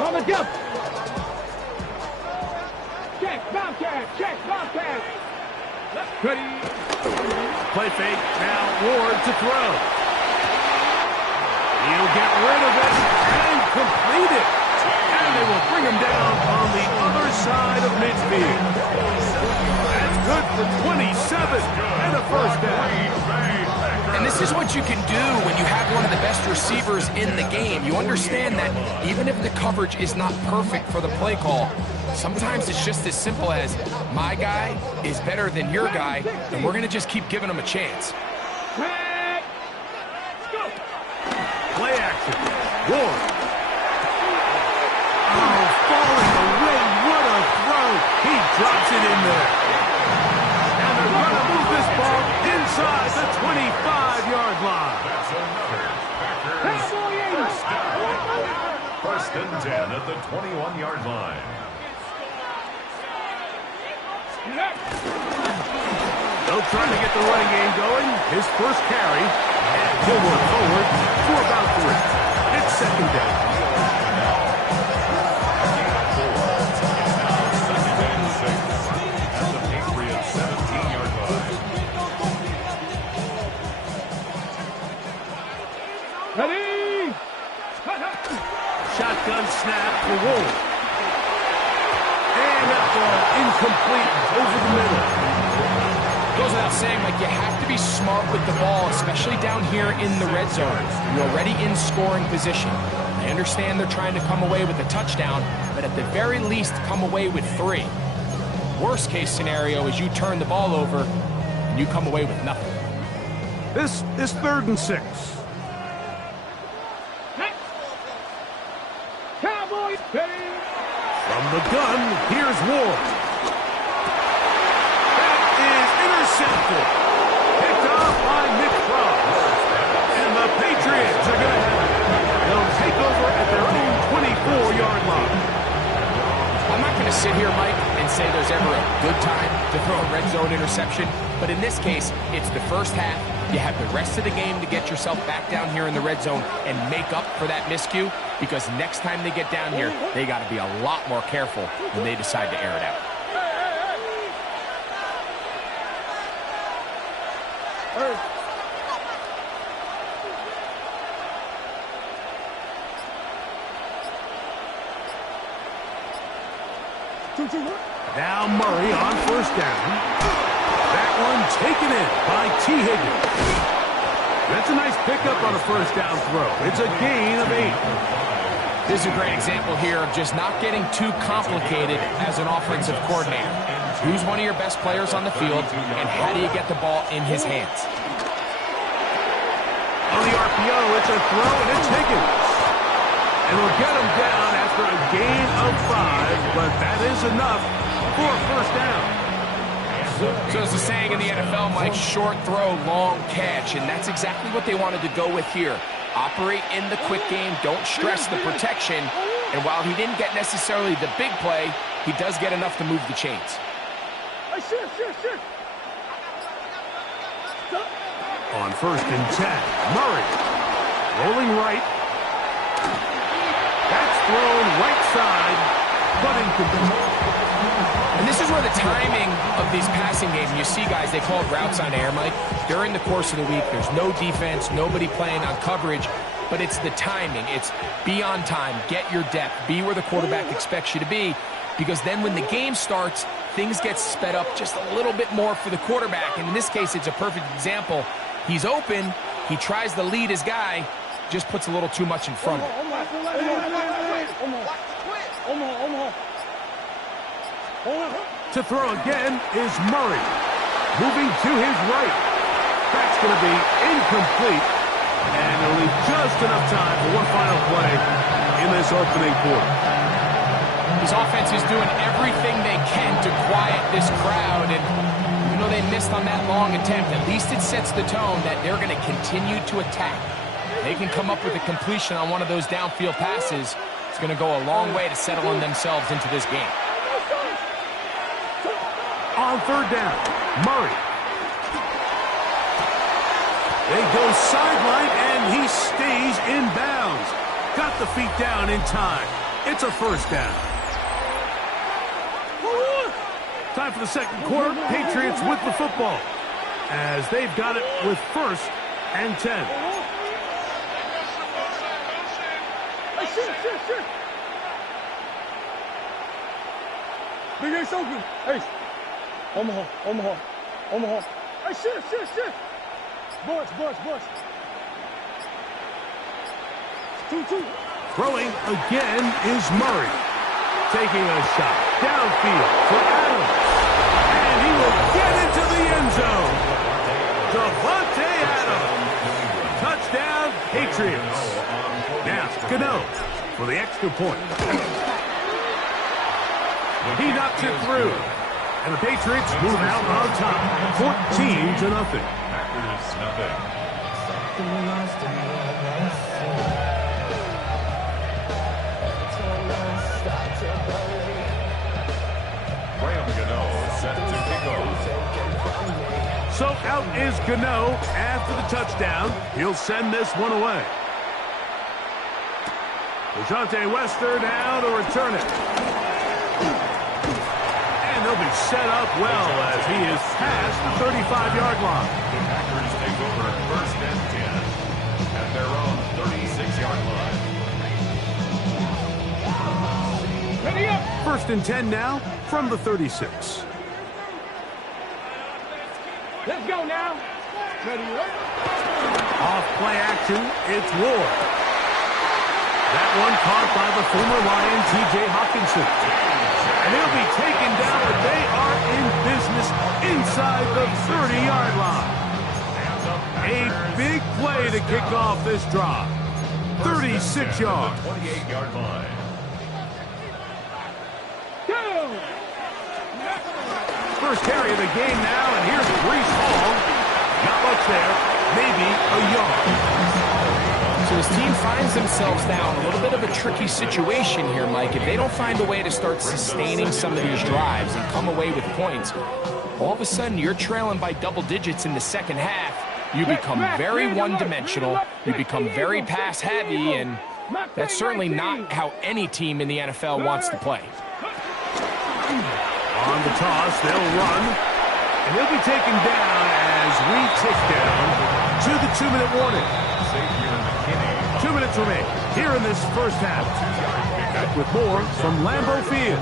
On the jump. Check, Bobcat. Check, Bobcat. Ready. Play fake. Now Ward to throw. He'll get rid of it and complete it. And they will bring him down on the other side of midfield. That's good for 27 and a first down. And this is what you can do when you have one of the best receivers in the game. You understand that even if the coverage is not perfect for the play call, sometimes it's just as simple as my guy is better than your guy, and we're going to just keep giving him a chance. Play action. Ward. Oh, falling away. What a throw. He drops it in there. And they're going to move this ball inside the 25-yard line. First and 10 at the 21-yard line. They'll try to get the running game going. His first carry. And he'll work forward for about 3. It's second down. Ready. Shotgun snap for Ward. And that ball incomplete over the middle. Goes without saying, Mike, you have to be smart with the ball, especially down here in the red zone. You're already in scoring position. I understand they're trying to come away with a touchdown, but at the very least, come away with 3. Worst case scenario is you turn the ball over and you come away with nothing. This is 3rd and 6. Cowboys. Ready. From the gun, here's Ward. That is intercepted. Picked off by Nick Cross. And the Patriots are going to have it. They'll take over at their own 24-yard line. I'm not going to sit here, Mike, and say there's ever a good time to throw a red zone interception, but in this case, it's the first half. You have the rest of the game to get yourself back down here in the red zone and make up for that miscue, because next time they get down here, they got to be a lot more careful when they decide to air it out. Now Murray on first down. That one taken in by T. Higgins. That's a nice pickup on a first down throw. It's a gain of 8. This is a great example here of just not getting too complicated as an offensive coordinator. Who's one of your best players on the field, and how do you get the ball in his hands? On the RPO, it's a throw, and it's Higgins. And we'll get him down after a gain of 5, but that is enough for a first down. So as the saying in the NFL, Mike, short throw, long catch, and that's exactly what they wanted to go with here. Operate in the quick game, don't stress the protection, and while he didn't get necessarily the big play, he does get enough to move the chains. On first and 10, Murray rolling right. That's thrown right side, but incomplete. And this is where the timing of these passing games, you see guys, they call it routes on air, Mike. During the course of the week, there's no defense, nobody playing on coverage, but it's the timing. It's be on time, get your depth, be where the quarterback expects you to be, because then when the game starts, things get sped up just a little bit more for the quarterback. And in this case, it's a perfect example. He's open, he tries to lead his guy, just puts a little too much in front of him. To throw again is Murray. Moving to his right. That's going to be incomplete. And he'll leave just enough time for one final play in this opening quarter. His offense is doing everything they can to quiet this crowd. And even though they missed on that long attempt, at least it sets the tone that they're going to continue to attack. They can come up with a completion on one of those downfield passes. It's going to go a long way to settling themselves into this game. On third down, Murray. They go sideline, and he stays in bounds. Got the feet down in time. It's a first down. Time for the second quarter. Patriots with the football as they've got it with 1st and 10. Big Ace open. Ace. Omaha. Hey, shift. Bunch. 2-2. Throwing again is Murray. Taking a shot downfield for Adams. And he will get into the end zone. Davante Adams. Touchdown, Patriots. Now, Gano for the extra point. He knocks it through. And the Patriots move out on top, 14-0. Packers nothing. Graham Gano set to kick off. So out is Gano after the touchdown. He'll send this one away. DeJounte Wester now to return it. And they'll be set up well as he is past the 35-yard line. The Packers take over 1st and 10 at their own 36-yard line. Ready up. 1st and 10 now from the 36. Let's go now. Ready up. Off play action, it's Ward. That one caught by the former Lion, T.J. Hawkinson. And he'll be taken down, but they are in business inside the 30-yard line. A big play to kick off this drive. 36 yards. 28-yard line. Go. First carry of the game now, and here's Breece Hall. Not much there, maybe a yard. So this team finds themselves now in a little bit of a tricky situation here, Mike. If they don't find a way to start sustaining some of these drives and come away with points, all of a sudden you're trailing by double digits in the second half. You become very one-dimensional. You become very pass-heavy, and that's certainly not how any team in the NFL wants to play. On the toss, they'll run, and he'll be taken down as we tick down to the 2-minute warning. 2 minutes remain here in this first half. Back with more from Lambeau Field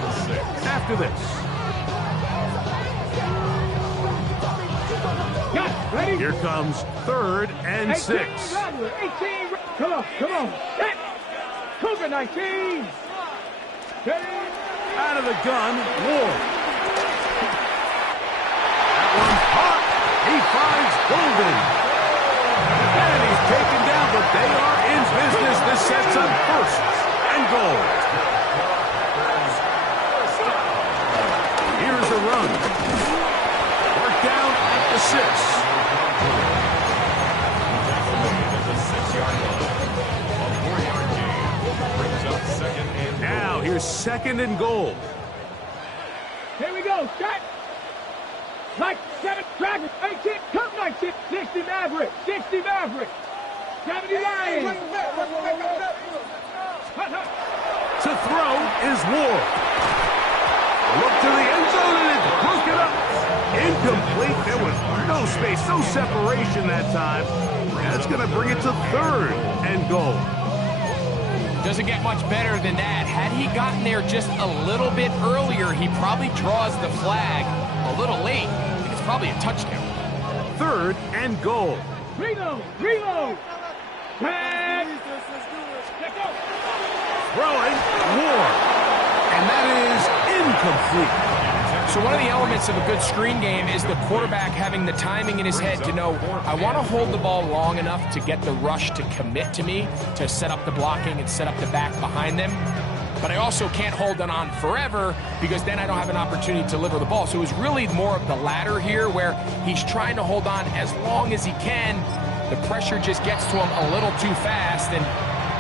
after this. Ready? Here comes 3rd and 6. 18. Come on. Cougar 19. Ready? Out of the gun, Ward. That one's caught. He finds Golden. And he's taken down, but they are in business. This sets up 1st and goal. Here's a run. Work down at the 6. Now here's 2nd and goal. Here we go. Set. Like 7. Dragons. 18. Come 19. 60 Maverick. 60 Maverick. 70 Lions. To throw is Ward. Look to the end zone, and it's broken up. Incomplete. There was no space, no separation that time. That's going to bring it to 3rd and goal. Doesn't get much better than that. Had he gotten there just a little bit earlier, he probably draws the flag a little late. I think it's probably a touchdown. 3rd and goal. Reload. Pass. Let's go. Throwing, Ward. And that is incomplete. So one of the elements of a good screen game is the quarterback having the timing in his head to know, I want to hold the ball long enough to get the rush to commit to me, to set up the blocking and set up the back behind them. But I also can't hold it on forever because then I don't have an opportunity to deliver the ball. So it was really more of the latter here where he's trying to hold on as long as he can. The pressure just gets to him a little too fast and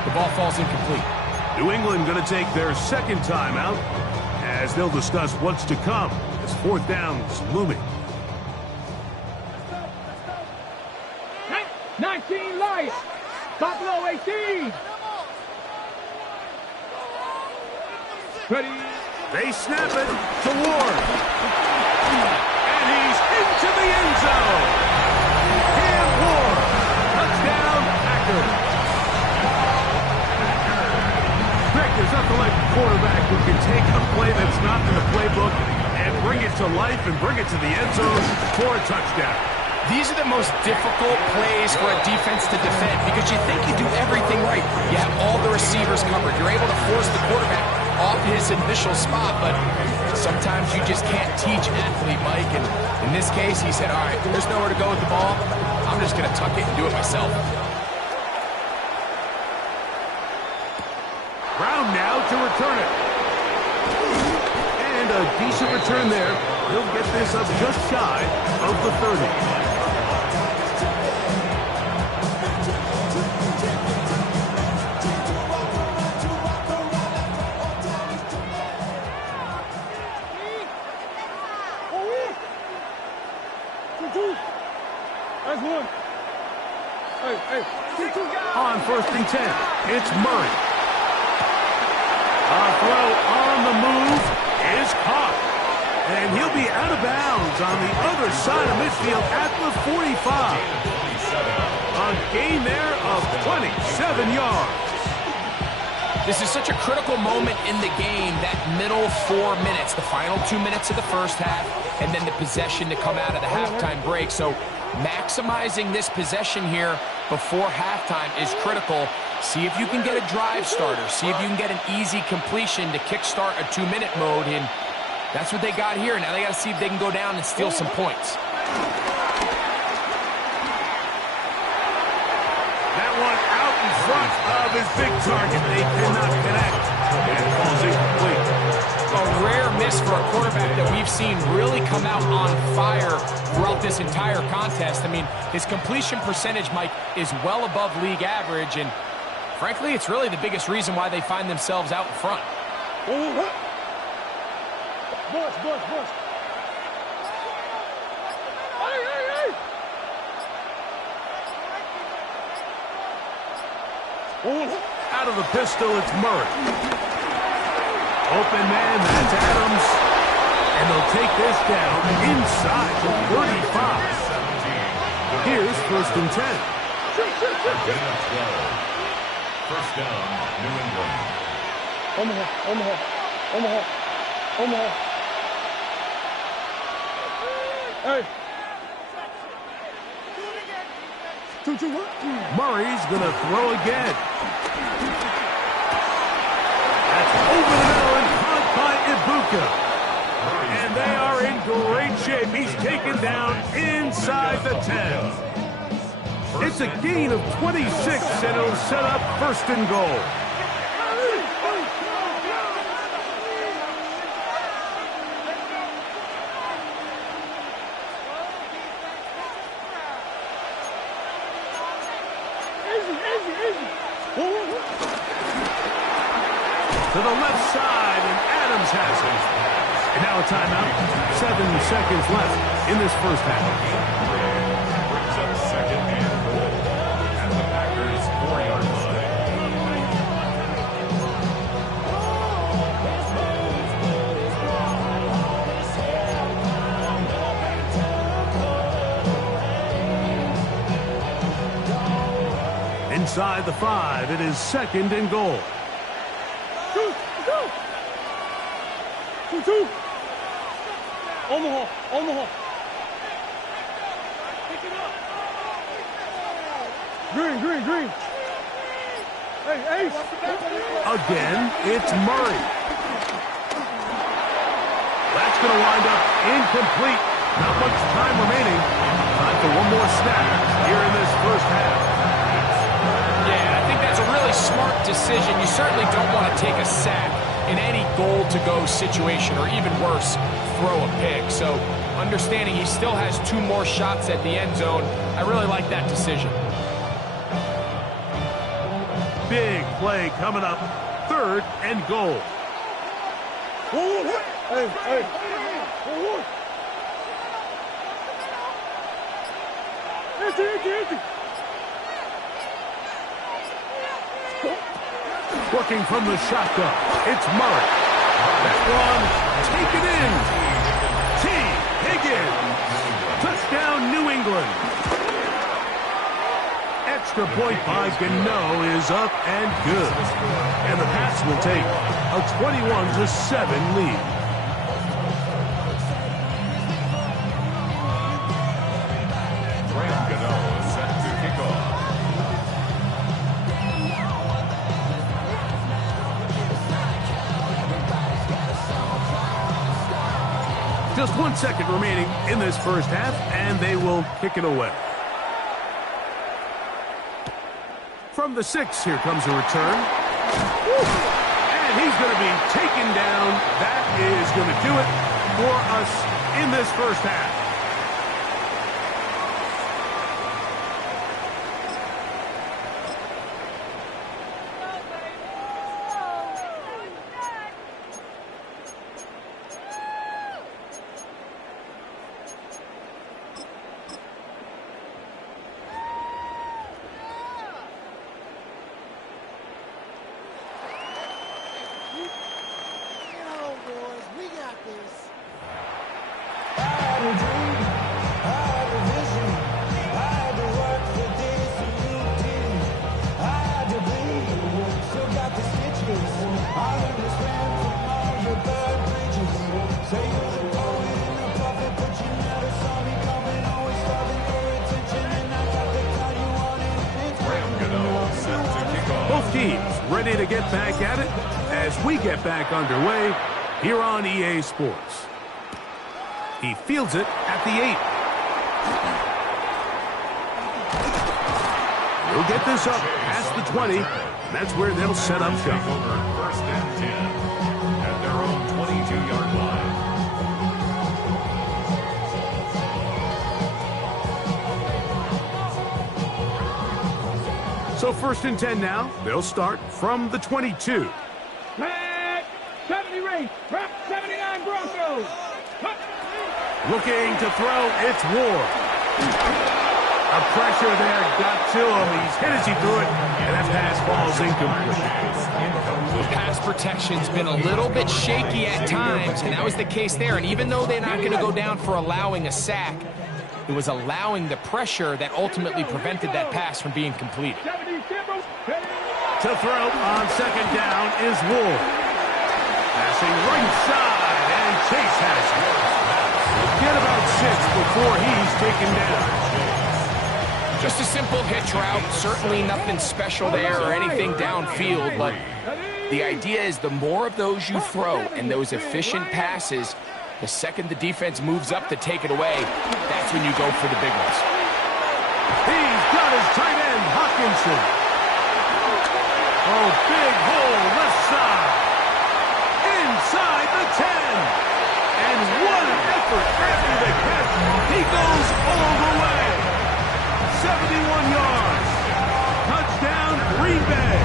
the ball falls incomplete. New England going to take their 2nd timeout as they'll discuss what's to come as 4th down's looming. 19 Lions. Buffalo 18. Ready? They snap it to Ward. And he's into the end zone. Cam Ward. Touchdown, Packers. Rick, there's nothing like a quarterback who can take a play that's not in the playbook and bring it to life and bring it to the end zone for a touchdown. These are the most difficult plays for a defense to defend because you think you do everything right. You have all the receivers covered. You're able to force the quarterback off his initial spot, but sometimes you just can't teach an athlete, Mike. And in this case, he said, all right, there's nowhere to go with the ball. I'm just going to tuck it and do it myself. Brown now to return it. And a decent return there. He'll get this up just shy of the 30. That's one. Hey. On 1st and 10, it's Murray. A throw on the move is caught. And he'll be out of bounds on the other side of midfield at the 45. A gain there of 27 yards. This is such a critical moment in the game, that middle 4 minutes, the final 2 minutes of the first half, and then the possession to come out of the halftime break. So maximizing this possession here before halftime is critical. See if you can get a drive starter. See if you can get an easy completion to kickstart a 2-minute mode. And that's what they got here. Now they got to see if they can go down and steal some points. That one out in front of his big target. They cannot connect. And it falls incomplete. A rare miss for a quarterback that we've seen really come out on fire throughout this entire contest. I mean, his completion percentage, Mike, is well above league average, and frankly, it's really the biggest reason why they find themselves out in front. Boys. Hey. Out of the pistol, it's Murray. Open man, that's Adams. And they'll take this down inside the 35. Here's 1st and 10. First down, New England. Omaha. Hey. 2-1. Murray's going to throw again. That's over the middle and caught by Ibuka. And they are in great shape. He's taken down inside the 10. It's a gain of 26, and it'll set up 1st and goal. To the left side, and Adams has it. And now a timeout. 7 seconds left in this first half. Brings up 2nd and goal at the Packers' 4-yard line. Inside the 5, it is 2nd and goal. 2. Omaha. Pick it up. Green. Hey, Ace. Again, it's Murray. That's going to wind up incomplete. Not much time remaining. Time for one more snap here in this first half. Yeah, I think that's a really smart decision. You certainly don't want to take a sack in any goal-to-go situation, or even worse, throw a pick. So understanding he still has 2 more shots at the end zone, I really like that decision. Big play coming up. 3rd and goal. Hey. Empty. Working from the shotgun, it's Murray. That one, taken in. T. Higgins. Touchdown, New England. Extra point by Gano is up and good. And the Pats will take a 21-7 lead. Graham Gano is set to kick off. Just 1 second remaining in this first half, and they will kick it away. From the 6, here comes a return. And he's going to be taken down. That is going to do it for us in this first half. Both teams ready to get back at it as we get back underway here on EA Sports. He fields it at the 8. He'll get this up past the 20. That's where they'll set up shop. First and 10 at their own 22-yard line. So first and 10 now. They'll start from the 22. Flag 73, Prep 79 Broncos. Looking to throw, it's Ward. A pressure there got to him. He's hit as he threw it, and that pass falls incomplete. Pass protection's been a little bit shaky at times, and that was the case there. And even though they're not going to go down for allowing a sack, it was allowing the pressure that ultimately prevented that pass from being completed. To throw on second down is Ward. Passing right side, and Chase has it. Get about 6 before he's taken down. Just a simple hitch route, certainly nothing special there or anything downfield, but the idea is the more of those you throw and those efficient passes, the second the defense moves up to take it away, that's when you go for the big ones. He's got his tight end, Hawkinson. Oh, big hole left side. Inside the 10. And what an effort after the catch. He goes all the way. 71 yards. Touchdown, Green Bay.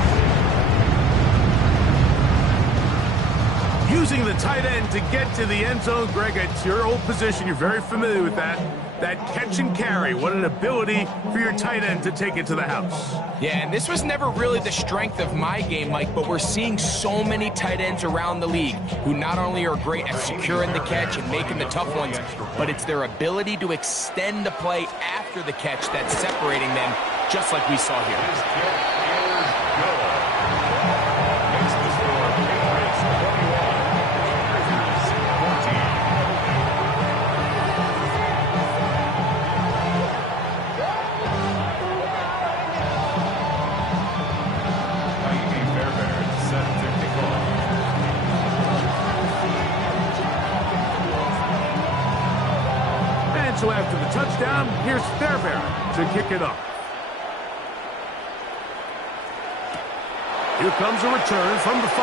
Using the tight end to get to the end zone, Greg, it's your old position. You're very familiar with that. That catch and carry. What an ability for your tight end to take it to the house. Yeah, and this was never really the strength of my game, Mike, but we're seeing so many tight ends around the league who not only are great at securing the catch and making the tough ones, but it's their ability to extend the play after the catch that's separating them, just like we saw here. So after the touchdown, here's Fairbairn to kick it off. Here comes a return from the 5.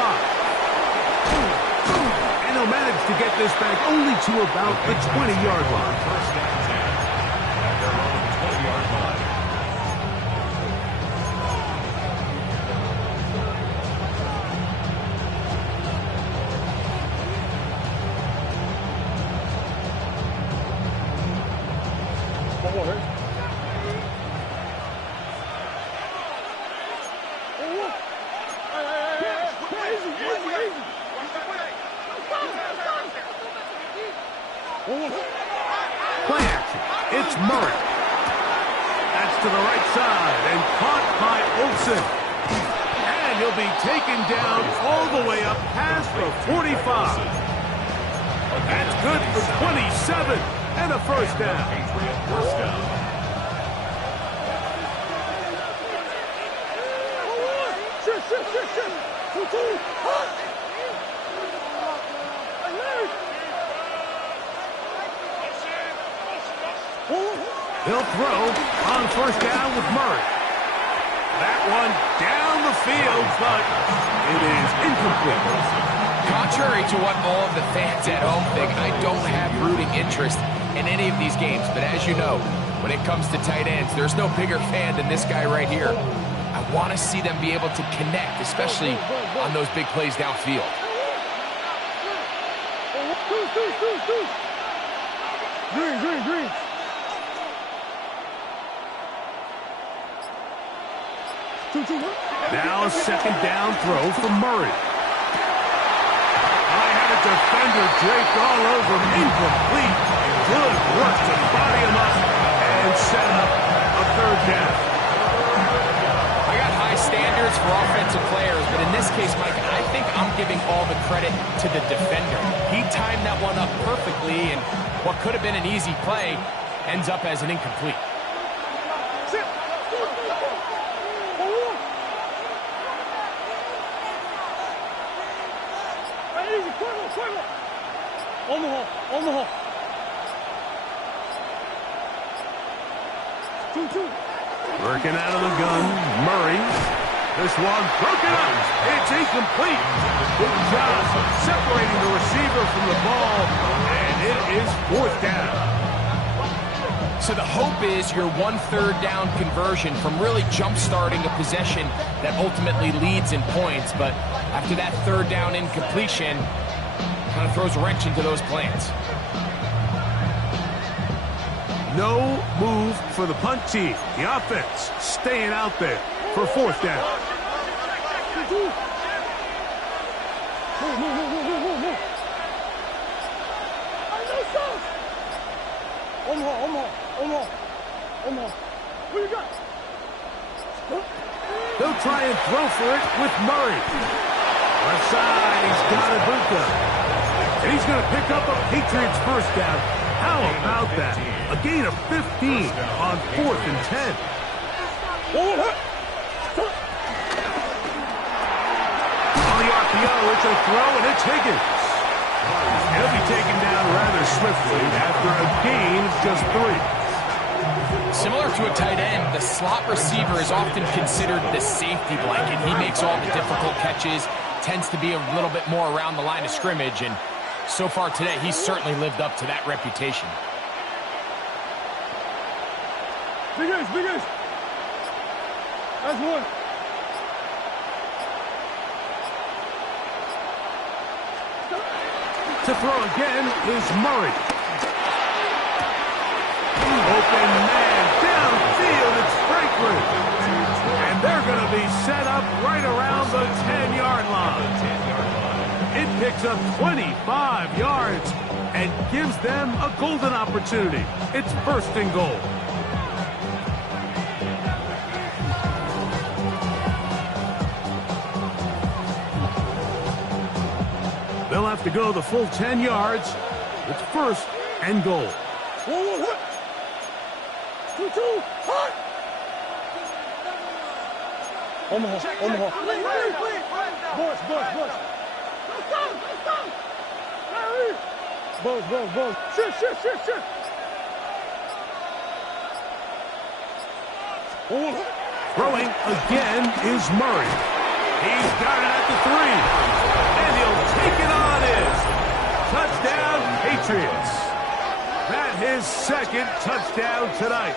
And he'll manage to get this back only to about the 20-yard line. First and 10 at their own 20-yard line. Murray. That's to the right side and caught by Olsen. And he'll be taken down all the way up past the 45. That's good for 27 and a first down. Patriot first down. He'll throw on first down with Murray. That one down the field, but it is incomplete. Contrary to what all of the fans at home think, I don't have rooting interest in any of these games. But as you know, when it comes to tight ends, there's no bigger fan than this guy right here. I want to see them be able to connect, especially on those big plays downfield. Green. Now a second down throw for Murray. I had a defender draped all over him. Incomplete. Good work to body him up and set up a third down. I got high standards for offensive players, but in this case, Mike, I think I'm giving all the credit to the defender. He timed that one up perfectly, and what could have been an easy play ends up as an incomplete. Omaha. 2. Working out of the gun, Murray. This one broken up. It's incomplete. Good job separating the receiver from the ball, and it is fourth down. So the hope is your 1/3 down conversion from really jump-starting a possession that ultimately leads in points. But after that third down incompletion, kind of throws a wrench into those plans. No move for the punt team. The offense staying out there for fourth down. Move. Omaha. What you got? They'll try and throw for it with Murray. Left side, he's got Ibuka. And he's going to pick up a Patriots first down. How about that? A gain of 15 on 4th and 10. On the RPO, it's a throw, and it's Higgins. He'll be taken down rather swiftly after a gain of just 3. Similar to a tight end, the slot receiver is often considered the safety blanket. He makes all the difficult catches, tends to be a little bit more around the line of scrimmage, and so far today, he's certainly lived up to that reputation. Big ace. That's one. To throw again is Murray. Open man downfield, it's Franklin. And they're going to be set up right around the 10-yard line. It picks up 25 yards and gives them a golden opportunity. It's first and goal. They'll have to go the full 10 yards. It's first and goal. 2. Hot. Omaha. Bush. Buzz. Shit. Throwing again is Murray. He's got it at the 3. And he'll take it on in. Touchdown, Patriots. That his second touchdown tonight.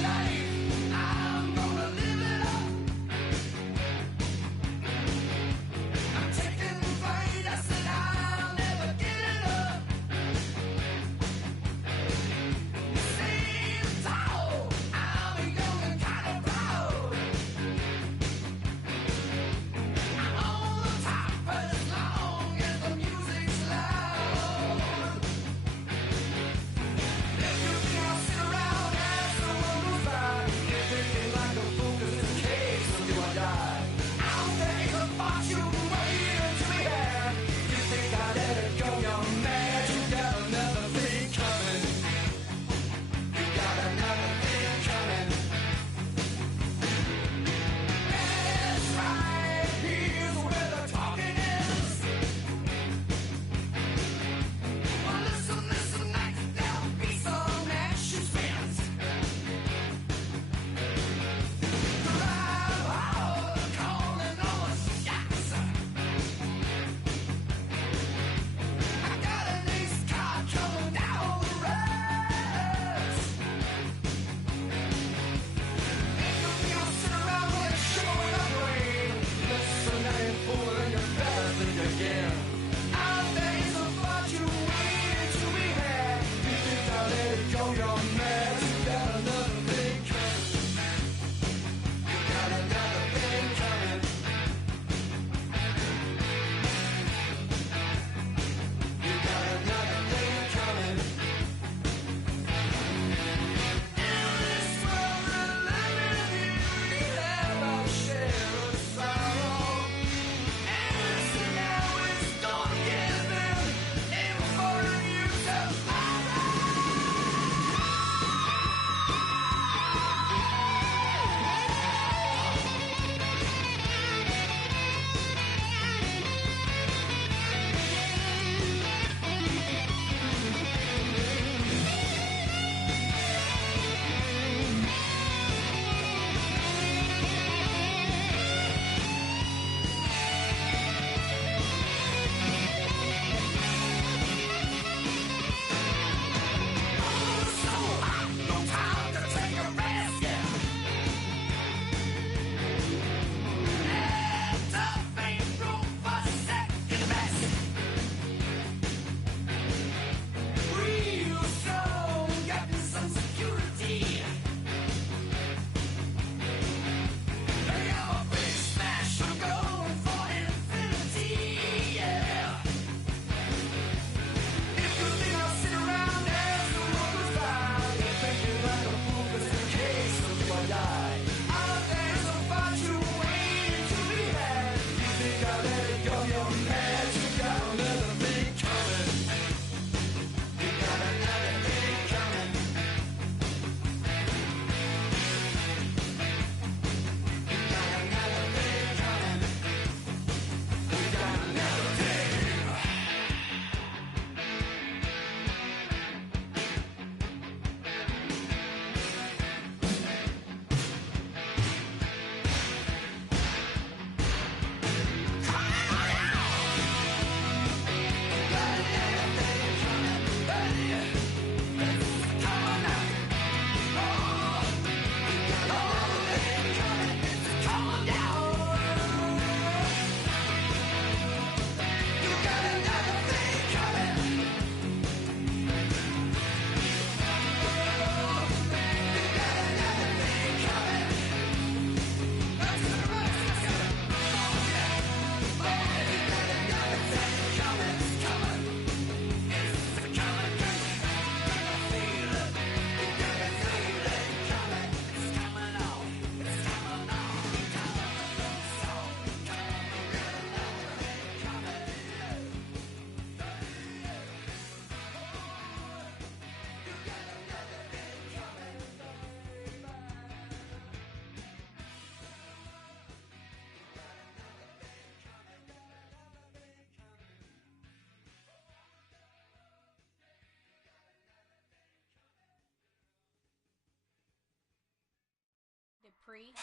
free.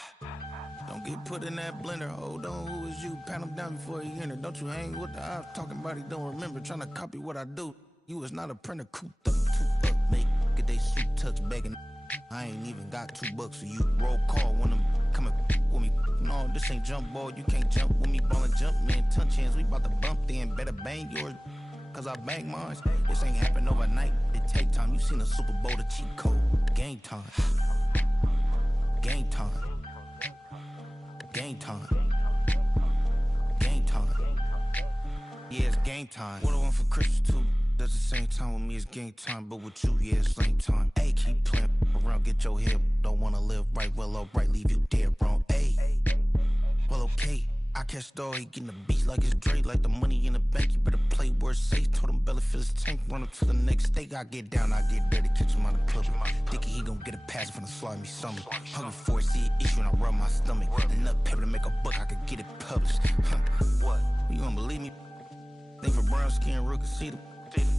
Don't get put in that blender. Hold on, who is you? Pat him down before he enter. Don't you hang with the ops talking about he don't remember. Trying to copy what I do. You is not a printer. Cooped up, too up, make get they suit tucks begging. I ain't even got $2, so you roll call when I'm coming with me. No, this ain't jump ball. You can't jump with me. Ballin' jump, man. Touch hands. We bout to bump then. Better bang yours, cause I bang mine. This ain't happen overnight. It take time. You seen a Super Bowl, the cheat code. Game time. Game time. Game time. Game time. Yeah, it's game time. What I want for Christmas too. That's the same time with me, it's game time. But with you, yeah, it's same time. Hey, keep playing around, get your head. Don't wanna live right, well, alright, leave you dead wrong. Hey, well, okay. I catch the he getting the beat like it's Dre, like the money in the bank. You better play where it's safe. Told him Bella fill his tank, run up to the next steak. I get down, I get dirty, catch him on the public. Dickie, he gon' get a pass from the slimy summer. Hungry for it, see an issue and I rub my stomach. Enough paper to make a book, I could get it published. What? You don't believe me? Think for brown skin, real can see them.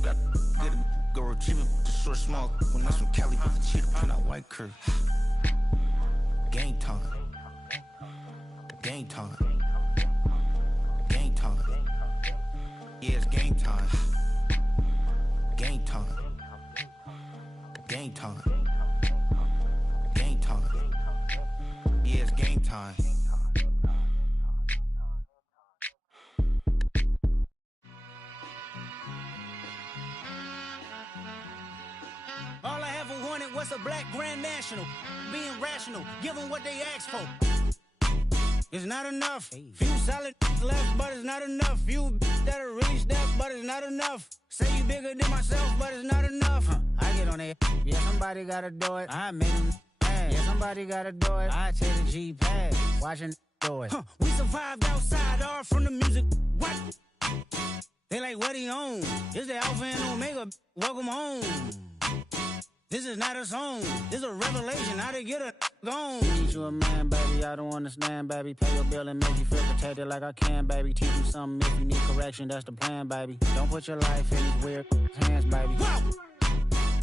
Got get it, go retrieve it, the short small. When that's from Cali, but the cheetah print out white curve. Game time. Game time. Game time. Yeah, it's game time. Game time. Game time. Game time. Yeah, it's game time. All I ever wanted was a black Grand National. Being rational, give them what they asked for. It's not enough. Few solid left, but it's not enough. Few that'll really step, but it's not enough. Say you bigger than myself, but it's not enough. I get on it. Yeah, somebody gotta do it. I made them mad. Yeah, somebody gotta do it. I take the G-pad. Watching do it. We survived outside, all from the music. What? They like, what he on? This the Alpha and Omega. Welcome home. This is not a song. This is a revelation. How to get a gone. Teach you a man, baby. I don't understand, baby. Pay your bill and make you feel protected like I can, baby. Teach you something if you need correction. That's the plan, baby. Don't put your life in these weird hands, baby. Whoa!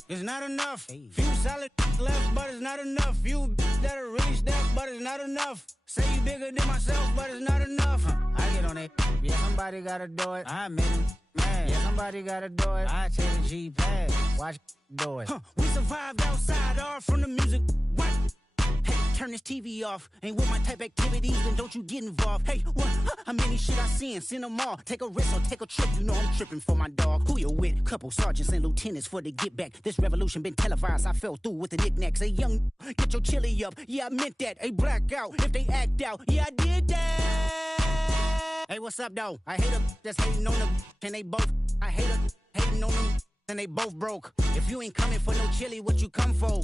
It's not enough. Few solid left, but it's not enough. Few that'll really step, but it's not enough. Say you bigger than myself, but it's not enough. I get on it. Yeah, somebody gotta do it. I made him mad. Yeah, somebody gotta do it. I take the G-pad. Watch do it. We survived outside, all from the music. What? Hey, turn this TV off. Ain't with my type activities, then don't you get involved. Hey, what? How many shit I seen? Send them all. Take a risk or take a trip. You know I'm tripping for my dog. Who you with? Couple sergeants and lieutenants for the get back. This revolution been televised. I fell through with the knickknacks. Hey, young, get your chili up. Yeah, I meant that. Hey, black out if they act out. Yeah, I did that. Hey, what's up, though? I hate them that's hating on them, and they both. I hate them hating on them, and they both broke. If you ain't coming for no chili, what you come for?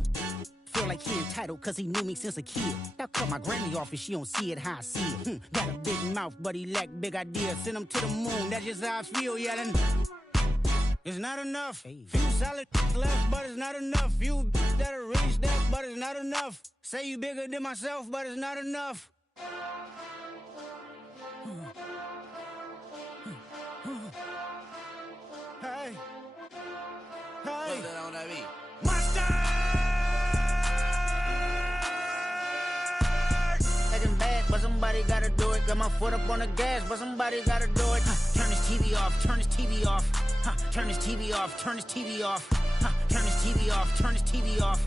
Feel like he entitled cause he knew me since a kid. Now cut my granny off if she don't see it how I see it. Got a big mouth, but he lack big ideas. Send him to the moon, that's just how I feel, yelling. It's not enough. Few solid left, but it's not enough. Few that'll really step, but it's not enough. Say you bigger than myself, but it's not enough. Hey. Hey. Monster! Taking bad, but somebody gotta do it. Got my foot up on the gas, but somebody gotta do it. Turn this TV off, turn this TV off. Turn this TV off, turn this TV off. Turn this TV off, turn this TV off.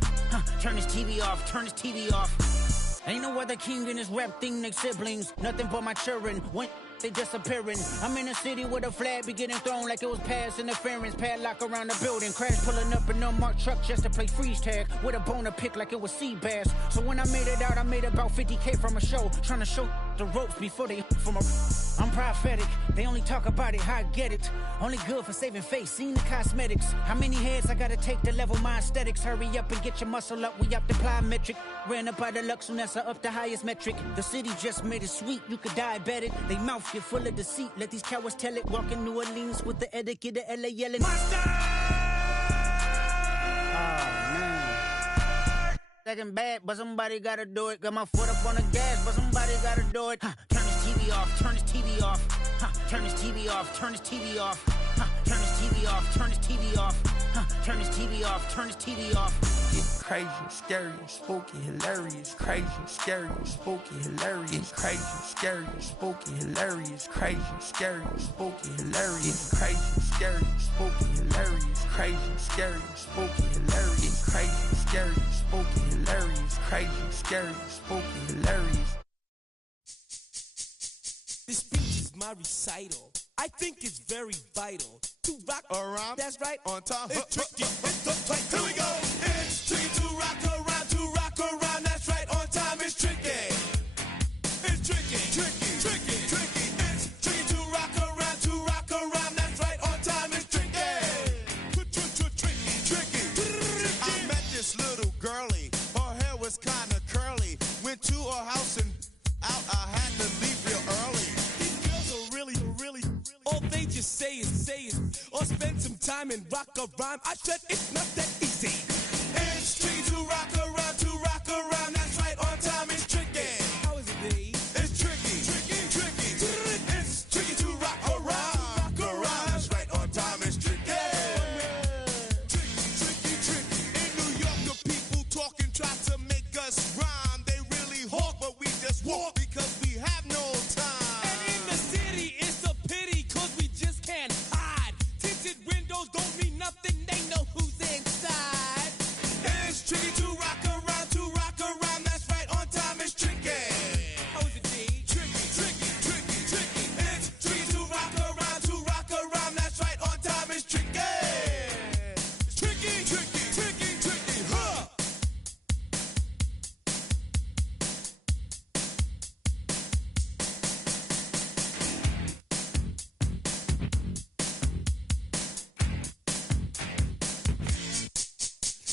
Turn this TV off, turn this TV off. Ain't no other king in this rap thing, they siblings. Nothing but my children. When they disappearing. I'm in a city with a flag be getting thrown like it was past interference. Padlock around the building. Crash pulling up an unmarked truck just to play freeze tag. With a bone to pick like it was sea bass. So when I made it out, I made about 50K from a show. Trying to show the ropes before they from a... I'm prophetic. They only talk about it, how I get it. Only good for saving face, seen the cosmetics. How many heads I gotta take to level my aesthetics? Hurry up and get your muscle up, we up the plyometric. Ran up out of luck, soon as I up the highest metric. The city just made it sweet, you could diabetic. They mouth get full of deceit, let these cowards tell it. Walk in New Orleans with the etiquette of LA yelling Monster! Oh, man. Second bad, but somebody gotta do it. Got my foot up on the gas, but somebody gotta do it. Turn this TV off, turn this TV off. Turn this TV off, turn this TV off. Turn his TV off, turn his TV off. Turn his TV off, turn his TV off. Get crazy, scary, spooky, hilarious. Crazy, scary, spooky, hilarious. Crazy, scary, spooky, hilarious. Crazy, scary, spooky, hilarious. Crazy, scary, spooky, hilarious. Crazy, scary, spooky, hilarious. Crazy, scary, spooky, hilarious. Crazy, scary, spooky, hilarious. This speech is my recital. I think it's very vital to rock around. That's right, on time. It's tricky. It's the play. Here we go. It's tricky to rock around. To rock around. That's right, on time. It's tricky. It's tricky. Tricky. Tricky. Tricky. It's tricky to rock around. To rock around. That's right, on time. It's tricky. Tricky. Tricky. I met this little girlie. Her hair was kind of curly. Went to her house and out. I had to leave real early. These girls are really. All they just say is, or spend some time and rock a rhyme. I said it's not that easy. It's tricky to rock around. To rock around. That's right, on time. It's tricky. How is it, B? It's tricky. Tricky. It's tricky to rock around. Rock around. That's right, on time. It's tricky. Tricky. In New York, the people talking try to make us rhyme. They really hawk, but we just walk because we have no time. And in the city, it's a pity, cause we just can't hide. Tinted windows don't mean nothing, they know who's inside. It's tricky to rock around. To rock around. That's right, on time. It's tricky. How is it, D? Tricky. It's tricky to rock around. To rock around. That's right, on time. It's tricky. Tricky. Huh.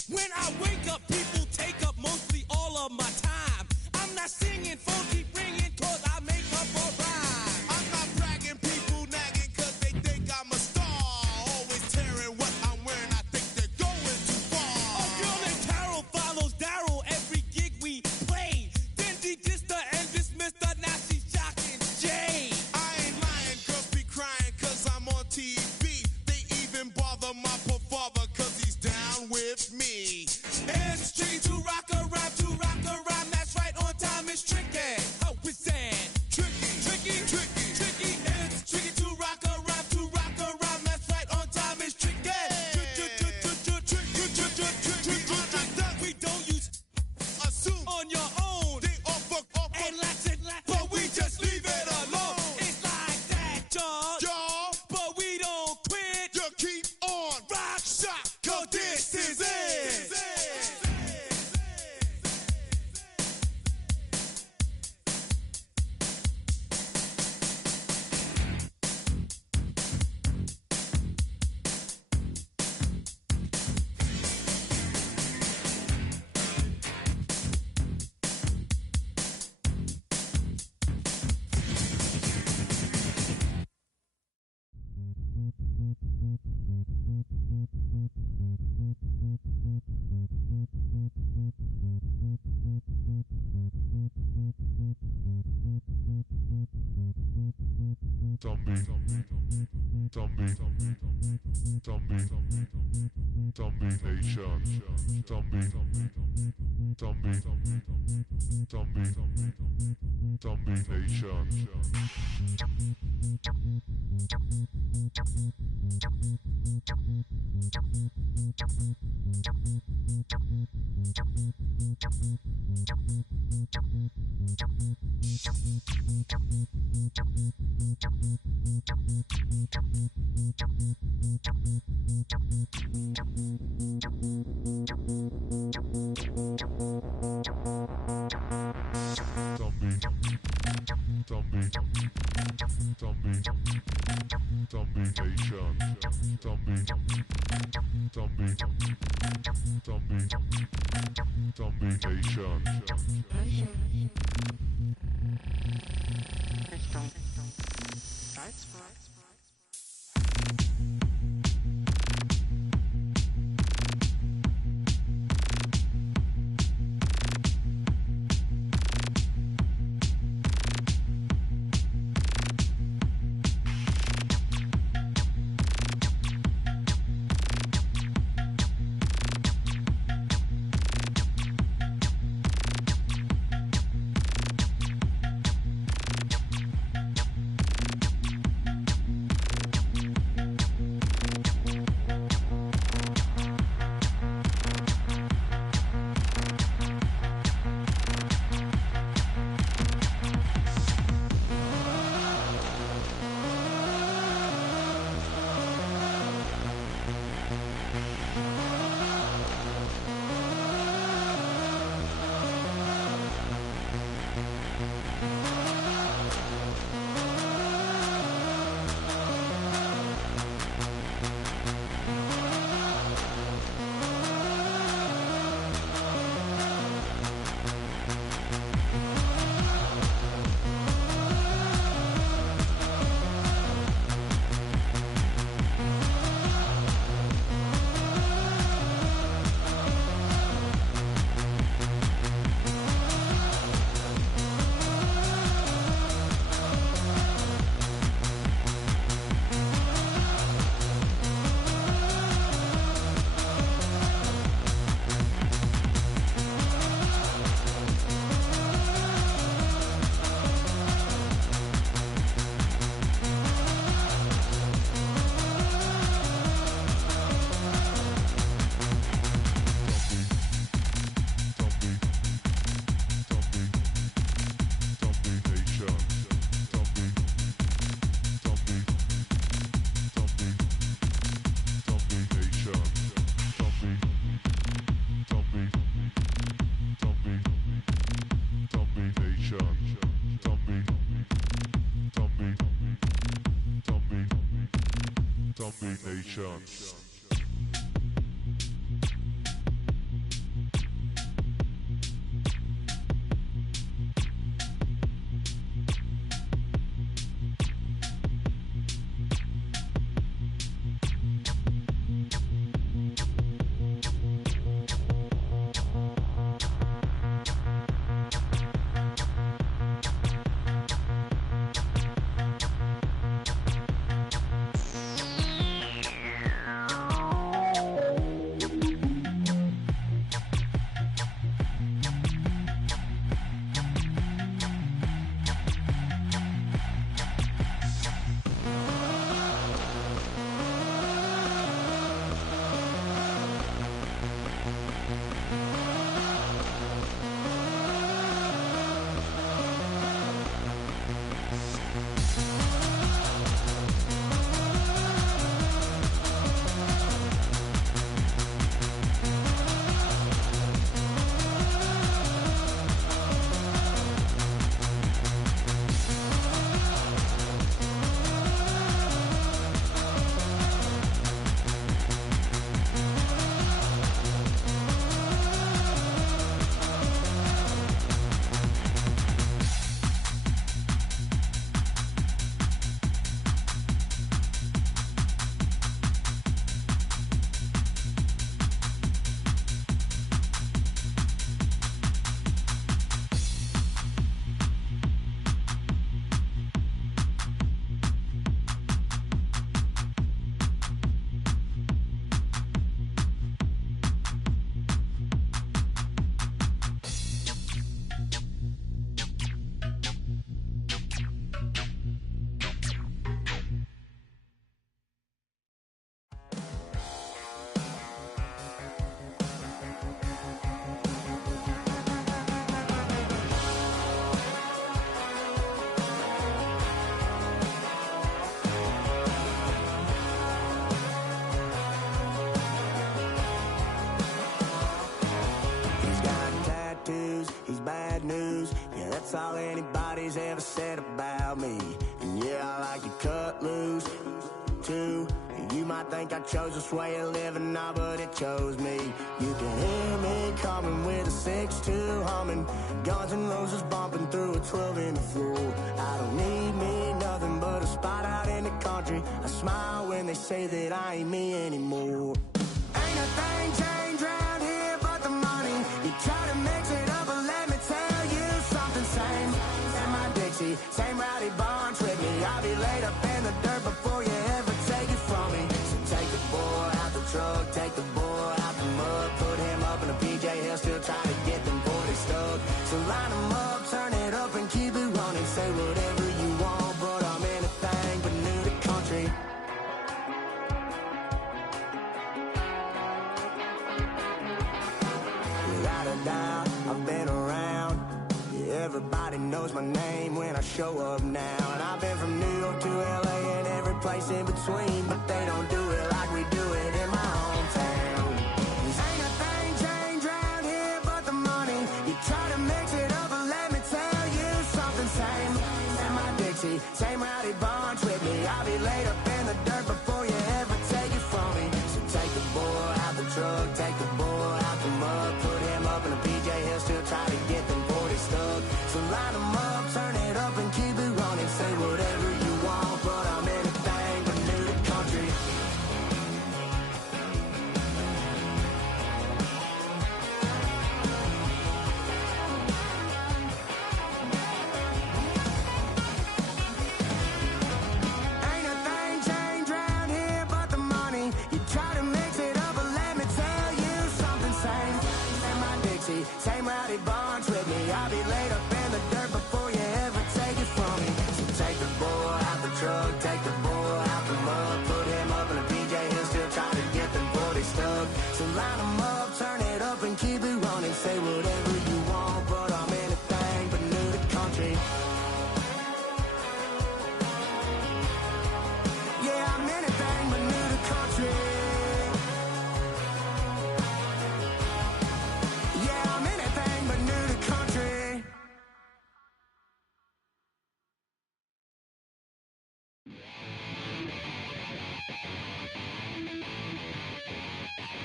When I wake up, people take up mostly all of my time. I'm not singing, phone keep ringing, cause I make up a rhyme. I'm not bragging, people nagging, cause they think I'm a star. Always tearing what I'm wearing, I think they're going too far. A girl named Carol follows Daryl every gig we play. Then she dissed her and dismissed her, now she's shocking Jay. I ain't lying, girls be crying, cause I'm on TV. They even bother my poor father, cause he's down with me. It's tricky to rock around, that's right, on time. It's tricky. How is that? Tricky. It's tricky to rock around, that's right, on time. It's tricky. We don't use Assume on your own. they offer, And lots and lots, but we just leave it alone. it's like that, y'all. Y'all, But we don't quit. you keep on rock shot, cause this is it. Nation. That's all anybody's ever said about me. And yeah, I like to cut loose, too. You might think I chose this way of living, nah, but it chose me. You can hear me coming with a 6-2 humming, Guns N' Roses bumping through a 12 in the floor. I don't need me nothing but a spot out in the country. I smile when they say that I ain't me anymore. Ain't a thing changed around here but the money. You try to mix it up, but let me tell you something. Same in my Dixie, same rowdy barn with me. I'll be laid up in the dirt before you ever take it from me. So take the boy out the truck, take the boy out the mud, put him up in a PJ, he'll still try to get them 40 stuck. So line them up, turn it up and keep it running. Say whatever you want, but I'm anything but new to country. Without a doubt, I've been around. Yeah, everybody knows my name when I show up now. And I've been from New York to LA and every place in between, but they don't do it like we do it in my hometown. Ain't a thing changed around here but the money. You try to mix it up, but let me tell you something. Same in my Dixie, same rowdy bunch with me. I'll be laid up in the dirt before you ever take it from me. So take the boy out the truck, take the boy out the mud, put him up in a PJ, he'll still try to get them 40 stuck. So line them up, turn it up and keep it running. Say whatever you want, but I'm anything but new to country. Ain't a thing changed around here but the money. You try to mix it up, but let me tell you something. Same in my Dixie, same rowdy bunch with me. I'll be laid up in the dirt before you ever take it from me. So take the boy out the truck, take the boy out the mud, put him up in a PJ, he'll still try to get them 40 stuck. So line them up, turn it up and keep it running. Say whatever you want, but I'm anything but new to country. Yeah, I'm anything but new to country. Yeah, I'm anything but new to country.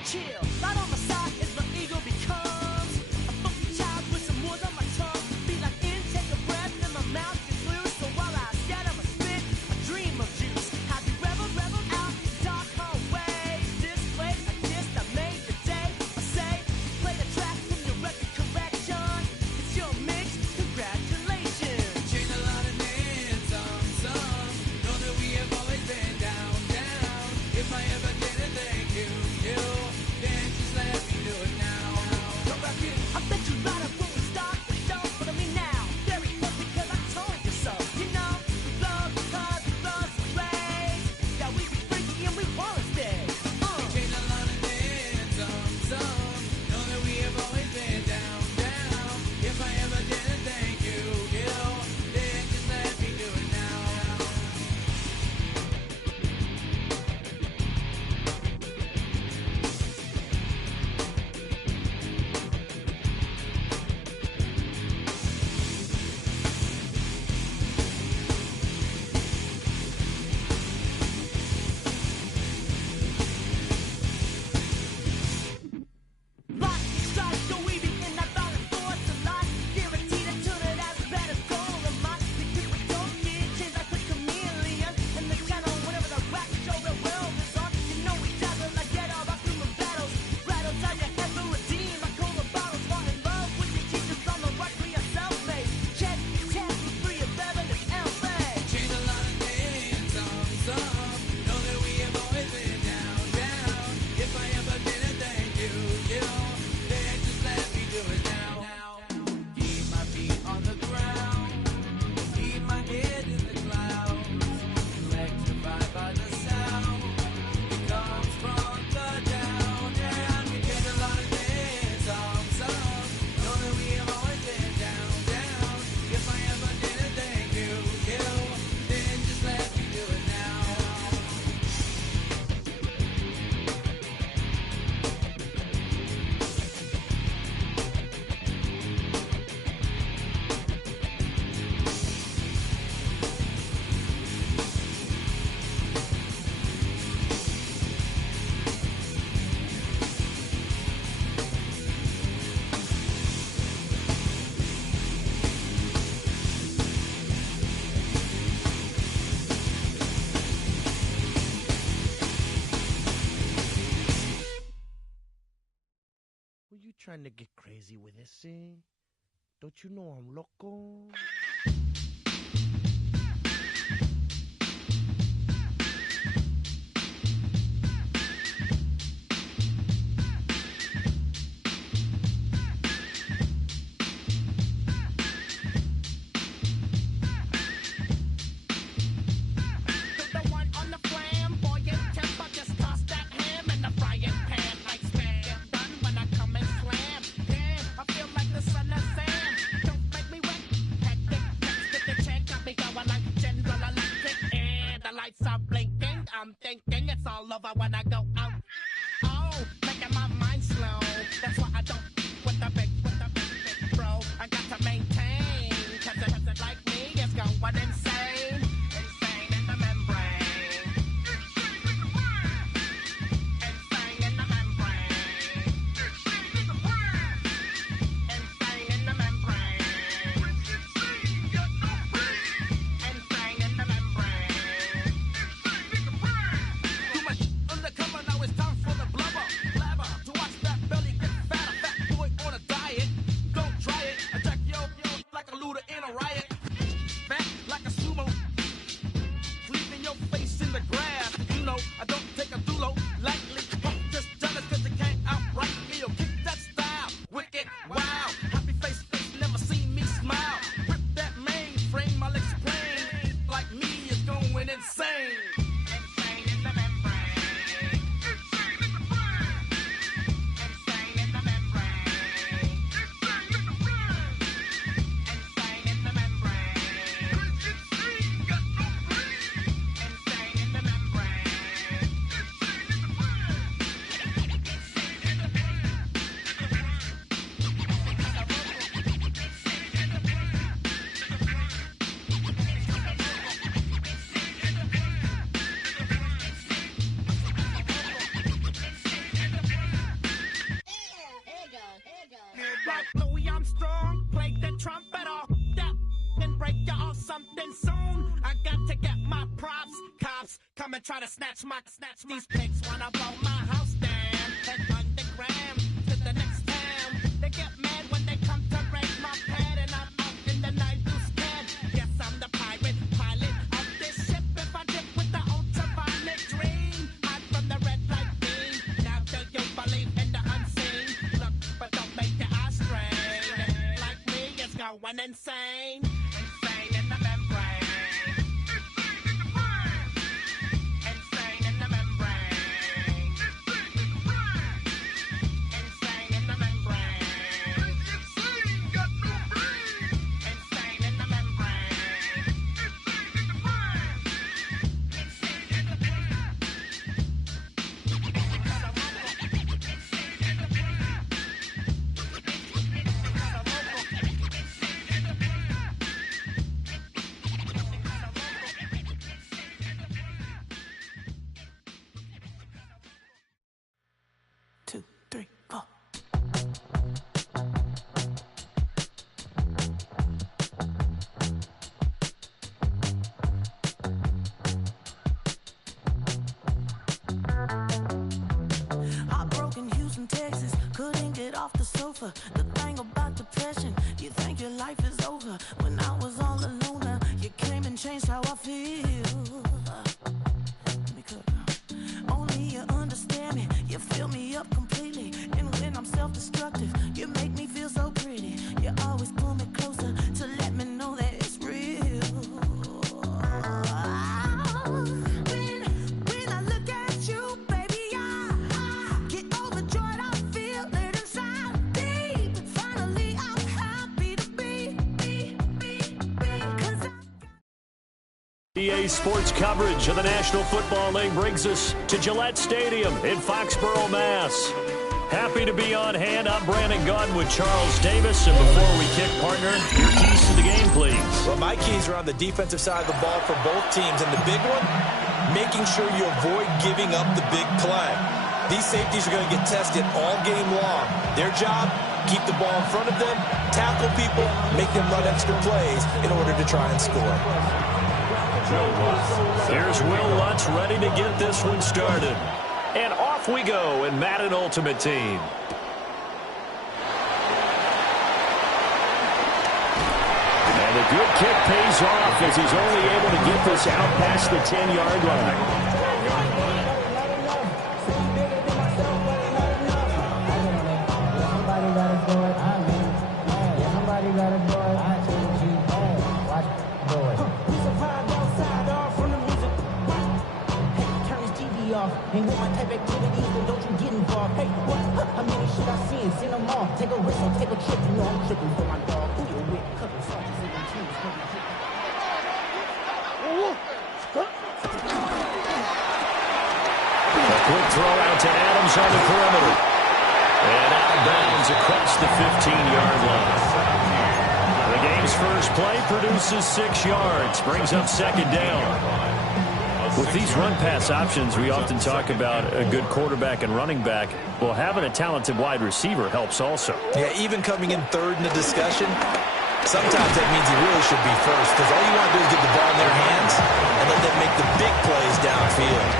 chill. Right on the side is the ego becomes a funky child with some words on my tongue. Be like in, take a breath, and my mouth gets loose. So while I scatter my spit, I dream of juice. Have you reveled out dark hallways? This way, I kissed, I made your day. I say, play the track from your record collection. It's your mix, congratulations. Changed a lot of names, some. Know that we have always been down. If I ever didn't thank you, then just let me do it now. Come back in. I bet you right up when we start the show, but I mean now, very close because I told you so. You know, we love because we love the rays. Yeah, we be freaky and we wanna stay. Changed a lot of names, some. Know that we have always been down. If I ever didn't thank you, then just let me do it now. Lock, strike, go easy in that violent force a lot. Guaranteed to turn it out better goal of mine. Because we don't get changed like a chameleon. And the channel, whenever the rap show the world is on, you know we dazzle like get all our human battles. Rattles out your head to redeem. I call the bottles, fall in love with your teachers on the right for yourself, mate. Check, test, free of evidence, LA. Changed a lot of names, some. Know that we have always been down. If I ever didn't thank you, then just let me do it now. Keep my feet on the ground, keep my head in the clouds. Electrified by the sound, it comes from the down. And we get a lot of names, some. Know that we have always been down. If I ever didn't thank you, then just let me do it now. Were you trying to get crazy with this thing? Don't you know I'm loco? The one on the flamboyant temper, just toss that ham in the frying pan like spam. Get done when I come and slam. Damn, I feel like the son of Sam. Don't make me wet. Hectic, text the check, got me going like General Electric. And the lights are blinking. I'm thinking it's all over when I go out. Oh, making my mind slow. That's why I don't with the big bro. I got to maintain. Cause it like me is going insane. Insane in the membrane. Insane in the membrane. Insane in the membrane. Insane in the membrane. Insane in the membrane. Too much undercover. wanna try to snatch these pigs wanna blow my house down. Head underground to the next town. They get mad when they come to raid my pad, and I'm out in the night too scared. Yes, I'm the pirate pilot of this ship. If I dip with the ultraviolet dream, hide from the red light beam. Now do you believe in the unseen? Look, but don't make your eyes strain. Like me, it's going insane. Insane in the membrane. Insane in the membrane. Insane in the membrane. Insane in the membrane. Two, three, four. Heartbroken Houston, Texas, couldn't get off the sofa. The thing about depression, you think your life is over. When I was all alone, you came and changed how I feel. Let me cut it out. Only you understand me, you fill me up completely. And when I'm self-destructive, you make me feel so pretty. You always pull me closer to let me know that it's real. When I look at you, baby, I get overjoyed. I feel it inside deep. Finally, I'm happy to be. 'Cause EA Sports coverage of the National Football League brings us to Gillette Stadium in Foxborough, Mass. Happy to be on hand. I'm Brandon Gunn with Charles Davis. And before we kick, partner, your keys to the game, please. Well, my keys are on the defensive side of the ball for both teams. And the big one, making sure you avoid giving up the big play. These safeties are going to get tested all game long. Their job, keep the ball in front of them, tackle people, make them run extra plays in order to try and score. Here's Will Lutz ready to get this one started. And off we go in Madden Ultimate Team. And the good kick pays off as he's only able to get this out past the 10-yard line. Ain't with my type activities, then don't you get involved. Hey, what? How many should I see? Send them all. Take a risk or take a trip. You know I'm tripping for my dog. Who you with? Couple sauces in them teams. A quick throw out to Adams on the perimeter. And out of bounds across the 15-yard line. The game's first play produces 6 yards. Brings up second down. With these run-pass options, we often talk about a good quarterback and running back. Well, having a talented wide receiver helps also. Yeah, even coming in third in the discussion, sometimes that means he really should be first, because all you want to do is get the ball in their hands and let them make the big plays downfield.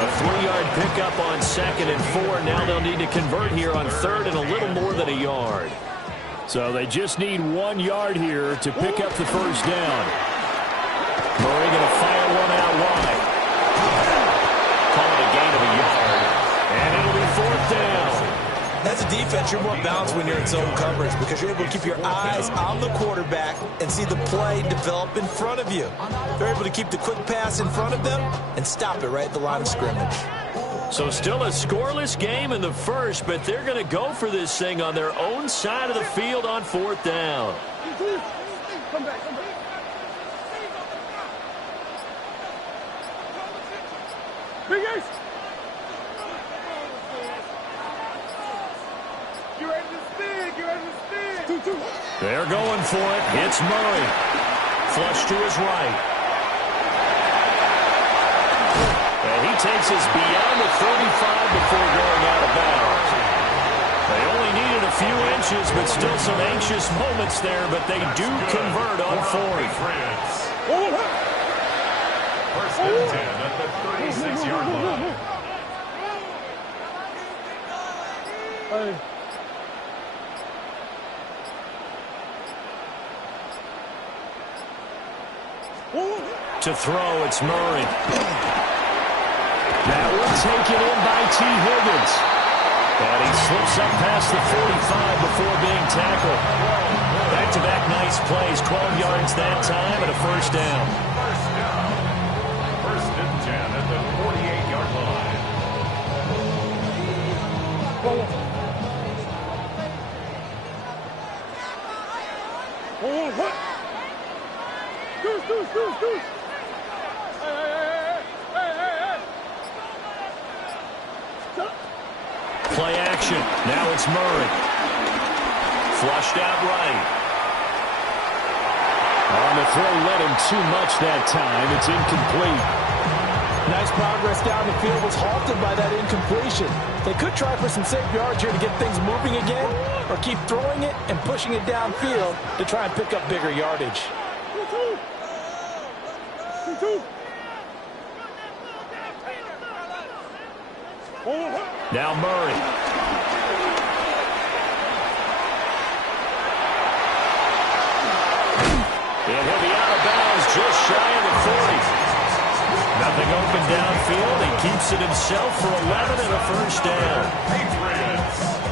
A 3-yard pickup on 2nd and 4. Now they'll need to convert here on 3rd and a little more than a yard. So they just need 1 yard here to pick up the first down. Murray going to fire one out wide. Call it a gain of a yard. And it'll be 4th down. As a defense, you're more balanced when you're in zone coverage because you're able to keep your eyes on the quarterback and see the play develop in front of you. They're able to keep the quick pass in front of them and stop it right at the line of scrimmage. So still a scoreless game in the first, but they're going to go for this thing on their own side of the field on 4th down. Come back, come back. Big Ace! You're ready to spin, you're ready to spin! They're going for it. It's Murray. Flush to his right. And he takes us beyond the 35 before going out of bounds. They only needed a few inches, but still some anxious moments there, but they do convert on 4th. First and 10 at the 36-yard line. To throw, it's Murray. That will take it in by T. Higgins. And he slips up past the 45 before being tackled. Back-to-back nice plays, 12 yards that time and a first down. First and 10 at the 48-yard line. Play action. Now it's Murray. Flushed out right. On the throw, led him too much that time. It's incomplete. Nice progress down the field, was halted by that incompletion. They could try for some safe yards here to get things moving again, or keep throwing it and pushing it downfield to try and pick up bigger yardage. Now Murray. And he'll be out of bounds just shy of the 40. Nothing open downfield. He keeps it himself for 11 and a first down.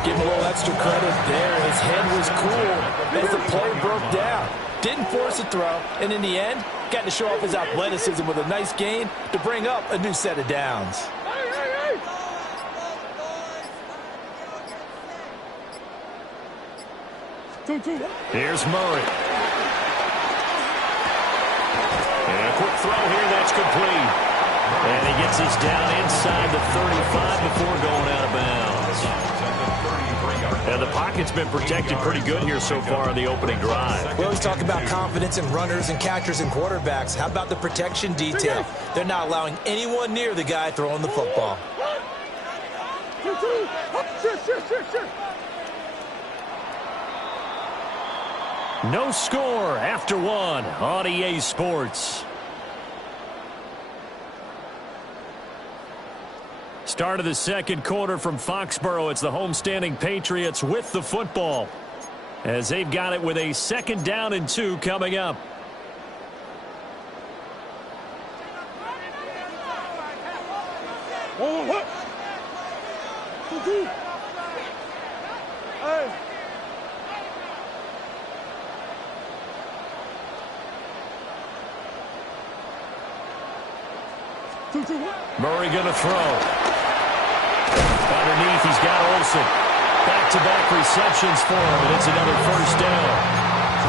Give him a little extra credit there. His head was cool as the play broke down. Didn't force a throw, and in the end, got to show off his athleticism with a nice gain to bring up a new set of downs. Here's Murray. And a quick throw here, that's complete. And he gets us down inside the 35 before going out of bounds. And the pocket's been protected pretty good here so far in the opening drive. We always talk about confidence in runners and catchers and quarterbacks. How about the protection detail? They're not allowing anyone near the guy throwing the football. No score after one on EA Sports. Start of the second quarter from Foxborough. It's the homestanding Patriots with the football, as they've got it with a 2nd down and 2 coming up. Murray going to throw. Underneath, he's got Olsen. Back-to-back receptions for him, and it's another first down.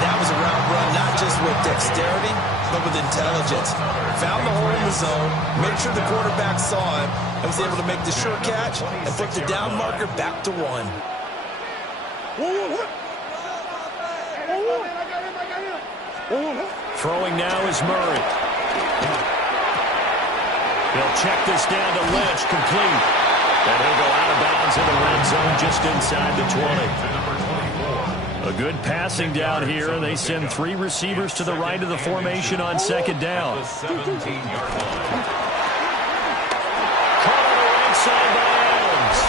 That was a route run, not just with dexterity, but with intelligence. Found the hole in the zone, made sure the quarterback saw him, and was able to make the sure catch and put the down marker back to 1. Throwing now is Murray. He'll check this down to Lynch, complete. And he'll go out of bounds in the red zone just inside the 20. A good passing down here. They send 3 receivers to the right of the formation on 2nd down. The 17-yard line. Caught on the right side by Adams.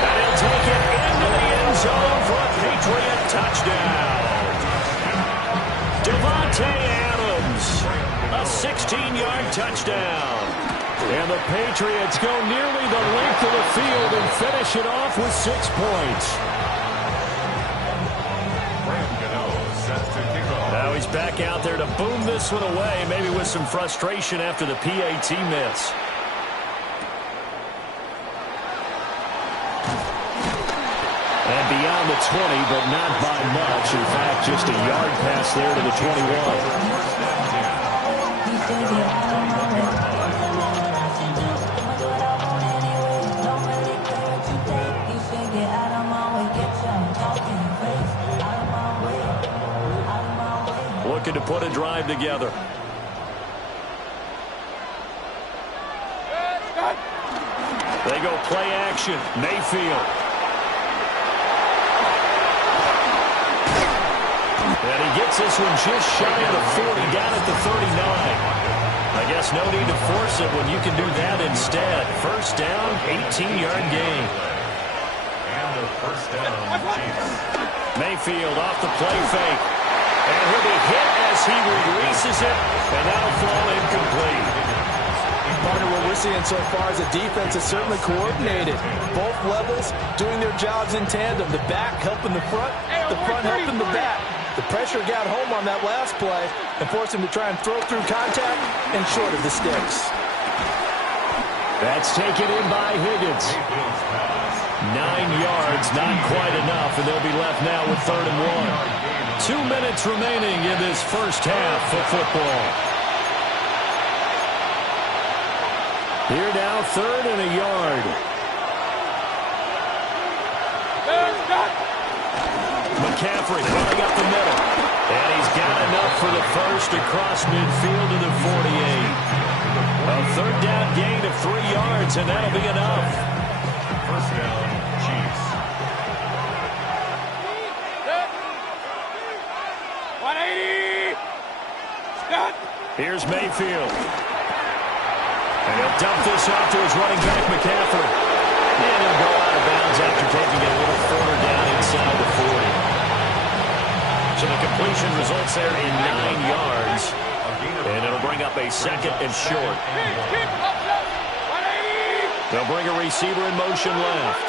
And he'll take it into the end zone for a Patriot touchdown. Devontae Adams, a 16-yard touchdown. And the Patriots go nearly the length of the field and finish it off with 6 points. Now he's back out there to boom this one away, maybe with some frustration after the PAT miss. And beyond the 20, but not by much. In fact, just a yard pass there to the 21. Looking to put a drive together. They go play action. Mayfield. And he gets this one just shy of the 40, down at the 39. A guess no need to force it when you can do that instead. First down, 18-yard gain. And the first down, Chiefs. Mayfield off the play fake. And he'll be hit as he releases it, and that'll fall incomplete. Partner, what we're seeing so far is the defense is certainly coordinated. Both levels doing their jobs in tandem. The back helping the front helping the back. The pressure got home on that last play and forced him to try and throw through contact and short of the sticks. That's taken in by Higgins. 9 yards, not quite enough, and they'll be left now with 3rd and 1. 2 minutes remaining in this first half of football. Here now, 3rd and a yard. McCaffrey running up the middle. And he's got enough for the first across midfield to the 48. A 3rd down gain of 3 yards, and that'll be enough. First down, Chiefs. 180. Stop. Here's Mayfield. And he'll dump this off to his running back, McCaffrey. And he'll go out of bounds after taking it a little further down inside the 40. So the completion results there in 9 yards. And it'll bring up a 2nd and short. They'll bring a receiver in motion left.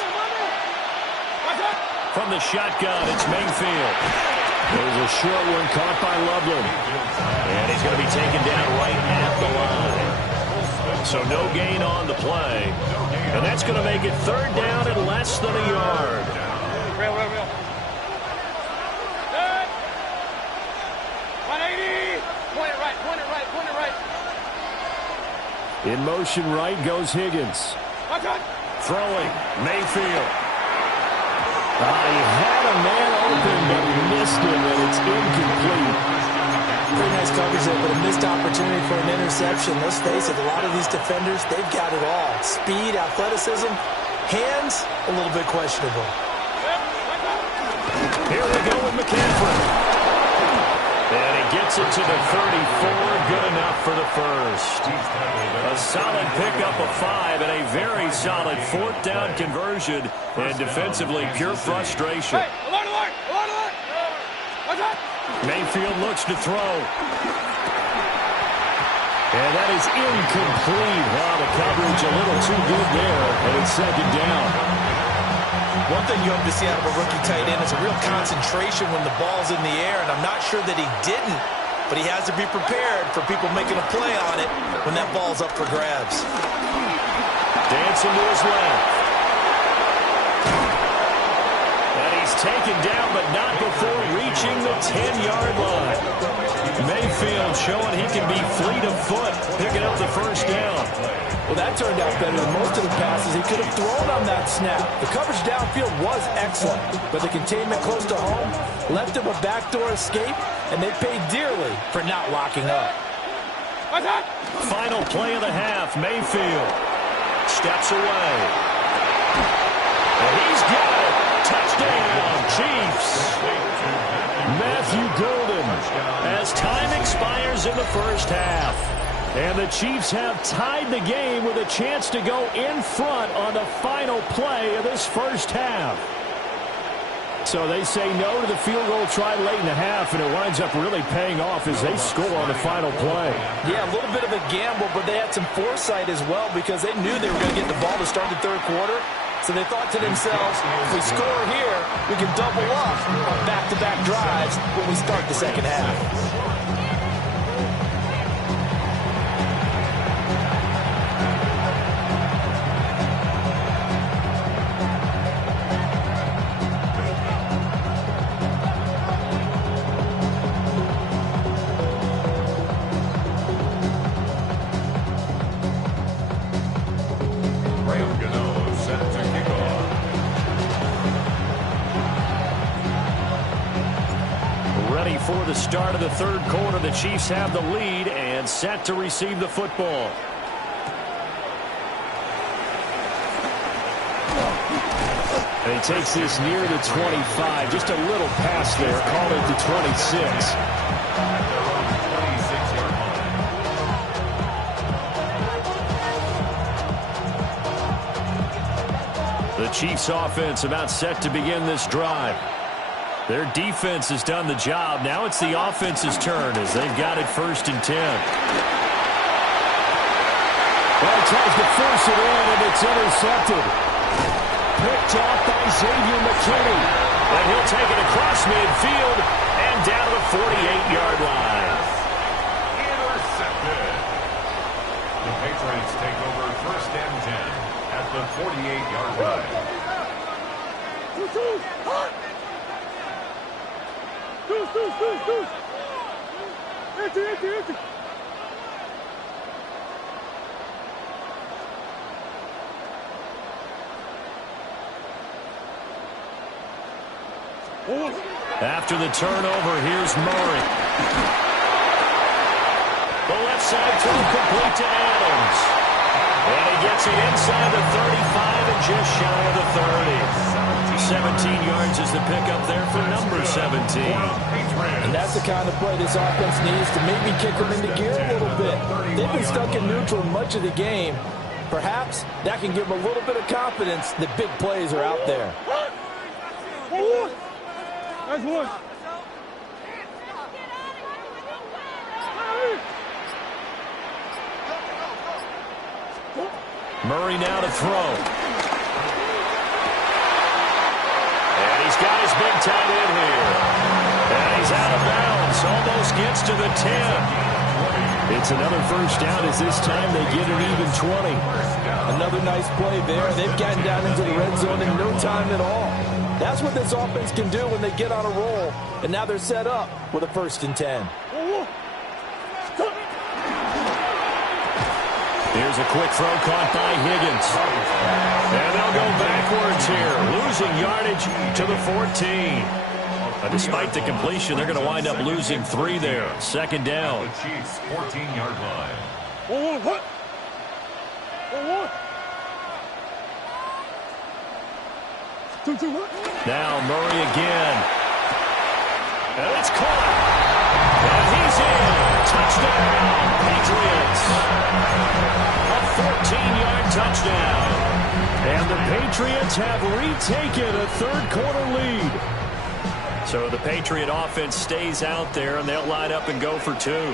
From the shotgun, it's Mayfield. There's a short one caught by Loveland. And he's going to be taken down right at the line. So no gain on the play. And that's going to make it 3rd down and less than a yard. Real. 180. Point it right. In motion right goes Higgins. Throwing, Mayfield. He had a man open, but he missed him, and it's incomplete. Pretty nice coverage there, but a missed opportunity for an interception. Let's face it, a lot of these defenders, they've got it all. Speed, athleticism, hands, a little bit questionable. Here they go with McCaffrey. And he gets it to the 34, good enough for the first. A solid pickup of 5 and a very solid 4th down conversion. And defensively, pure frustration. Hey, alert! What's up? Mayfield looks to throw. And that is incomplete. Wow, the coverage a little too good there. And it's 2nd down. One thing you hope to see out of a rookie tight end is a real concentration when the ball's in the air, and I'm not sure that he didn't, but he has to be prepared for people making a play on it when that ball's up for grabs. Dancing to his left. And he's taken down, but not before reaching the 10-yard line. Mayfield showing he can be fleet of foot, picking up the first down. Well, that turned out better than most of the passes he could have thrown on that snap. The coverage downfield was excellent, but the containment close to home left him a backdoor escape, and they paid dearly for not locking up. Final play of the half, Mayfield steps away. And he's got it. Touchdown, Chiefs. Matthew Golden as time expires in the first half. And the Chiefs have tied the game with a chance to go in front on the final play of this first half. So they say no to the field goal try late in the half, and it winds up really paying off as they score on the final play. Yeah, a little bit of a gamble, but they had some foresight as well because they knew they were going to get the ball to start the 3rd quarter. So they thought to themselves, if we score here, we can double up on back-to-back drives when we start the 2nd half. For the start of the 3rd quarter, the Chiefs have the lead and set to receive the football. And he takes this near the 25, just a little pass there, call it the 26. The Chiefs offense about set to begin this drive. Their defense has done the job. Now it's the offense's turn as they've got it 1st and 10. Well, tries to force it in, and it's intercepted. Picked off by Xavier McKinney. And he'll take it across midfield and down to the 48-yard line. Intercepted. The Patriots take over 1st and 10 at the 48-yard line. After the turnover, here's Murray. The left side throw complete to Adams. And he gets it inside the 35 and just shy of the 30. 17 yards is the pickup there for number 17. And that's the kind of play this offense needs to maybe kick them into gear a little bit. They've been stuck in neutral much of the game. Perhaps that can give them a little bit of confidence that big plays are out there. That's one. Murray now to throw. And he's got his big tight end here. And he's out of bounds. Almost gets to the 10. It's another 1st down as this time they get an even 20. Another nice play there. They've gotten down into the red zone in no time at all. That's what this offense can do when they get on a roll. And now they're set up with a 1st and 10. Here's a quick throw caught by Higgins. And they'll go backwards here, losing yardage to the 14. Despite the completion, they're going to wind up losing 3 there. 2nd down. The Chiefs' 14-yard line. Now Murray again. And it's caught. And he's in. Touchdown, Patriots. A 14-yard touchdown. And the Patriots have retaken a 3rd-quarter lead. So the Patriot offense stays out there, and they'll line up and go for 2. The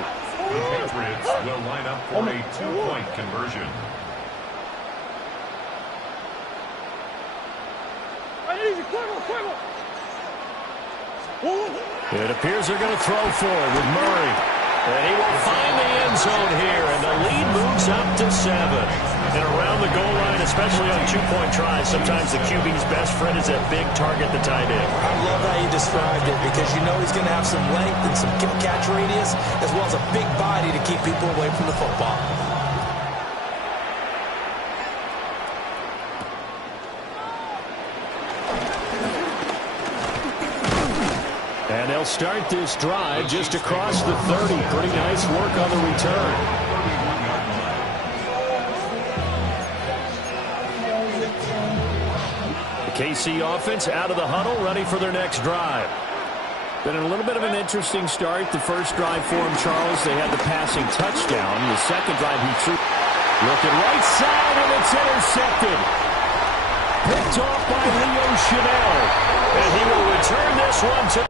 Patriots will line up for a 2-point conversion. It appears they're going to throw for it with Murray. And he will find the end zone here, and the lead moves up to 7. And around the goal line, especially on 2-point tries, sometimes the QB's best friend is that big target, the tight end. I love how you described it because you know he's going to have some length and some catch radius as well as a big body to keep people away from the football. And they'll start this drive just across the 30. Pretty nice work on the return. The KC offense out of the huddle, ready for their next drive. Been a little bit of an interesting start. The first drive for him, Charles, they had the passing touchdown. The second drive he threw. Looking right side, and it's intercepted. Picked off by Leo Chanel. And he will return this one to...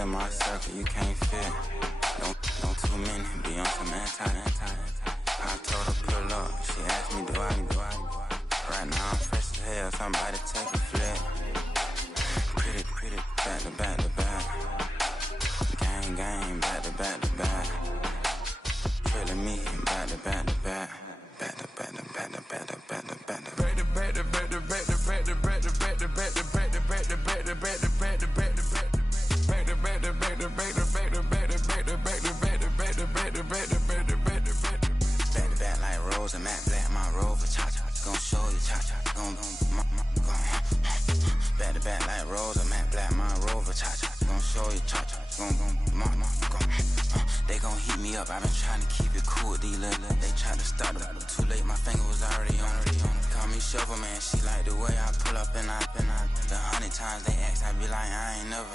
In my circle, you can't fit. Don't too many be on some anti. I told her pull up. She asked me, do I? Right now I'm fresh as hell. Somebody take a flip. Pretty, back to back. Gang, back to back. Trailing me, back to back. They gon' heat me me up. I've been trying to keep it cool with these little. They tried to start it. Too late, my finger was already on. Call me Shovel Man, she like the way I pull up and I. The 100 times they ask, I be like, I ain't never.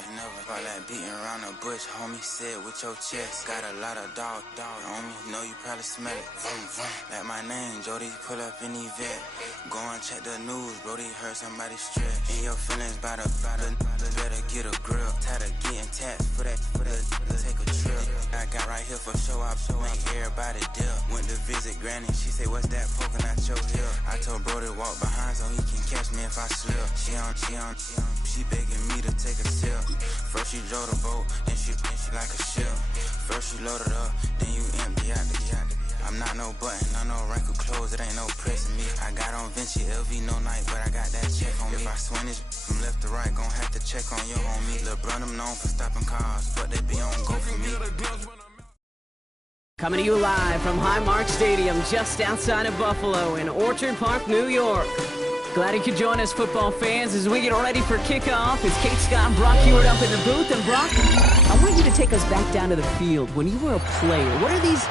All that beating around the bush, homie said with your chest. Got a lot of dog on me, know you probably smell it. Vroom, vroom. Like my name, Jody, pull up in the vet. Go and check the news, Brody heard somebody stress. In your feelings by the better get a grill. Tired of getting taxed for that, take a trip. I got right here for show up, make everybody dip. Went to visit Granny, she say, what's that poking out your hip? I told Brody walk behind so he can catch me if I slip. She begging me to take a sip. First she drove the boat, then she like a ship. First you load it up, then you empty out the I'm not no button, no wrinkled clothes, it ain't no pressing me. I got on Vinci LV no night, but I got that check on me. If I swing this from left to right, gon' have to check on your homie. Lil' brother known for stopping cars, but they be on go for me. Coming to you live from Highmark Stadium, just outside of Buffalo in Orchard Park, New York. Glad you could join us, football fans, as we get ready for kickoff. It's Kate Scott and Brock Hewitt up in the booth. And Brock, I want you to take us back down to the field. When you were a player, what are these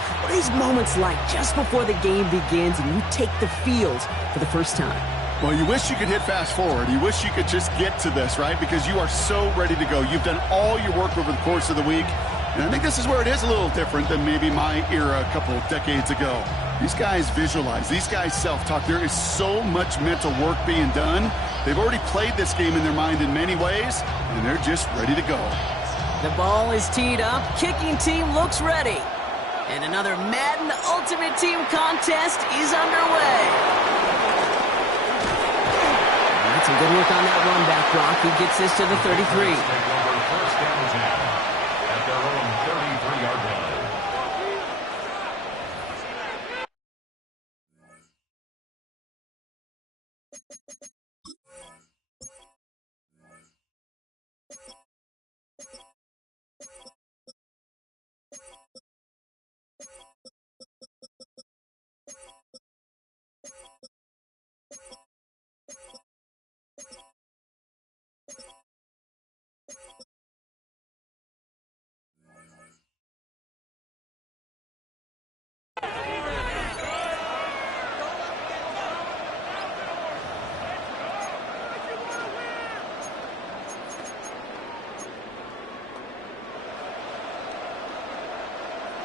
moments like just before the game begins and you take the field for the first time? Well, you wish you could hit fast forward. You wish you could just get to this, right? Because you are so ready to go. You've done all your work over the course of the week. And I think this is where it is a little different than maybe my era a couple of decades ago. These guys visualize. These guys self-talk. There is so much mental work being done. They've already played this game in their mind in many ways, and they're just ready to go. The ball is teed up. Kicking team looks ready. And another Madden Ultimate Team contest is underway. That's some good work on that run back, Brock. He gets this to the 33. First down and 10 at their own 33-yard line.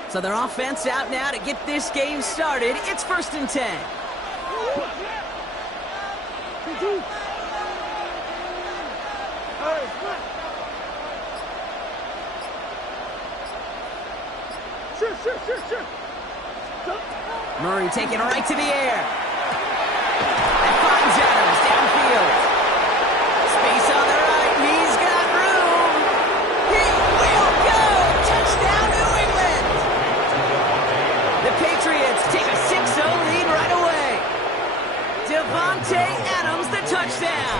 So their offense out now to get this game started. It's 1st and 10. Murray taking it right to the air. That finds Adams downfield. Space on the right. He's got room. He will go. Touchdown, New England. The Patriots take a 6-0 lead right away. Devontae Adams, the touchdown.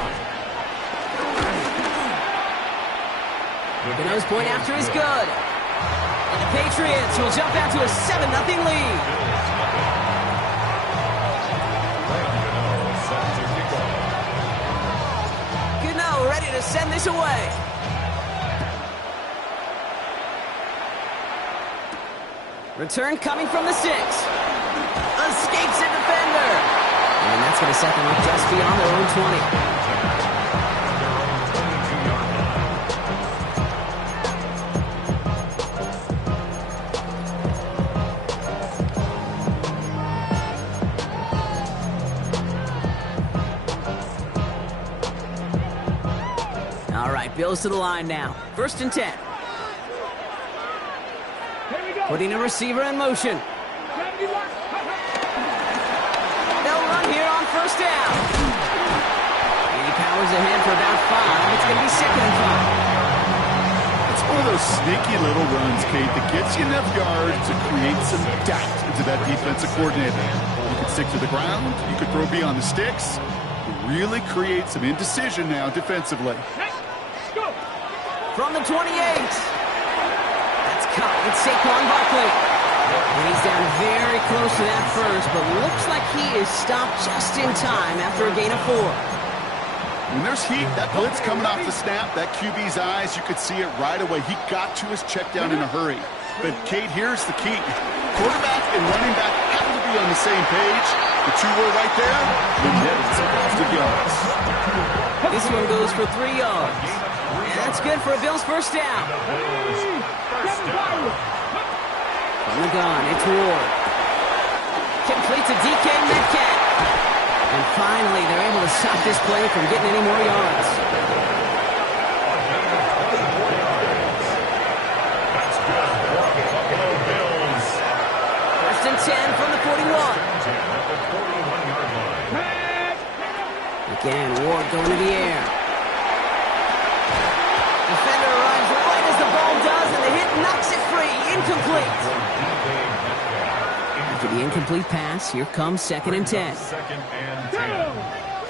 The nose point after is good. And the Patriots will jump out to a 7-0 lead. Gano ready to send this away. Return coming from the 6. Escapes a defender. And that's going to set them up just beyond their own 20. All right, Bills to the line now. 1st and 10. Putting a receiver in motion. They'll run here on 1st down. And he powers ahead for about 5. It's going to be 2nd and 5. It's one of those sneaky little runs, Kate, that gets you enough yards to create some doubt into that defensive coordinator. You could stick to the ground. You could throw beyond the sticks. Really create some indecision now defensively. From the 28. That's caught. It's Saquon Barkley. And he's down very close to that first, but looks like he is stopped just in time after a gain of 4. When there's heat, that blitz coming off the snap, that QB's eyes, you could see it right away. He got to his check down in a hurry. But, Kate, here's the key. Quarterback and running back have to be on the same page. The two were right there. The net is positive yards. This one goes for 3 yards. And that's good for a Bills first down. From the gun, it's Ward. Complete to DK Metcalf. And finally, they're able to stop this play from getting any more yards. First and 10 from the 41. Again, Ward going to the air. Defender arrives right as the ball does, and the hit knocks it free. Incomplete. After the incomplete pass, here comes 2nd and 10.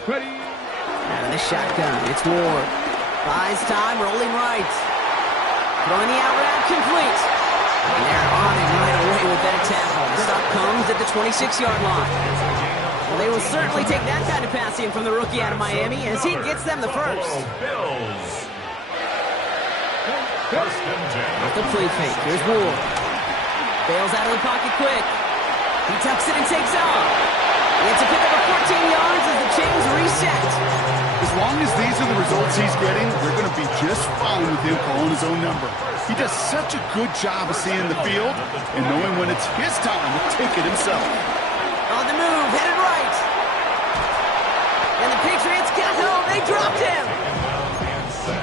Ready. Out of the shotgun, it's Ward. Buys time, rolling right. Throwing the out route, complete. And they're on it right away with that tackle. The stop comes at the 26-yard line. Well, they will certainly take that kind of passing from the rookie out of Miami as he gets them the first. With the play fake, here's Ward. Bails out of the pocket quick. He tucks it and takes off. It's a pick up of 14 yards as the chains reset. As long as these are the results he's getting, they're going to be just fine with him calling his own number. He does such a good job of seeing the field and knowing when it's his time to take it himself. On the move, headed right. And the Patriots got home. They dropped him.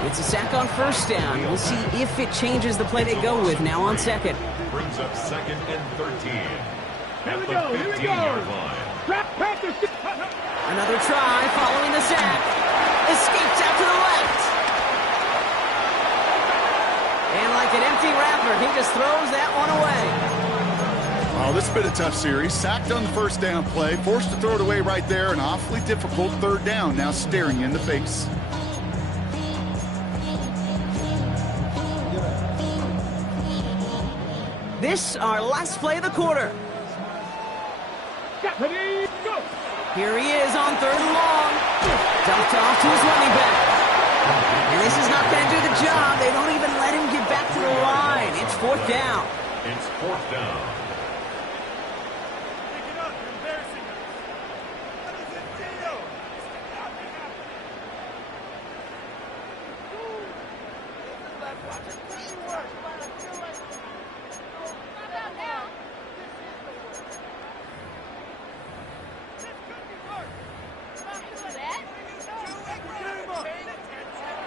It's a sack on first down. We'll see if it changes the play they go with now on second. Brings up 2nd and 13. Here we go. Here we go. Another try following the sack. Escapes out to the left. And like an empty wrapper, he just throws that one away. Oh, this has been a tough series. Sacked on the first down play, forced to throw it away right there. An awfully difficult 3rd down now staring you in the face. This, our last play of the quarter. Here he is on 3rd and long. Dumped off to his running back. And this is not going to do the job. They don't even let him get back to the line. It's 4th down. It's 4th down.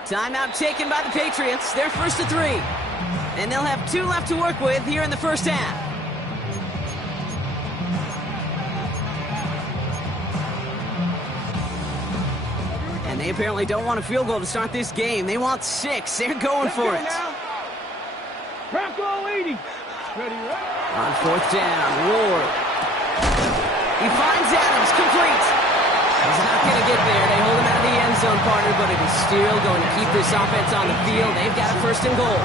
Timeout taken by the Patriots. They're 1st and 3. And they'll have 2 left to work with here in the first half. And they apparently don't want a field goal to start this game. They want 6. They're going for it. Bronco 80. Ready, right? On 4th down, Ward. He finds Adams, complete. He's not going to get there. They hold him out of the end zone, partner, but it is still going to keep this offense on the field. They've got a 1st and goal.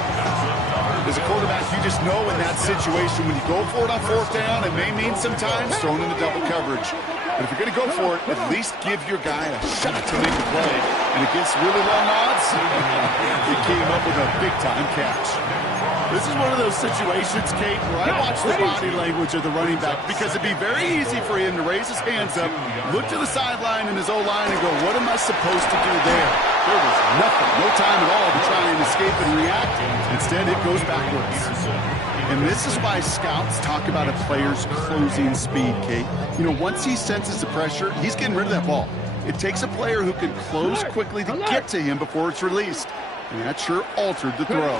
As a quarterback, you just know in that situation when you go for it on 4th down, it may mean sometimes throwing into double coverage. But if you're going to go for it, at least give your guy a shot to make a play. And against really long odds, he came up with a big-time catch. This is one of those situations, Kate, where I watch the body language of the running back because it'd be very easy for him to raise his hands up, look to the sideline in his O-line and go, what am I supposed to do there? There was nothing, no time at all to try and escape and react. Instead, it goes backwards. And this is why scouts talk about a player's closing speed, Kate. You know, once he senses the pressure, he's getting rid of that ball. It takes a player who can close quickly to get to him before it's released. And that sure altered the throw.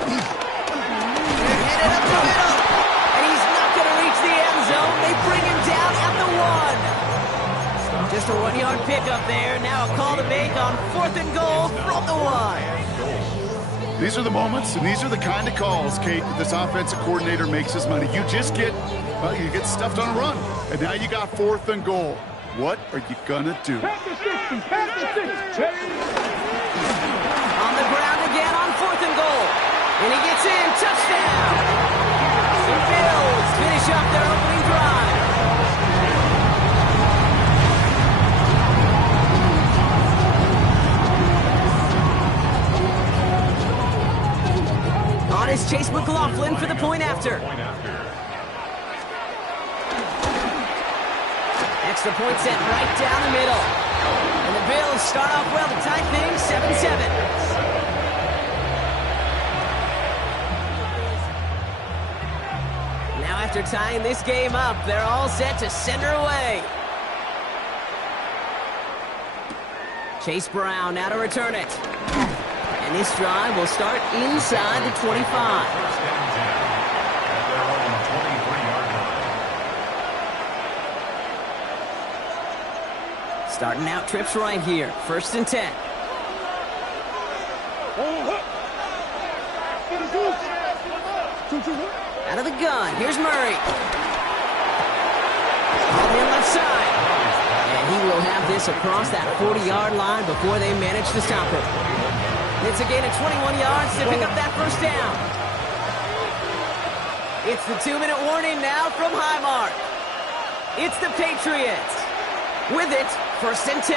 Headed up the middle, and he's not going to reach the end zone. They bring him down at the 1. Just a 1-yard pickup there. Now a call to make on 4th and goal from the 1. These are the moments, and these are the kind of calls, Kate, that this offensive coordinator makes his money. You just get, well, you get stuffed on a run, and now you got 4th and goal. What are you going to do? Pass the 60, pass the 60. On the ground again on 4th and goal. And he gets in, touchdown! The Bills finish up their opening drive. On is Chase McLaughlin. McLaughlin for the point after. Extra point set right down the middle. And the Bills start off well to tie things 7-7. Now after tying this game up, they're all set to send her away. Chase Brown now to return it. And this drive will start inside the 25. Starting out trips right here. 1st and 10. Out of the gun. Here's Murray. On the left side. And he will have this across that 40-yard line before they manage to stop it. It's a gain of 21 yards to pick up that first down. It's the 2-minute warning now from Highmark. It's the Patriots. With it, 1st and 10.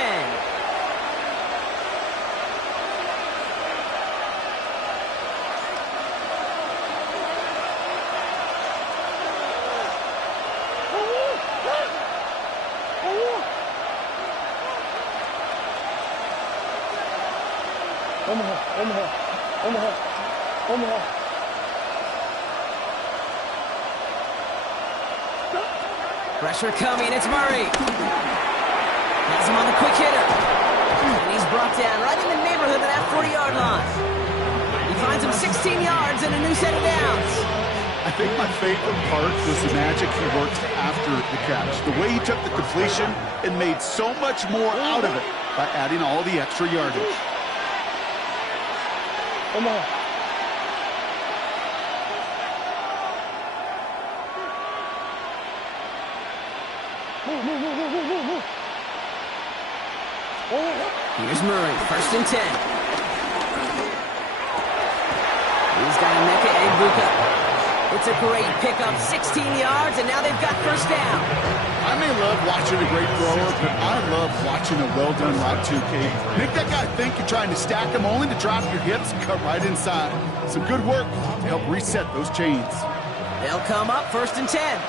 Omaha. Pressure coming, it's Murray. Has him on the quick hitter. And he's brought down right in the neighborhood of that 40-yard line. He finds him 16 yards and a new set of downs. I think my favorite part was the magic he worked after the catch. The way he took the completion and made so much more out of it by adding all the extra yardage. Omaha. Here's Murray, 1st and 10. He's got Emeka Egbuka. It's a great pickup, 16 yards, and now they've got 1st down. I may love watching a great thrower, but I love watching a well-done route too, Kate. Make that guy think you're trying to stack him only to drop your hips and cut right inside. Some good work to help reset those chains. They'll come up 1st and 10.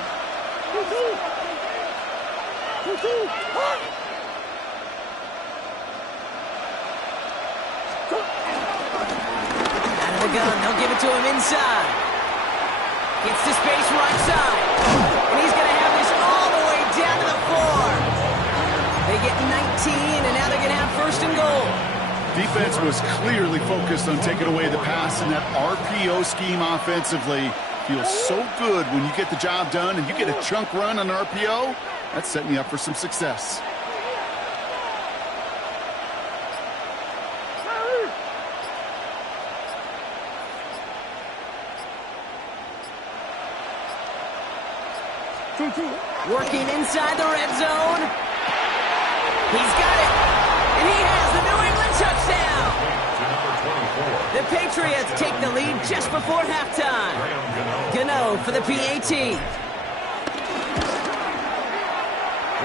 Out of the gun, they'll give it to him inside. Gets to space right side. And he's going to have this all the way down to the 4. They get 19, and now they're going to have 1st and goal. Defense was clearly focused on taking away the pass, and that RPO scheme offensively feels so good when you get the job done and you get a chunk run on RPO. That's setting you up for some success. Working inside the red zone. He's got it. And he has the New England touchdown. The Patriots take the lead just before halftime. Gano for the PAT.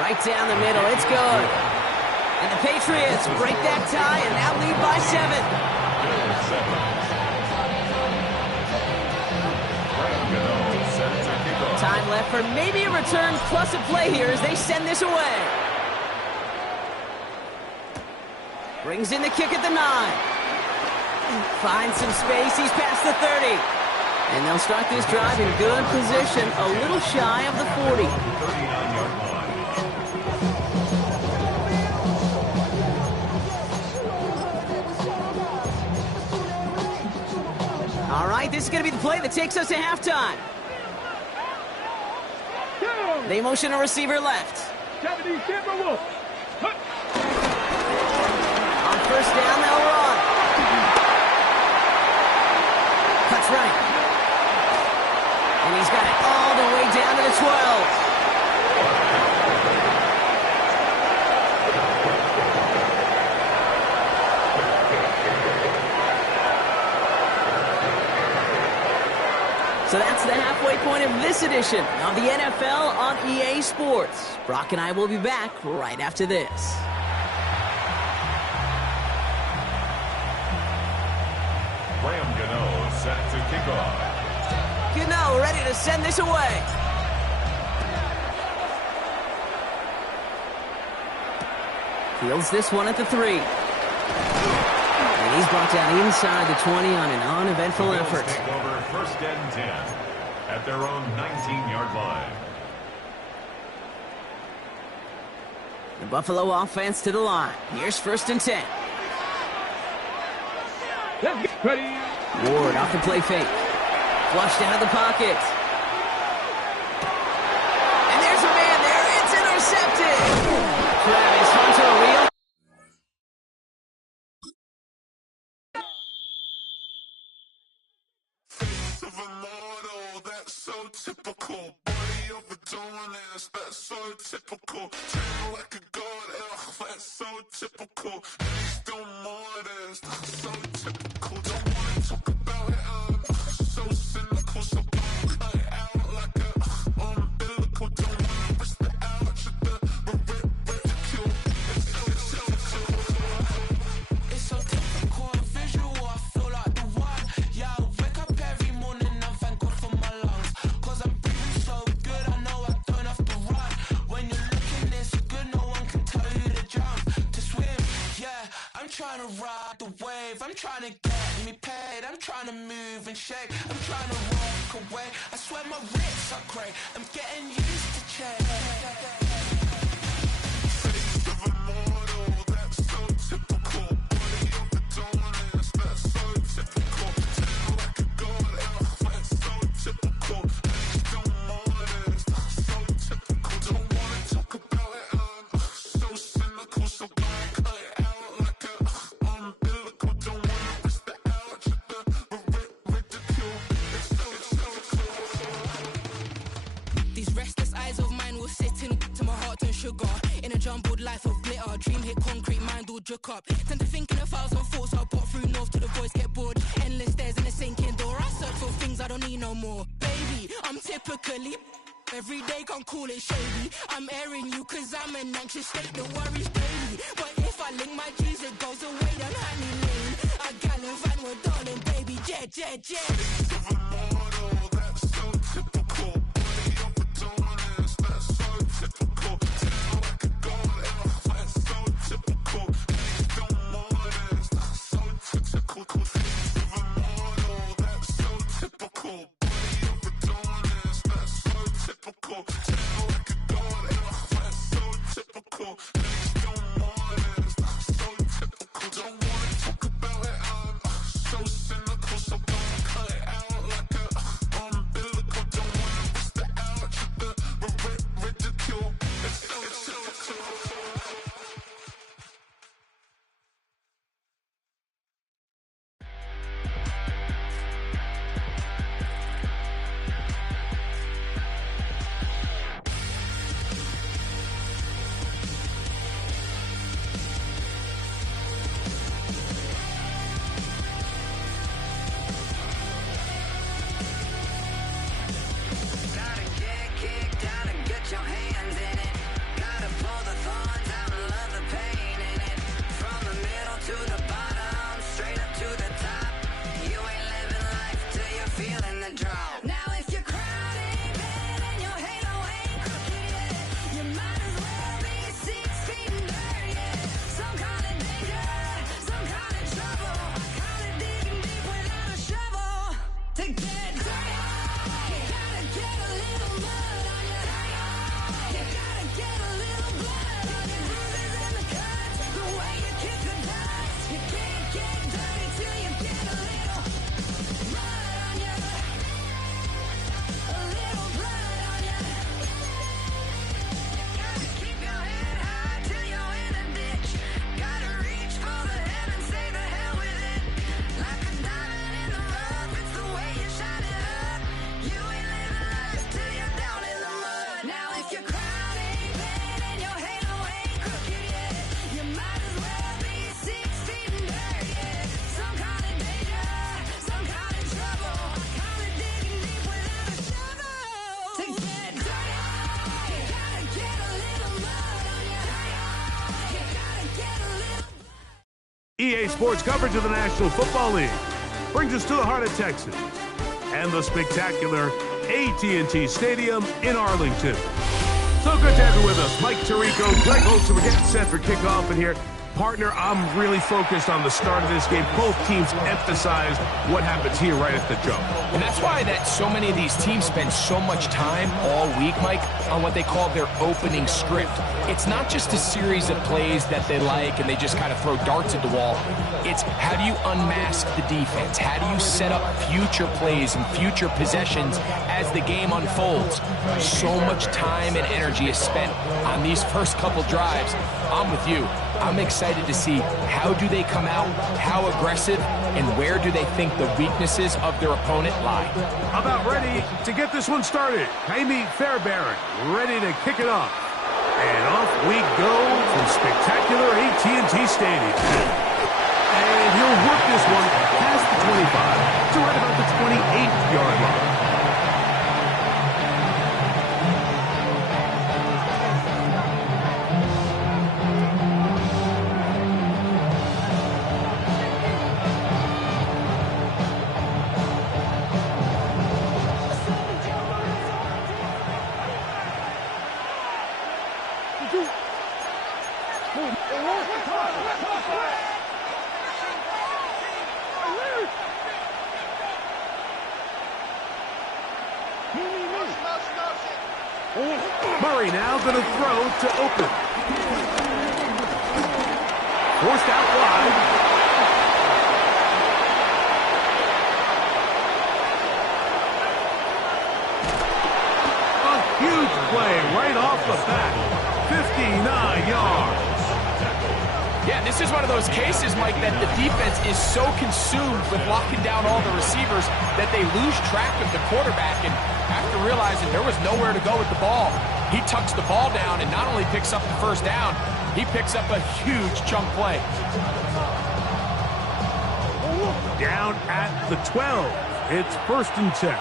Right down the middle. It's good. And the Patriots break that tie and now lead by 7. Time left for maybe a return plus a play here as they send this away. Brings in the kick at the 9. Finds some space. He's past the 30. And they'll start this drive in good position, a little shy of the 40. All right, this is going to be the play that takes us to halftime. They motion a receiver left. On 1st down, they'll run. Cuts right. And he's got it all the way down to the 12. So that's the halfway point of this edition of the NFL on EA Sports. Brock and I will be back right after this. Graham Gano set to kick off. Buffalo ready to send this away. Fields this one at the 3. And he's brought down inside the 20 on an uneventful effort. Take over 1st and 10 at their own 19-yard line. The Buffalo offense to the line. Here's 1st and 10. Let's get ready. Ward off the play fake. Flushed out of the pocket. And there's a man there. It's intercepted. Travis Hunter reel. That's so typical. Body of a dominance, that's so typical. Train like a god, that's so typical. Still modest, that's so typical. Don't wanna talk about it, so cynical. So cut it out like a umbilical. Don't wanna risk the ouch of the ridicule. It's so typical and visual, I feel like the one. Yeah, I wake up every morning and thank God for my lungs. Cause I'm breathing so good, I know I don't have to run. When you're looking this good, no one can tell you to jump, to swim. Yeah, I'm trying to ride the wave, I'm trying to get me paid, I'm trying to move and shake, I'm trying to walk away. I swear my wrists are great, I'm getting used to change. Face of a mortal, that's so typical. Body of the dominance, that's so typical. Tell like a god, that's so typical. Still modest, that's so typical. Don't wanna talk about it, so cynical. So cut it out like a umbilical. Don't wanna risk the ouch of the ridicule. It's so These restless eyes of mine will sit in to my heart and sugar. In a jumbled life of glitter, dream hit concrete, mind all jerk up. Tend to think in 1,000 thoughts, I'll pop through north till the voice get bored. Endless stairs in a sinking door, I search for things I don't need no more. Baby, I'm typically every day can't call it shady. I'm airing you cause I'm an anxious state, the worries daily. But if I link my G's, it goes away down honey lane. I gallivant with darling, baby, jet. that's so typical. Body of a dominance, that's so typical. Tell like a god, that's so typical. Still modest, that's so typical. Face of a mortal, that's so typical. Body of a dominance, that's so typical. Tell like a god, that's so typical. Still modest, that's so typical. Don't wanna talk about it, so cynical. So cut it out like a umbilical. Don't wanna risk the ouch of the ridicule. It's so typical. Gotta get kicked out and get your hands in it. Gotta pull the thorns out and love the pain in it. From the middle to the bottom, straight up to the top. You ain't living life till you're feeling the drop. Now if your crown ain't bad and your halo ain't crooked yet, you might as well be 6 feet in dirt yet. Some kind of danger, some kind of trouble. Kind of digging deep without a shovel. To get dirty, you gotta get a little mud on you. You gotta get a little blood on your bruises and the cuts. The way you kick the dust. You can't get dirty till you get a little mud on you. A little blood on you. Gotta keep your head high till you're in a ditch. Gotta reach for the heavens, say the hell with it. Like a diamond in the rough, it's the way you shine it up. You ain't living life till you're down in the mud. Now if your crown ain't bad and your halo ain't crooked yet, you might as well be 6 feet in dirt yet. Some kind of danger, some kind of trouble. Kind of digging deep without a shovel. To get dirty, you gotta get a little mud on you. You gotta get a little. EA Sports coverage of the National Football League brings us to the heart of Texas and the spectacular AT&T Stadium in Arlington. So good to have you with us. Mike Tirico, Greg Olsen. We're getting set for kickoff in here. Partner, I'm really focused on the start of this game. Both teams emphasize what happens here right at the jump. And that's why that so many of these teams spend so much time all week, Mike, on what they call their opening script. It's not just a series of plays that they like and they just kind of throw darts at the wall. It's how do you unmask the defense? How do you set up future plays and future possessions as the game unfolds? So much time and energy is spent on these first couple drives. I'm with you. I'm excited to see how do they come out, how aggressive, and where do they think the weaknesses of their opponent lie. About ready to get this one started. Jaime Fairbairn ready to kick it off. And off we go from spectacular AT&T Stadium. And he'll work this one past the 25 to right about the 28-yard line. Murray now going to throw to open. Forced out wide. A huge play right off the bat. 59 yards. Yeah, this is one of those cases, Mike, that the defense is so consumed with locking down all the receivers that they lose track of the quarterback, and after realizing there was nowhere to go with the ball, he tucks the ball down and not only picks up the first down, he picks up a huge chunk play. Down at the 12. It's 1st and 10.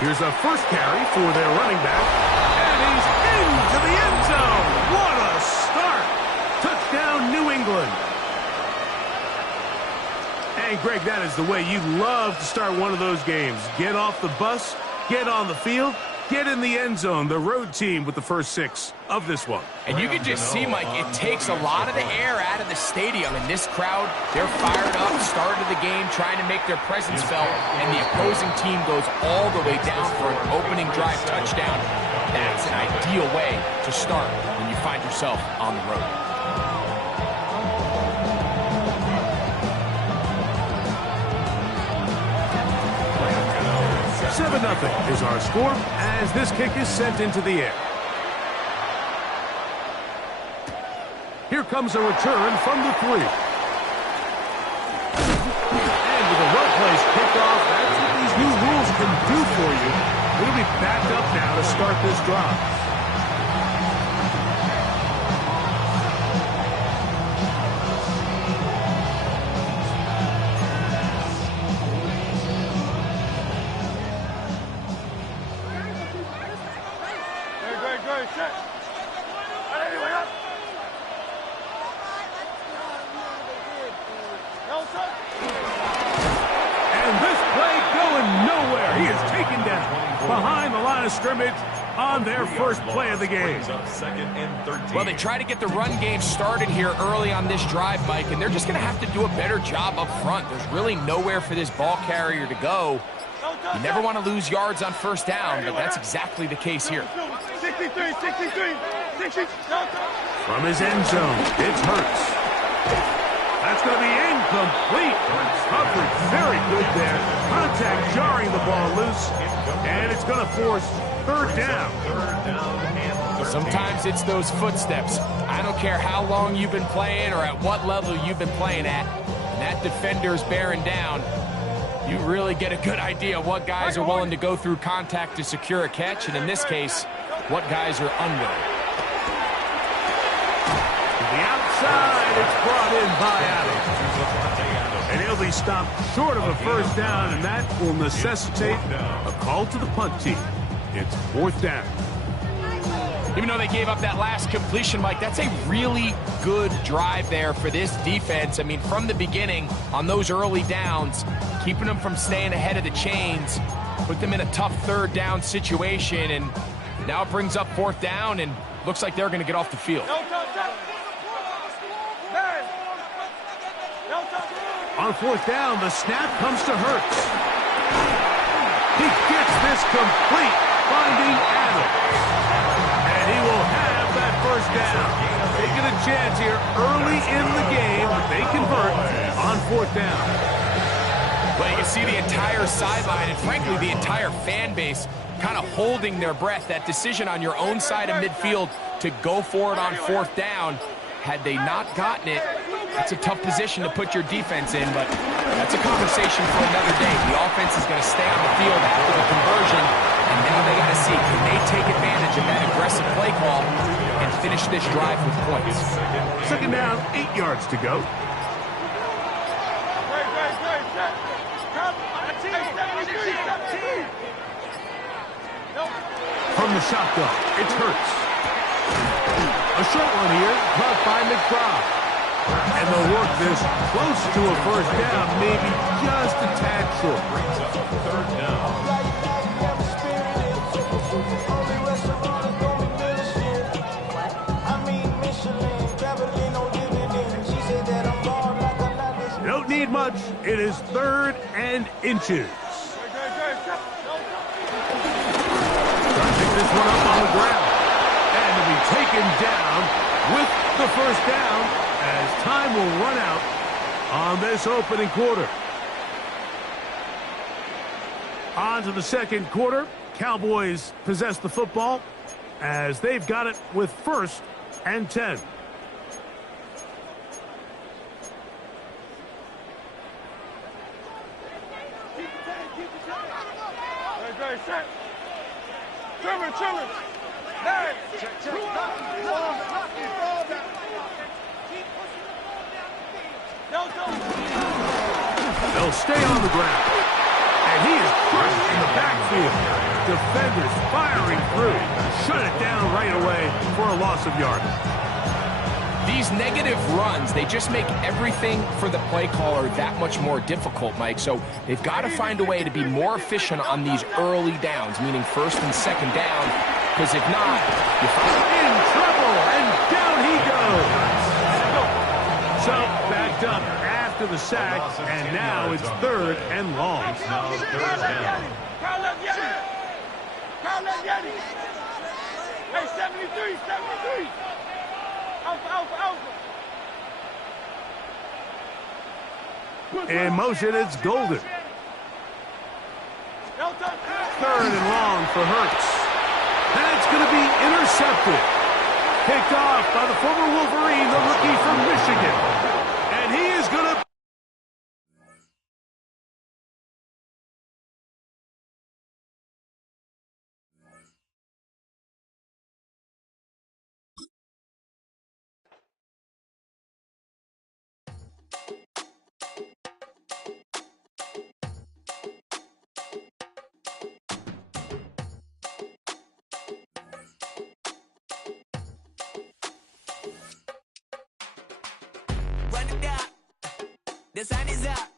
Here's a first carry for their running back. And he's into the end zone. What a start. Touchdown, New England. And, Greg, that is the way you love to start one of those games. Get off the bus, get on the field, get in the end zone. The road team with the first 6 of this one. And you can just see, Mike, it takes a lot of the air out of the stadium. And this crowd, they're fired up, started the game, trying to make their presence felt. And the opposing team goes all the way down for an opening drive touchdown. That's an ideal way to start when you find yourself on the road. 7-0 is our score as this kick is sent into the air. Here comes a return from the 3. And with a well-placed kickoff, that's what these new rules can do for you. We'll be backed up now to start this drive. Scrimmage on their first play of the game. Well, they try to get the run game started here early on this drive, Mike, and they're just going to have to do a better job up front. There's really nowhere for this ball carrier to go. You never want to lose yards on first down, but that's exactly the case here. 63. From his end zone, it's Hurts. That's going to be incomplete. Coverage very good there. Contact jarring the ball loose, and it's going to force 3rd down. Sometimes it's those footsteps. I don't care how long you've been playing or at what level you've been playing at. When that defender's bearing down, you really get a good idea of what guys are willing to go through contact to secure a catch, and in this case, what guys are unwilling. To the outside, it's brought in by Adams. And he'll be stopped short of a first down, and that will necessitate a call to the punt team. It's 4th down. Even though they gave up that last completion, Mike, that's a really good drive there for this defense. I mean, from the beginning, on those early downs, keeping them from staying ahead of the chains, put them in a tough third down situation, and now it brings up fourth down, and looks like they're going to get off the field. On fourth down, the snap comes to Hurts. He gets this complete, finding Adams. And he will have that first down. Taking a chance here early in the game. They convert on fourth down. Well, you can see the entire sideline and, frankly, the entire fan base kind of holding their breath. That decision on your own side of midfield to go for it on fourth down, had they not gotten it, it's a tough position to put your defense in, but that's a conversation for another day. The offense is going to stay on the field after the conversion, and now they got to see, can they take advantage of that aggressive play call and finish this drive with points? Second down, 8 yards to go. From the shotgun, it's Hurts. A short one here, caught by McBride. And they'll work this close to a first down, maybe just a tad short. Brings up third down. You don't need much. It is 3rd and inches. Trying to pick this one up on the ground. And to be taken down with the first down, as time will run out on this opening quarter. On to the second quarter. Cowboys possess the football as they've got it with 1st and 10. They'll stay on the ground. And he is crushed in the backfield. Defenders firing through. Shut it down right away for a loss of yardage. These negative runs, they just make everything for the play caller that much more difficult, Mike. So they've got to find a way to be more efficient on these early downs, meaning 1st and 2nd down, because if not, you find in trouble, and down he goes. So backed up after the sack, and now it's 3rd and long. Hey, 73, 73. Alpha. In motion, it's Golden. 3rd and long for Hurts. That's going to be intercepted. Picked off by the former Wolverine, the rookie from Michigan. And he is going to... The sun is up,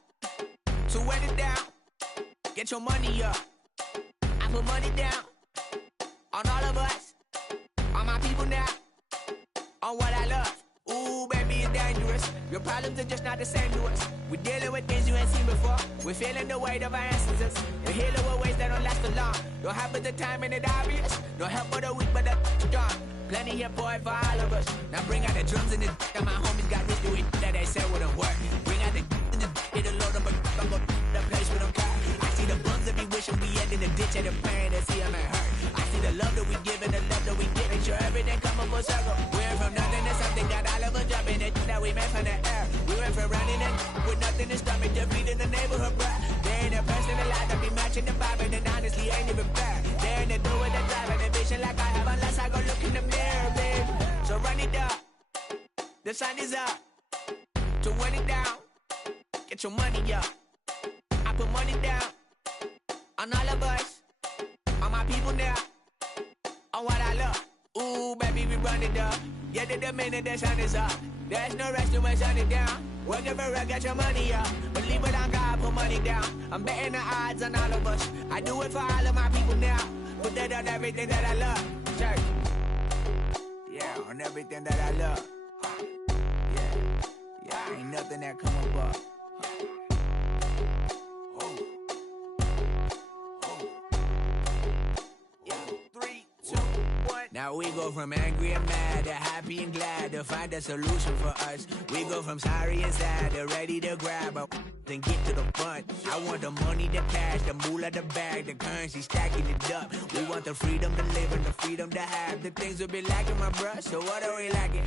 so wet it down. Get your money up. I put money down on all of us, on my people now, on what I love. Ooh, baby, it's dangerous. Your problems are just not the same to us. We're dealing with things you ain't seen before. We're feeling the weight of our ancestors. We're healing with ways that don't last for long. Don't have but the time and it obvious. No help for the weak, but the strong. Plenty here for it for all of us. Now bring out the drums and the and my homies got this doing that they said wouldn't work. Bring out the and the hit a load up a I'm go the place with them car. I see the bums that be wishing we end in the ditch and the pain that see them ain't hurt. I see the love that we give and the love that we give. Make sure everything come up full circle. We went from nothing to something, got all of us jumping it that we made from the air. We went from running it with nothing to stop it, defeat in the neighborhood, bruh. They ain't a person alive that be matching the vibe, and honestly ain't even fair. They ain't the do with the drive and the vision like I have unless I go look in the mirror, babe. So run it up, the sun is up, to win it down, get your money up. I put money down on all of us, on my people now, on what I love. Ooh, run it up. Get it the minute the sun is up. There's no rest to when sun it down. Working for it, get your money up. Believe it on God, put money down. I'm betting the odds on all of us. I do it for all of my people now. Put that on everything that I love. Church. Yeah, on everything that I love. Yeah, ain't nothing that come above. Now we go from angry and mad to happy and glad to find a solution for us. We go from sorry and sad to ready to grab a then get to the front. I want the money, the cash, the moolah, the bag, the currency, stacking it up. We want the freedom to live and the freedom to have. The things will be lacking, my bruh, so what are we lacking?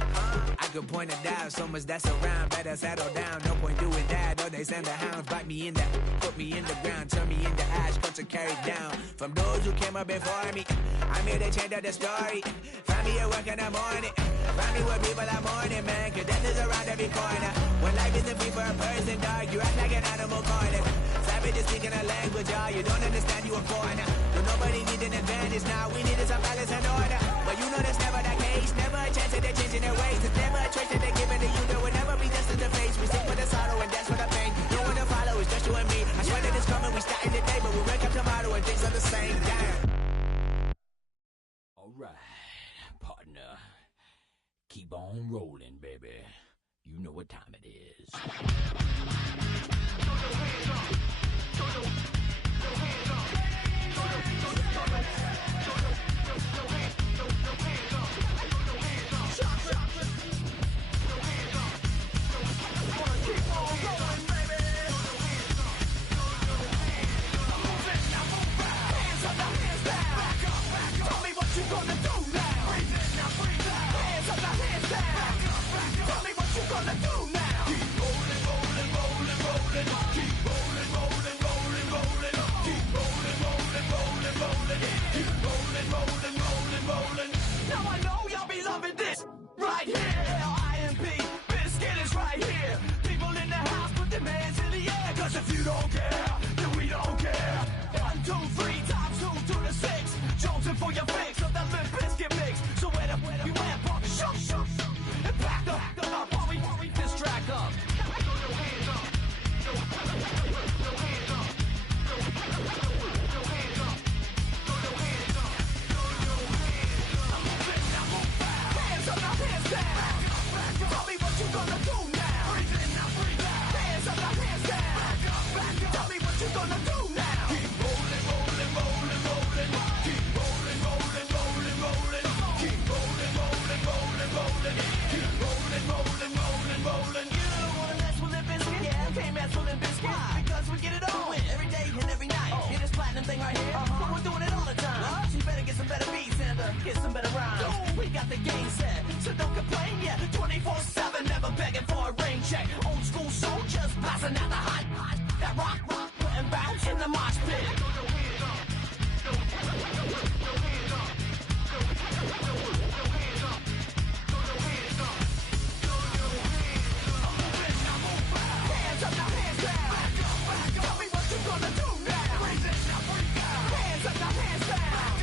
I could point it out, so much that's around. Better settle down, no point doing that. Or they send the hounds, bite me in that, put me in the ground, turn me into ash, cut to carry down. From those who came up before me, I'm here to change up the story. Find me at work in the morning, find me where people are mourning, man, cause death is around every corner. When life isn't free for a person, dog, you act like an animal corner. Savages speaking a language, y'all, you don't understand, you a foreigner. So nobody needs an advantage now, we needed some balance and order. But you know that's never the case, never a chance that they're changing their ways. It's never a choice that they're giving to you, there will never be just in the face. We stick with the sorrow and dance for the pain. No one to follow, it's just you and me. I swear that it's coming, we starting today, but we wake up tomorrow and things are the same. Damn. Alright, partner. Keep on rolling, baby. You know what time it is. If you don't care, then we don't care. 1, 2, 3 times 2 to the 6. Jonesing for your fix of that Limp Bizkit mix. So where we went, pump, shoot, and back up, while we this track up. Hands up, now hands down. Tell me what you gonna do now. Hands up, now hands down. Tell me what you gonna do now. Keep rolling, rolling, rolling, rolling. Keep rolling, rolling, rolling, rolling. Keep rolling, rolling, rolling, rolling. Keep rolling, rolling, rolling, rolling. You don't wanna mess with Limp Bizkit? Yeah, you can't mess with Limp Bizkit. Because we get it on every day and every night. Hear this platinum thing right here? But we're doing it all the time. So you better get some better beats and get some better rhymes. We got the game set, so don't complain yet. 24/7, never begging for a rain check. Old school soldiers blasting out the hot. That rock, and bounce in the mosh pit. Hands up, now hands down. Tell me what you gonna do now. Hands up, now hands down.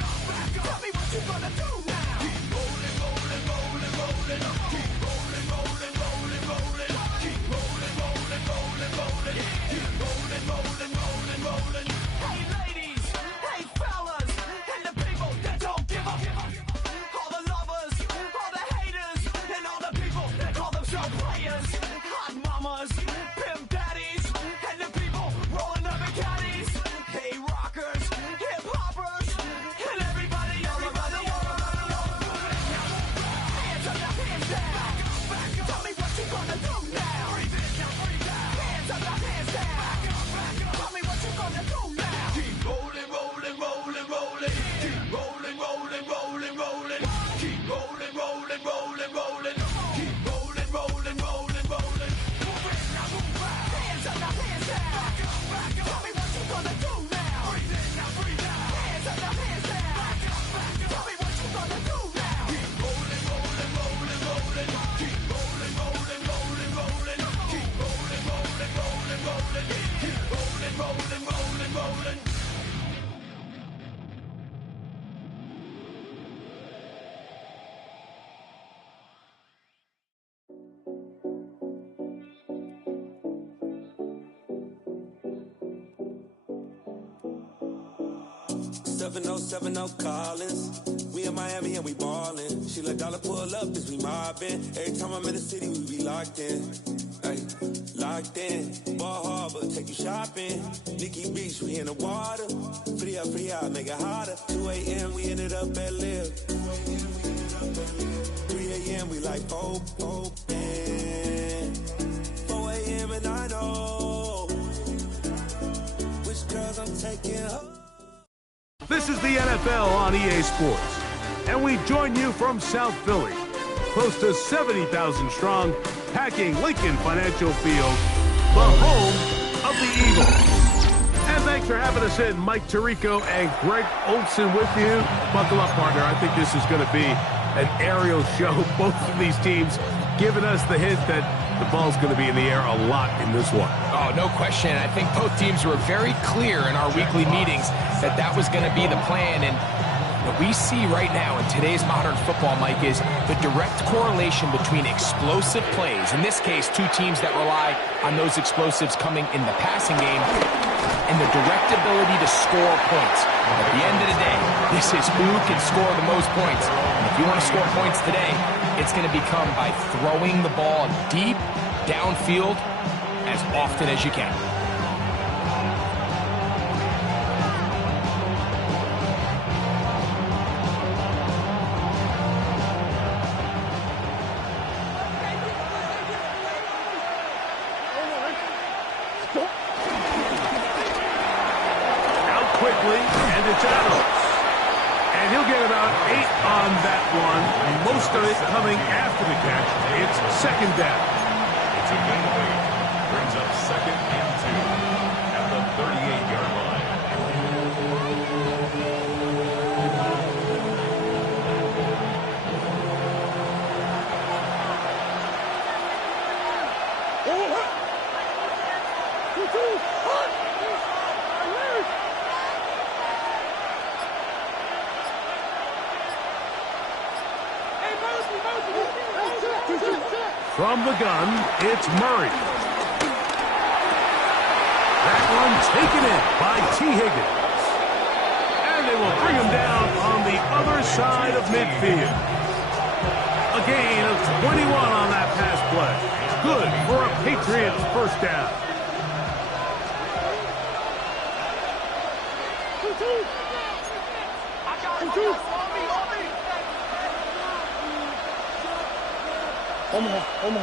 Tell me what you gonna do now. Keep rolling, rolling, rolling, rolling. Keep rolling, rolling, rolling, rolling. Keep rolling, rolling, rolling, rolling. Keep rolling, rolling. 707 Collins. We in Miami and we ballin'. She let dollar pull up as we mobbin'. Every time I'm in the city, we be locked in. Ay, locked in. Ball Harbor, take you shopping. Nikki Beach, we in the water. Free up, make it hotter. 2 a.m., we ended up at Live. 3 a.m., we like Pope. And 4 a.m. and I know which girls I'm taking home. This is the NFL on EA Sports, and we join you from South Philly, close to 70,000 strong, packing Lincoln Financial Field, the home of the Eagles. And thanks for having us in. Mike Tirico and Greg Olsen with you. Buckle up, partner. I think this is going to be an aerial show. Both of these teams giving us the hint that the ball's going to be in the air a lot in this one. Oh, no question. I think both teams were very clear in our weekly meetings that was going to be the plan. And what we see right now in today's modern football, Mike, is the direct correlation between explosive plays, in this case, two teams that rely on those explosives coming in the passing game, and the direct ability to score points. At the end of the day, this is who can score the most points. And if you want to score points today, it's going to become by throwing the ball deep downfield as often as you can. Out quickly, and it's Adams. And he'll get about 8 on that one, most of it coming after the catch. It's second down. It's a gain of 8. Brings up 2nd and 2 at the 38-yard line. From the gun, it's Murray. That one taken in by T. Higgins. And they will bring him down on the other side of midfield. A gain of 21 on that pass play. Good for a Patriots first down. Omaha.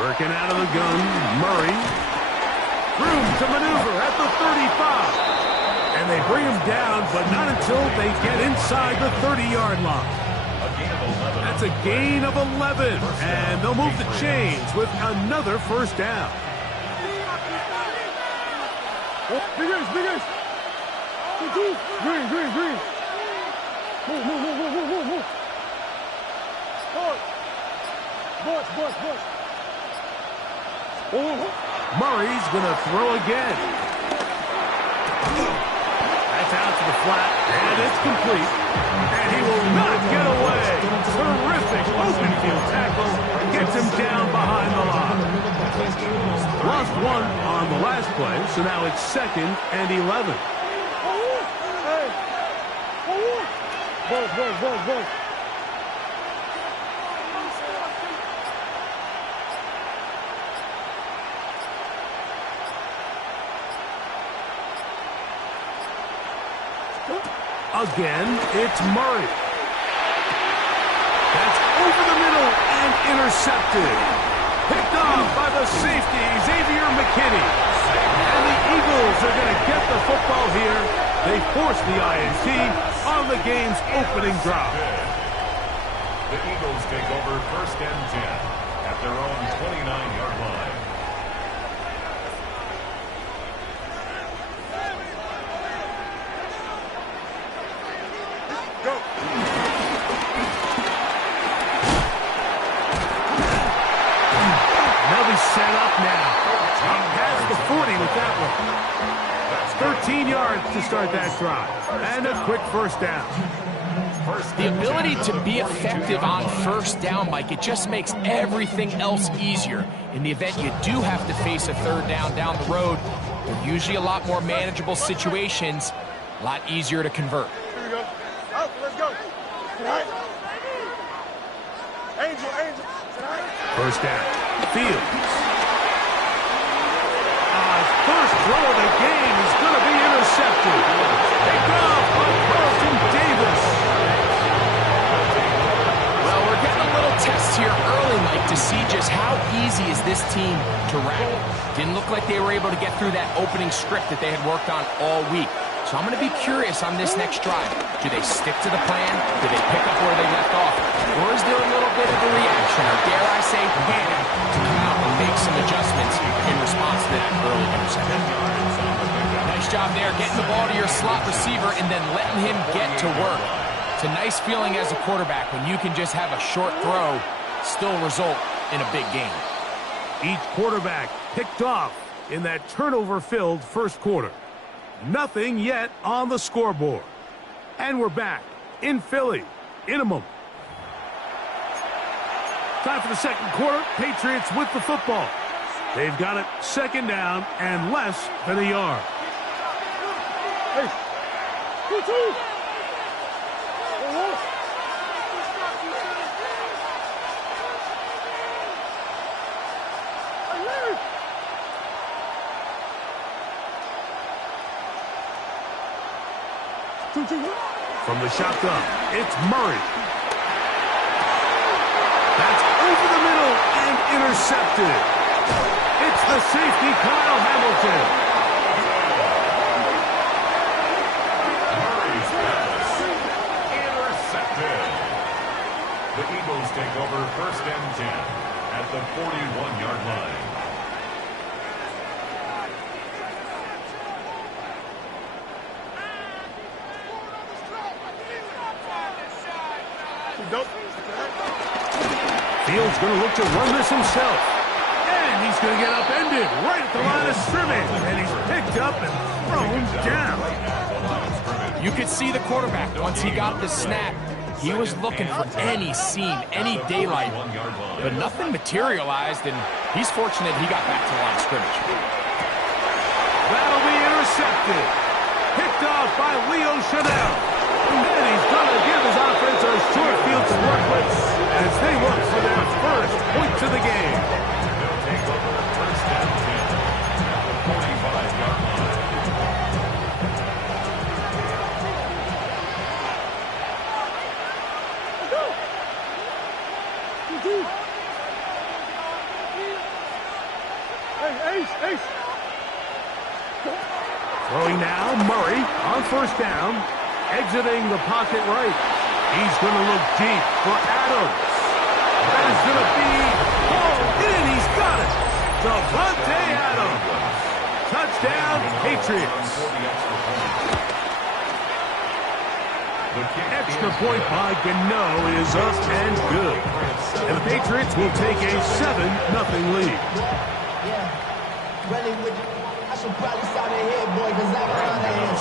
Working out of the gun, Murray. Room to maneuver at the 35. And they bring him down, but not until they get inside the 30-yard line. That's a gain of 11. And they'll move the chains with another first down. Big Ace. Green. Move. Bush. Murray's going to throw again. That's out to the flat, and it's complete. And he will not get away. Terrific open field tackle. Gets him down behind the line. Lost one on the last play, so now it's 2nd and 11. Boys. Again, it's Murray. That's over the middle and intercepted. Picked off by the safety, Xavier McKinney. And the Eagles are going to get the football here. They force the INT on the game's opening drive. The Eagles take over 1st and 10 at their own 29-yard line. Set up now. Past the 40 with that one. 13 yards to start that drive. And a quick first down. The ability to be effective on first down, Mike, it just makes everything else easier. In the event you do have to face a third down the road, they're usually a lot more manageable situations, a lot easier to convert. Here we go. Out, let's go. Tonight. Angel. Tonight. First down. Fields. First throw of the game is going to be intercepted. Picked off by Carlton Davis. Well, we're getting a little test here early, Mike, to see just how easy is this team to wreck. Didn't look like they were able to get through that opening script that they had worked on all week. So I'm going to be curious on this next drive. Do they stick to the plan? Do they pick up where they left off? Or is there a little bit of a reaction, or dare I say panic, to come out and make some adjustments in response to that early interception? Nice job there, getting the ball to your slot receiver and then letting him get to work. It's a nice feeling as a quarterback when you can just have a short throw still result in a big game. Each quarterback picked off in that turnover-filled first quarter. Nothing yet on the scoreboard. And we're back in Philly in a moment. Time for the second quarter. Patriots with the football. They've got it second down and less than a yard. Hey. 2-2. From the shotgun, it's Murray. That's over the middle and intercepted. It's the safety, Kyle Hamilton. Murray's pass. Intercepted. The Eagles take over first and 10 at the 41-yard line. Fields going to look to run this himself. And he's going to get upended right at the line of scrimmage. And he's picked up and thrown down. You could see the quarterback, once he got the snap, he was looking for any seam, any daylight. But nothing materialized, and he's fortunate he got back to the line of scrimmage. That'll be intercepted. Picked off by Leo Chanel. And then he's going to give his offense a short field to work with as they look for their first points of the game. They'll take over first and 10 at the 45-yard line. Ace. Throwing now, Murray on first down. Exiting the pocket right. He's going to look deep for Adams. That is going to be hauled in. He's got it. Davante Adams. Touchdown, Patriots. Extra point by Gano is up and good. And the Patriots will take a 7-0 lead.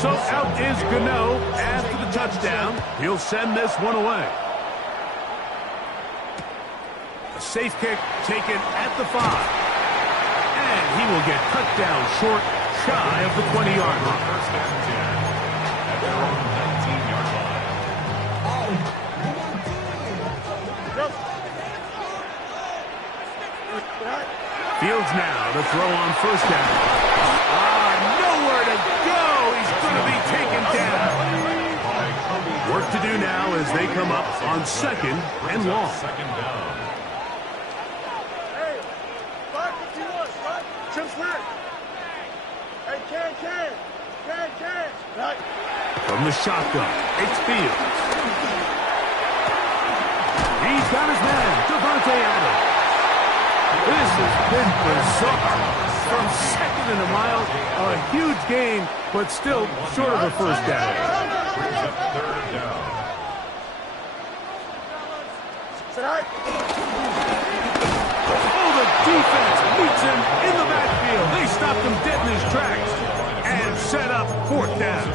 So out is Gano after the touchdown. He'll send this one away. A safe kick taken at the 5. And he will get cut down short, shy of the 20-yard line. First and 10 at their own 19-yard line. Fields now to throw on first down. Nowhere to go. He's going to be taken down. Work to do now as they come up on second and long. Second down. Hey, 551, right? Chip's hurt. Hey, can. Right. From the shotgun, it's Fields. He's got his man, Davante Adams. This has been bizarre. From second and a mile, a huge gain, but still short of a first down. Brings up third down. Oh, the defense meets him in the backfield. They stopped him dead in his tracks and set up fourth down.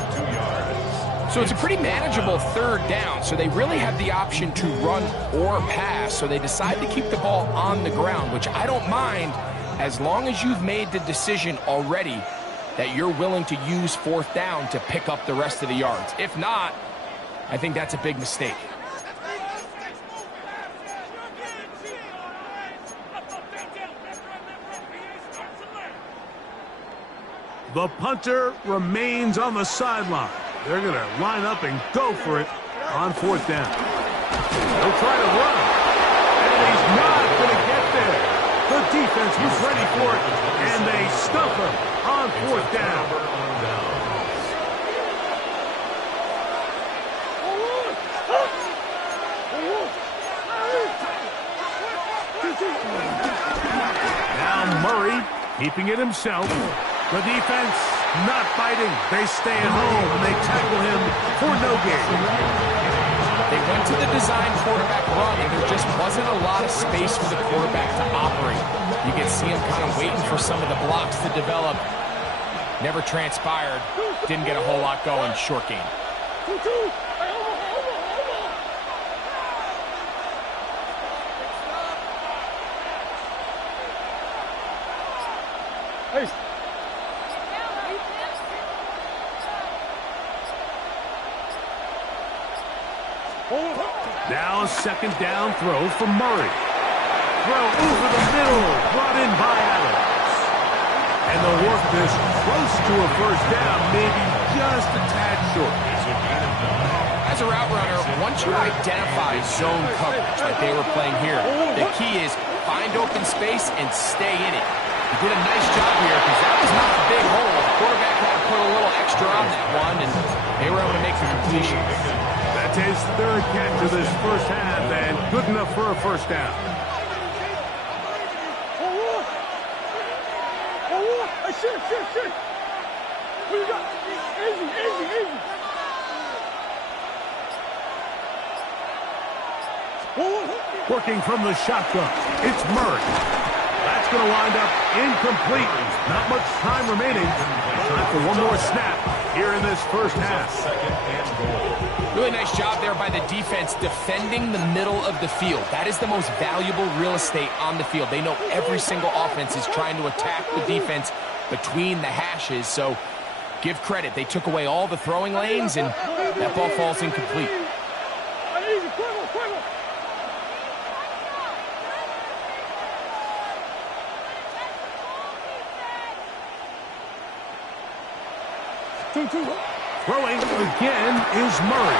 So it's a pretty manageable third down, so they really have the option to run or pass, so they decide to keep the ball on the ground, which I don't mind as long as you've made the decision already that you're willing to use fourth down to pick up the rest of the yards. If not, I think that's a big mistake. The punter remains on the sideline. They're going to line up and go for it on fourth down. They'll try to run, and he's not going to get there. The defense was ready for it, and they stuff him on fourth down. Now Murray keeping it himself. The defense not fighting. They stay at home, and they tackle him for no gain. They went to the design quarterback run, and there just wasn't a lot of space for the quarterback to operate. You can see him kind of waiting for some of the blocks to develop. Never transpired. Didn't get a whole lot going. Short game. Hey. Now a second down throw for Murray. Throw over the middle, brought in by Adams. And they'll work this close to a first down, maybe just a tad short. As a route runner, once you identify zone coverage like they were playing here, the key is find open space and stay in it. You did a nice job here because that was not a big hole. The quarterback had to put a little extra on that one, and they were able to make the completion. That's his third catch of this first half, and good enough for a first down. Shit. What you got? Easy. Working from the shotgun, it's Murray. That's going to wind up incomplete. Not much time remaining. Time for one more snap here in this first half. Really nice job there by the defense defending the middle of the field. That is the most valuable real estate on the field. They know every single offense is trying to attack the defense between the hashes, so give credit. They took away all the throwing lanes, and that ball falls incomplete. Throwing again is Murray.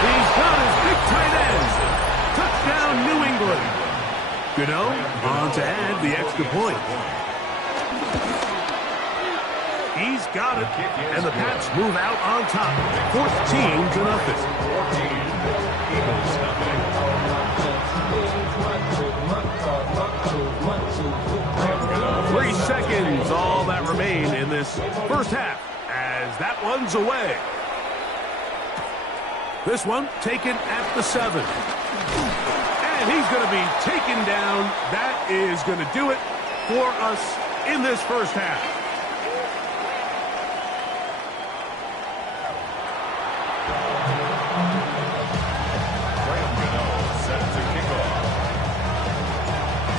He's got his big tight end. Touchdown, New England. Gano on to add the extra point. He's got it, and the Pats move out on top, 14-0. 3 seconds, all that remain in this first half, as that one's away. This one taken at the 7. And he's going to be taken down. That is going to do it for us in this first half.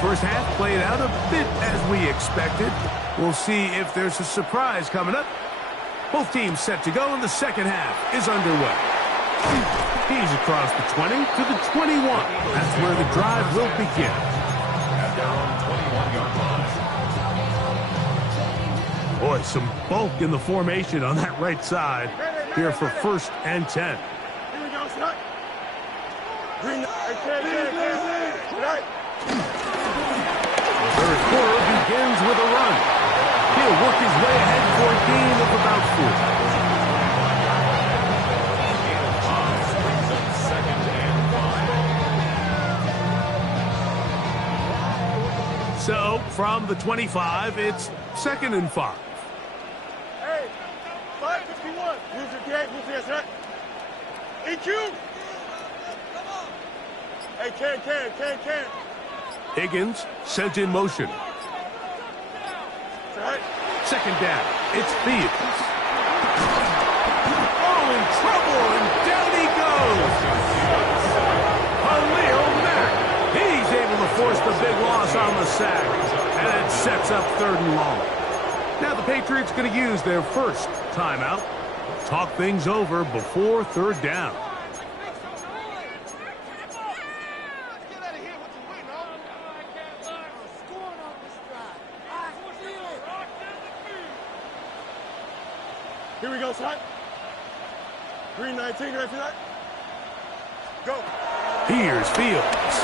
First half played out a bit as we expected. We'll see if there's a surprise coming up. Both teams set to go, and the second half is underway. He's across the 20 to the 21. That's where the drive will begin. At their own 21-yard line. Boy, some bulk in the formation on that right side here for 1st and 10. Here we go, Scott. Third quarter begins with a run. He'll work his way ahead for a gain of about 4. So, from the 25, it's 2nd and 5. Hey, 551. Use your gate. Move your set. EQ. Hey, can. Higgins sent in motion. Right. 2nd down. It's Fields. Oh, in trouble, and down he goes. Khalil Mack. He's able to force the big loss on the sack, and it sets up 3rd and long. Now the Patriots going to use their first timeout. Talk things over before 3rd down. Here we go, son. Green 19, ready for that? Go. Here's Fields.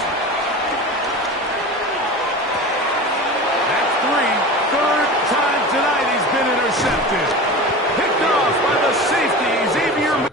That's 3rd time tonight he's been intercepted. Picked off by the safety, Xavier.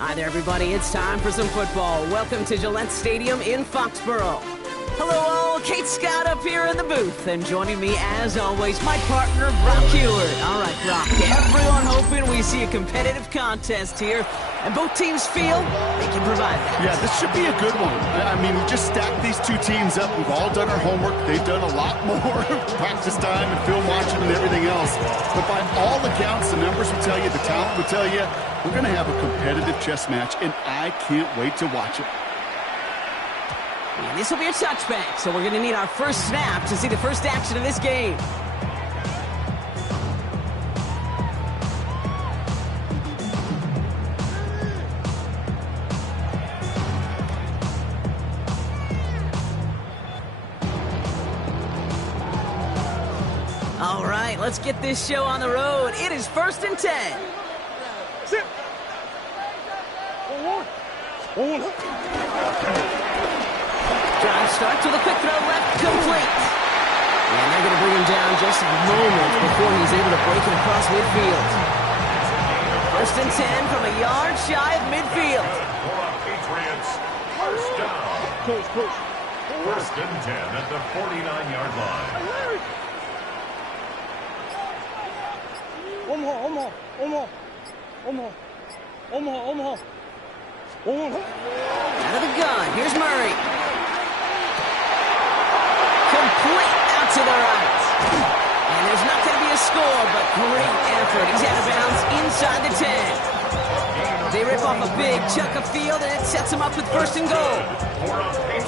Hi there, everybody. It's time for some football. Welcome to Gillette Stadium in Foxborough. Hello, all. Kate Scott up here in the booth. And joining me, as always, my partner, Brock Huard. All right, Brock. Everyone hoping we see a competitive contest here. And both teams feel they can provide that. Yeah, this should be a good one. I mean, we just stacked these two teams up. We've all done our homework. They've done a lot more practice time and film watching and everything else. But by all accounts, the numbers will tell you, the talent will tell you, we're going to have a competitive chess match, and I can't wait to watch it. And this will be a touchback, so we're going to need our first snap to see the first action of this game. All right, let's get this show on the road. It is 1st and 10. Sit. Drive starts with a quick throw left, complete. And they're going to bring him down just a moment before he's able to break it across midfield. 1st and 10 from a yard shy of midfield. Patriots, first down. Coach. 1st and 10 at the 49-yard line. Out of the gun, here's Murray. Complete out to the right. And there's not going to be a score, but great effort. He's out of bounds inside the 10. They rip off a big chunk of field, and it sets them up with 1st and goal.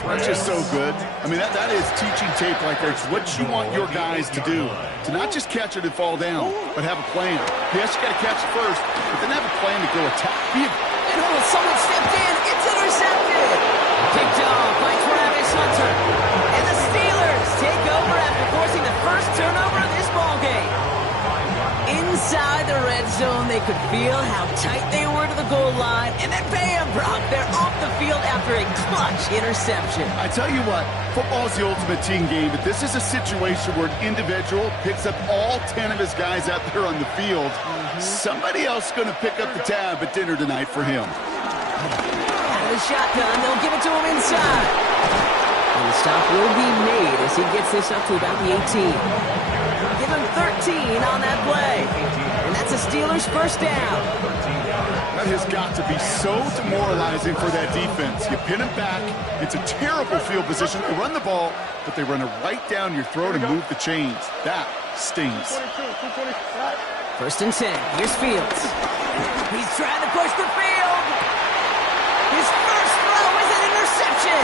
That's just so good. I mean, that is teaching tape right there. It's what you want your guys to do. To not just catch it and fall down, but have a plan. Yes, you got to catch it first, but then have a plan to go attack. And someone stepped in. It's intercepted. Picked off by Travis Hunter. And the Steelers take over after forcing the first turnover of this ballgame. Inside the red zone, they could feel how tight they were to the goal line. And then bam, Brock, they're off the field after a clutch interception. I tell you what, football is the ultimate team game, but this is a situation where an individual picks up all 10 of his guys out there on the field. Somebody else is going to pick up the tab at dinner tonight for him. Out of the shotgun, they'll give it to him inside. And the stop will be made as he gets this up to about the 18. Give him 13 on that play. And that's a Steelers first down. That has got to be so demoralizing for that defense. You pin him back. It's a terrible field position. They run the ball, but they run it right down your throat and move the chains. That stings. 1st and 10. Here's Fields. He's trying to push the field. His first throw is an interception.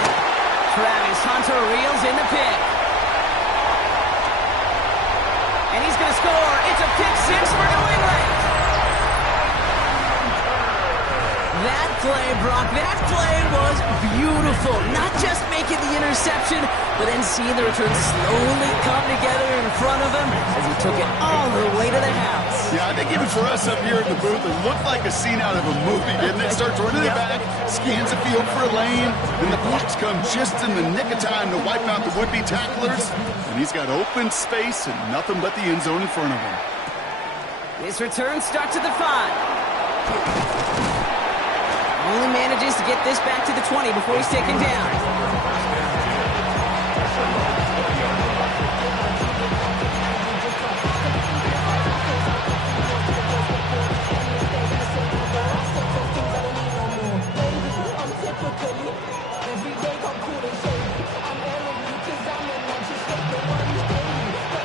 Travis Hunter reels in the pick. And he's going to score. It's a play, Brock. That play was beautiful. Not just making the interception, but then seeing the return slowly come together in front of him as he took it all the way to the house. Yeah, I think even for us up here in the booth, it looked like a scene out of a movie, didn't it? Starts running it back, scans the field for a lane, and the blocks come just in the nick of time to wipe out the would-be tacklers. And he's got open space and nothing but the end zone in front of him. This return starts at the 5. Only manages to get this back to the 20 before he's taken down.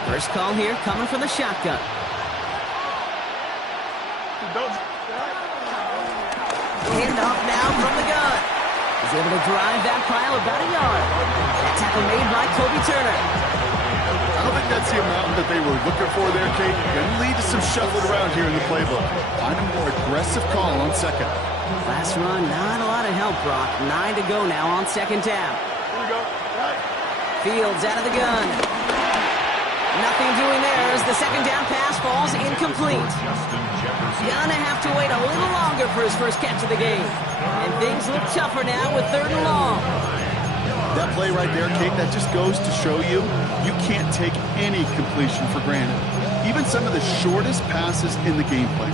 First call here coming from the shotgun. Handoff now from the gun. He's able to drive that pile about a yard. That tackle made by Kobe Turner. I don't think that's the amount that they were looking for there, Kate. Going to lead to some shuffling around here in the playbook. Find a more aggressive call on second. Last run, not a lot of help, Brock. 9 to go now on second down. Fields out of the gun. Nothing doing there as the second down pass falls incomplete. Gonna have to wait a little longer for his first catch of the game. And things look tougher now with 3rd and long. That play right there, Kate, that just goes to show you can't take any completion for granted. Even some of the shortest passes in the game plan.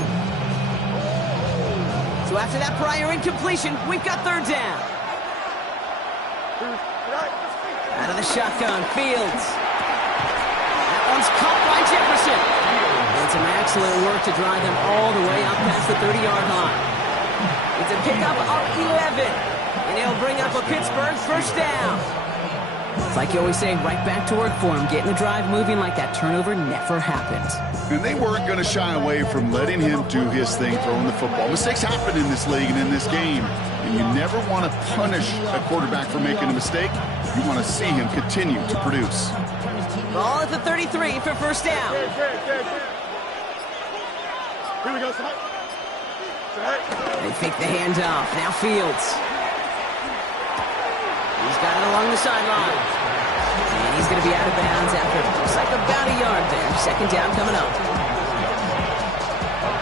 So after that prior incompletion, we've got 3rd down. Out of the shotgun, Fields. That one's caught by Jefferson. And some excellent work to drive them all the way up past the 30-yard line. It's a pickup of 11. And he'll bring up a Pittsburgh first down. It's like you always say, right back to work for him. Getting the drive moving like that turnover never happened. And they weren't going to shy away from letting him do his thing, throwing the football. Mistakes happen in this league and in this game. And you never want to punish a quarterback for making a mistake. You want to see him continue to produce. Ball at the 33 for first down. Here we go, son. They fake the handoff. Now Fields. He's got it along the sideline. And he's going to be out of bounds after looks like about a yard there. Second down coming up. A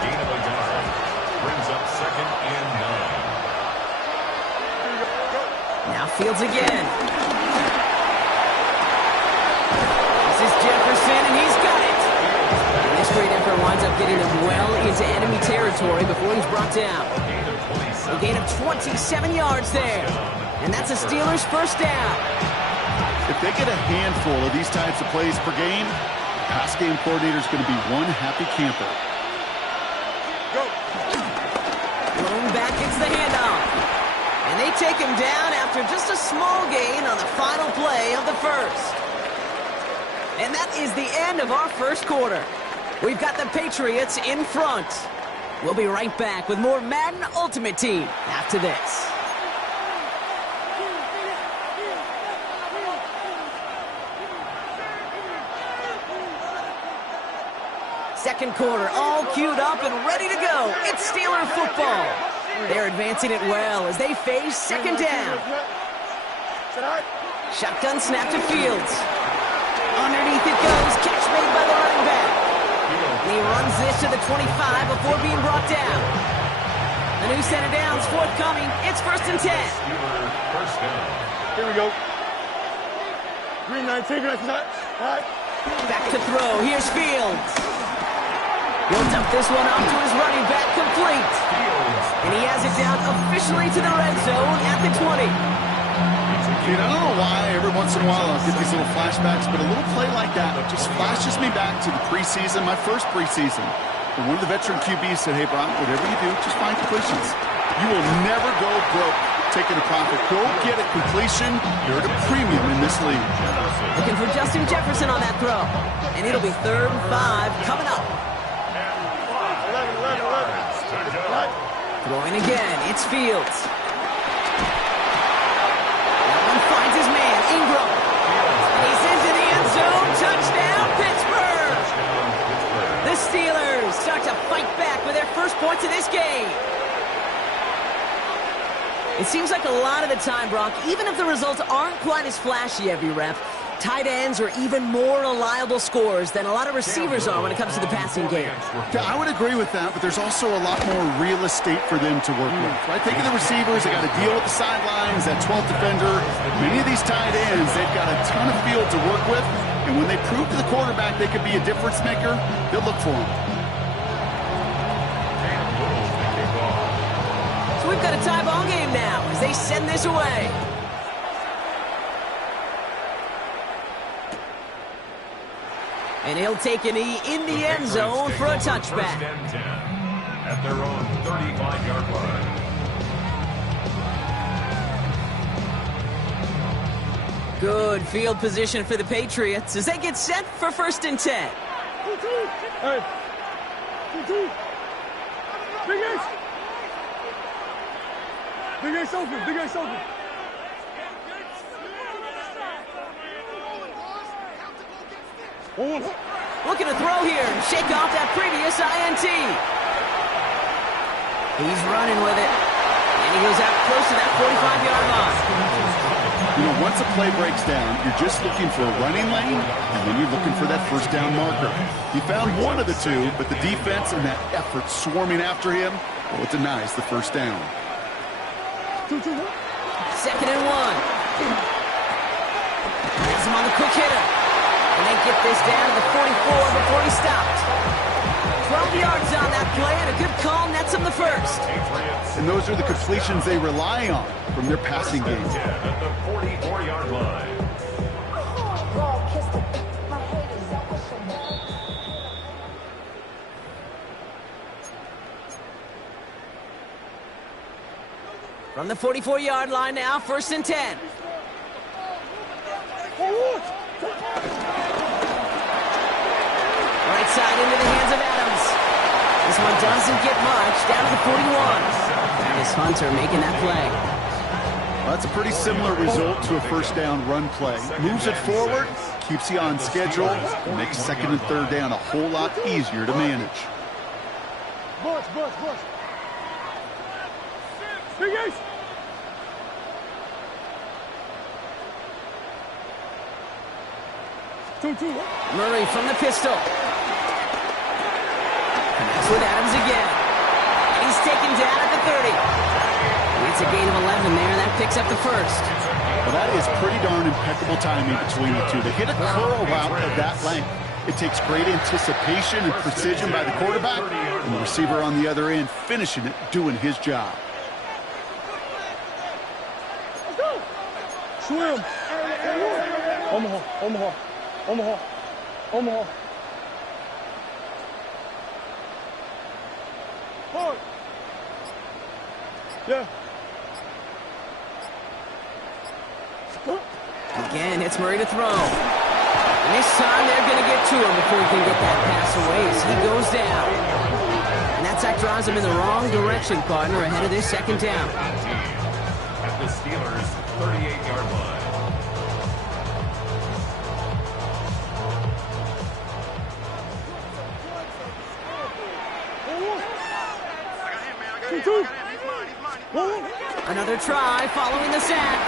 gain of a yard brings up 2nd and 9. Now Fields again. This is Jefferson, and he's got it. And this great effort winds up getting him well into enemy territory before he's brought down. A gain of 27 yards there. And that's a Steelers first down. If they get a handful of these types of plays per game, the pass game coordinator is going to be one happy camper. Thrown back gets the handoff. And they take him down after just a small gain on the final play of the first. And that is the end of our first quarter. We've got the Patriots in front. We'll be right back with more Madden Ultimate Team after this. Second quarter, all queued up and ready to go. It's Steeler football. They're advancing it well as they face second down. Shotgun snap to Fields. Underneath it goes. Catch made by the running back. And he runs this to the 25 before being brought down. A new set of downs forthcoming. It's 1st and 10. First down. Here we go. Green 19, green 19. Back to throw. Here's Fields. He'll dump this one off to his running back, complete. And he has it down officially to the red zone at the 20. Dude, I don't know why every once in a while I'll get these little flashbacks, but a little play like that just flashes me back to the preseason, my first preseason. And one of the veteran QBs said, hey, Brian, whatever you do, just find completions. You will never go broke taking a profit. Go get a completion. You're at a premium in this league. Looking for Justin Jefferson on that throw. And it'll be 3rd and 5 coming up. Throwing again, it's Fields. That one finds his man, Ingram. He's into the end zone, touchdown, Pittsburgh! The Steelers start to fight back with their first points of this game. It seems like a lot of the time, Brock, even if the results aren't quite as flashy every rep, tight ends are even more reliable scorers than a lot of receivers are when it comes to the passing game. Yeah, I would agree with that, but there's also a lot more real estate for them to work with. Right? Think of the receivers. They got to deal with the sidelines, that 12th defender. Many of these tight ends, they've got a ton of field to work with, and when they prove to the quarterback they could be a difference maker, they'll look for him. So we've got a tie ball game now as they send this away. And he'll take a knee in the end zone for a touchback. At their own 35-yard line. Good field position for the Patriots as they get set for 1st and 10. Hey. Big Ace. Big Ace open. Big Ace open. Looking to throw here and shake off that previous INT. He's running with it. And he goes out close to that 45-yard line. You know, once a play breaks down, you're just looking for a running lane, and then you're looking for that 1st down marker. He found one of the two, but the defense and that effort swarming after him, well, it denies the 1st down. 2nd and 1. Gets him on the quick hitter. And they get this down to the 44 before he stopped. 12 yards on that play, and a good call nets him the 1st. And those are the completions they rely on from their passing game. At the 44-yard line. From the 44-yard line now, 1st and 10. Right side into the hands of Adams. This one doesn't get much, down to the 41. Travis Hunter making that play. Well, that's a pretty similar result to a 1st down run play. Moves it forward, keeps you on schedule, and makes 2nd and 3rd down a whole lot easier to manage. Bush. Big Ace. Murray from the pistol. Connects with Adams again. And he's taken down at the 30. It's a gain of 11 there, and that picks up the 1st. Well, that is pretty darn impeccable timing between the two. They hit a curl route of that length. It takes great anticipation and precision by the quarterback, and the receiver on the other end finishing it, doing his job. Swim. Omaha. Hard. Yeah. Again, it's Murray to throw. And this time they're going to get to him before he can get that pass away as he goes down. And that sack drives him in the wrong direction, partner, ahead of this 2nd down. At the Steelers' 38-yard line. Another try following the sack.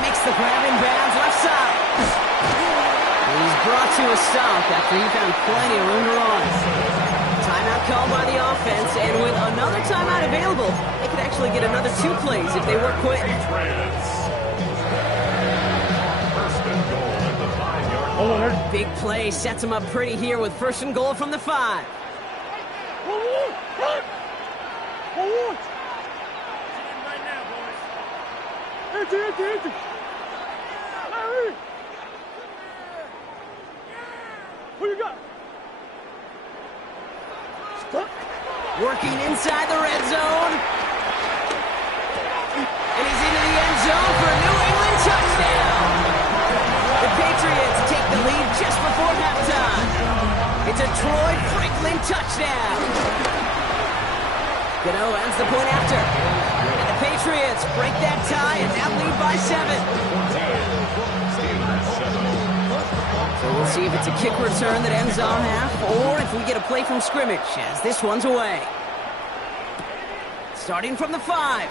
Makes the grab in bounds left side. He's brought to a stop after he found plenty of room to run. Timeout called by the offense, and with another timeout available, they could actually get another 2 plays if they work quick. Big play sets him up pretty here with 1st and goal from the 5. Empty. Who you got? Working inside the red zone. And he's into the end zone for a New England touchdown. The Patriots take the lead just before halftime. It's a Troy Franklin touchdown. Gano ends the point after. And the Patriots break that tie and now lead by 7. So we'll see if it's a kick return that ends on half or if we get a play from scrimmage as this one's away. Starting from the 5.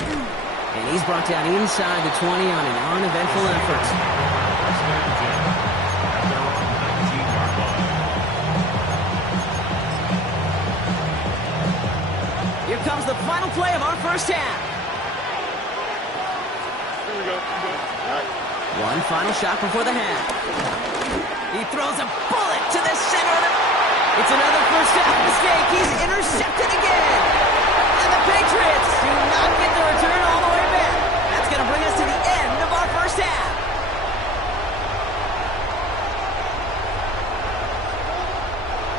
And he's brought down inside the 20 on an uneventful effort. Here comes the final play of our first half. Here we go. One final shot before the half. He throws a bullet to the center of the... It's another first half mistake. He's intercepted again. And the Patriots do not get the return all the way back. That's going to bring us to the end of our first half.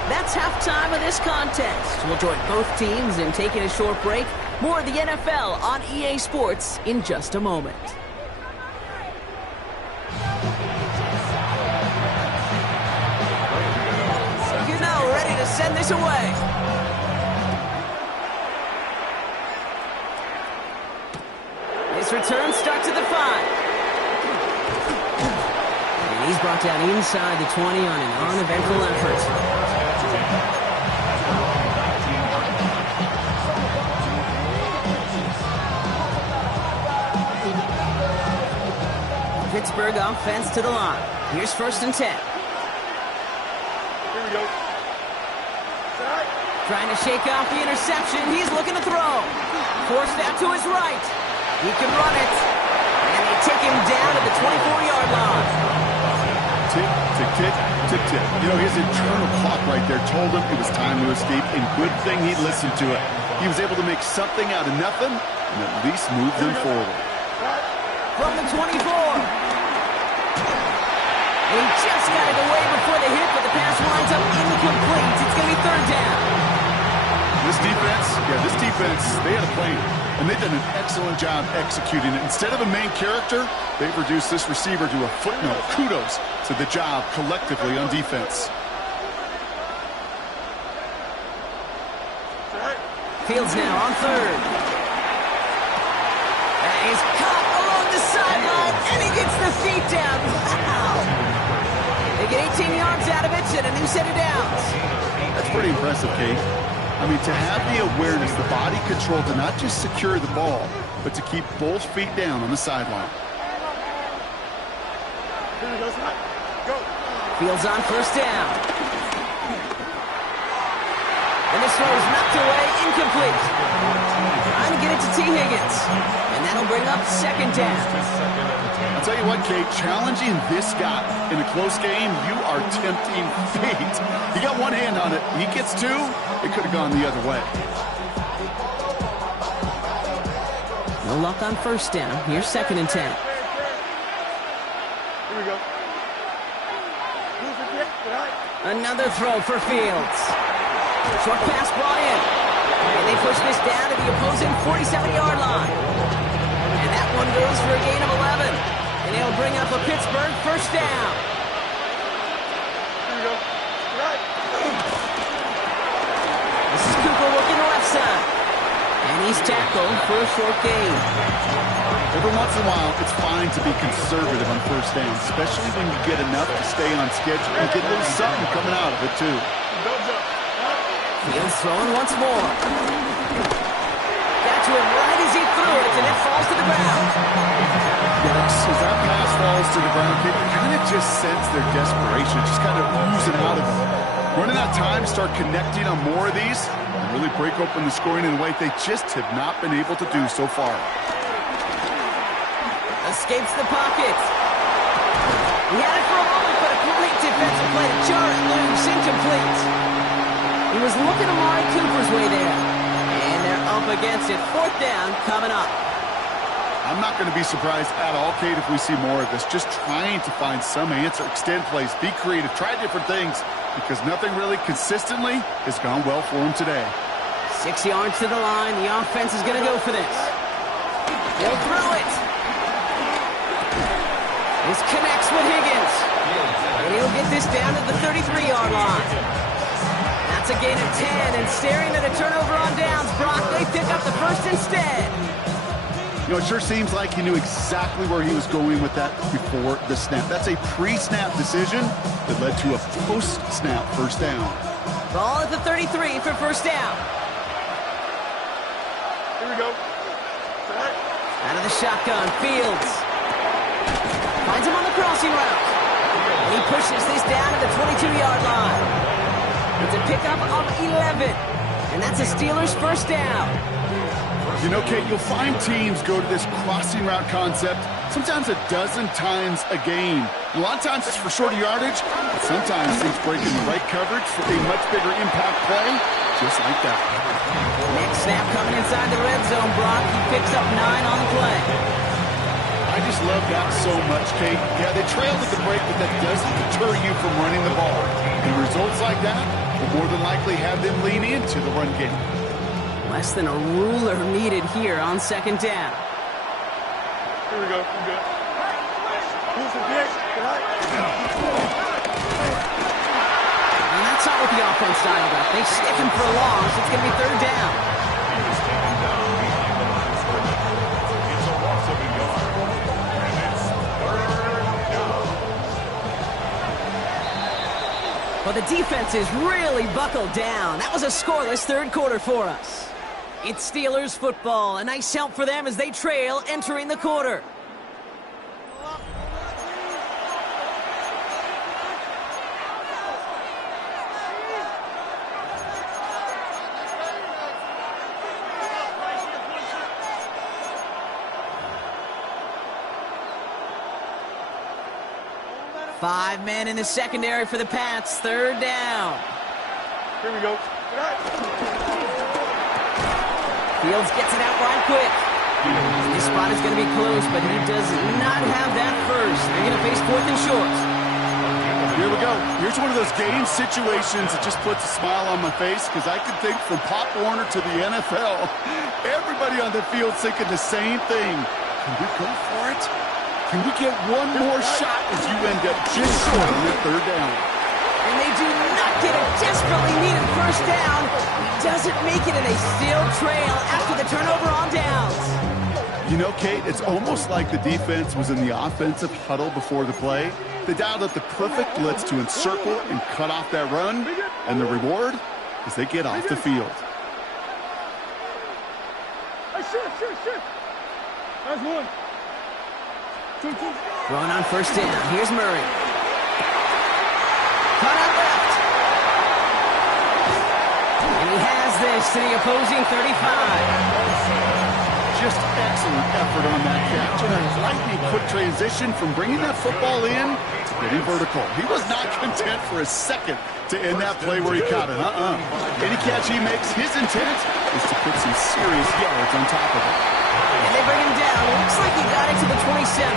That's halftime of this contest. We'll join both teams in taking a short break. More of the NFL on EA Sports in just a moment. You're now ready to send this away. This return starts at the 5. And he's brought down inside the 20 on an uneventful effort. Pittsburgh offense to the line. Here's 1st and 10. Here we go. Trying to shake off the interception. He's looking to throw. Forced out to his right. He can run it. And they take him down to the 24-yard line. Tick, tick, tick, tick, tick. You know, his internal clock right there told him it was time to escape, and good thing he listened to it. He was able to make something out of nothing and at least move them forward. From the 24. He just got it away before the hit, but the pass winds up incomplete. It's going to be 3rd down. This defense, they had a plan, and they've done an excellent job executing it. Instead of a main character, they've reduced this receiver to a footnote. Kudos to the job collectively on defense. Fields now on 3rd. And he's caught along the sideline, and he gets the feet down. Wow! They get 18 yards out of it and a new set of downs. That's pretty impressive, Kate. I mean, to have the awareness, the body control to not just secure the ball, but to keep both feet down on the sideline. Go. Fields on 1st down. And this throw is knocked away, incomplete. Trying to get it to T. Higgins. And that'll bring up 2nd down. I'll tell you what, Kate, challenging this guy in a close game, you are tempting fate. He got one hand on it. He gets 2. It could have gone the other way. No luck on 1st down. Here's 2nd and 10. Here we go. Another throw for Fields. Short pass brought in. And they push this down to the opposing 47-yard line. And that one goes for a gain of 11. And it'll bring up a Pittsburgh 1st down. Here we go. This is Cooper looking left side. And he's tackled for a short gain. Every once in a while, it's fine to be conservative on 1st down, especially when you get enough to stay on schedule and get a little something coming out of it, too. Fields throwing once more. Got to him right as he threw it, and it falls to the ground. Yes, as that pass falls to the ground, you kind of just sense their desperation, just kind of oozing out of them. Running out of time to start connecting on more of these and really break open the scoring in a way they just have not been able to do so far. Escapes the pocket. He had it for a moment, but a great defensive play to jar it loose, incomplete. He was looking Amari Cooper's way there. And they're up against it. 4th down coming up. I'm not going to be surprised at all, Kate, if we see more of this. Just trying to find some answer, extend plays, be creative, try different things, because nothing really consistently has gone well for him today. 6 yards to the line. The offense is going to go for this. They'll throw it. This connects with Higgins. And he'll get this down to the 33-yard line. That's a gain of 10, and staring at a turnover on downs, Brock, they pick up the 1st instead. You know, it sure seems like he knew exactly where he was going with that before the snap. That's a pre-snap decision that led to a post-snap 1st down. Ball at the 33 for 1st down. Here we go. Out of the shotgun, Fields. Finds him on the crossing route. And he pushes this down to the 22-yard line. It's a pickup of 11. And that's a Steelers first down. You know, Kate, you'll find teams go to this crossing route concept sometimes a dozen times a game. A lot of times it's for shorter yardage, but sometimes teams break in the right coverage for a much bigger impact play, just like that. Next snap coming inside the red zone, Brock. He picks up 9 on the play. I just love that so much, Kate. Yeah, they trailed at the break, but that doesn't deter you from running the ball. And results like that will more than likely have them lean into the run game. Less than a ruler needed here on second down. Here we go. I'm good. And that's not what the offense dialed up. They stick him for a long, so it's going to be third down. It's a loss of a yard. And it's third down. Well, the defense is really buckled down. That was a scoreless third quarter for us. It's Steelers football. A nice help for them as they trail entering the quarter. Five men in the secondary for the Pats. Third down. Here we go. Fields gets it out right quick. This spot is going to be close, but he does not have that first. They're going to face fourth and short. Here we go. Here's one of those game situations that just puts a smile on my face because I can think from Pop Warner to the NFL. Everybody on the field thinking the same thing. Can we go for it? Can we get one more shot as you end up just short on the third down? And they do not get a desperately needed first down. He doesn't make it, and they still trail after the turnover on downs. You know, Kate, it's almost like the defense was in the offensive huddle before the play. They dialed up the perfect blitz to encircle and cut off that run. And the reward is they get off the field. Hey, shift. That's one. Run on first down. Here's Murray. Cut out left. And he has this to the opposing 35. Just excellent effort on that catch and a lightning quick transition from bringing that football in to getting vertical. He was not content for a second to end that play where he caught it. Any catch he makes, his intent is to put some serious yards on top of it. And they bring him down. Looks like he got it to the 27.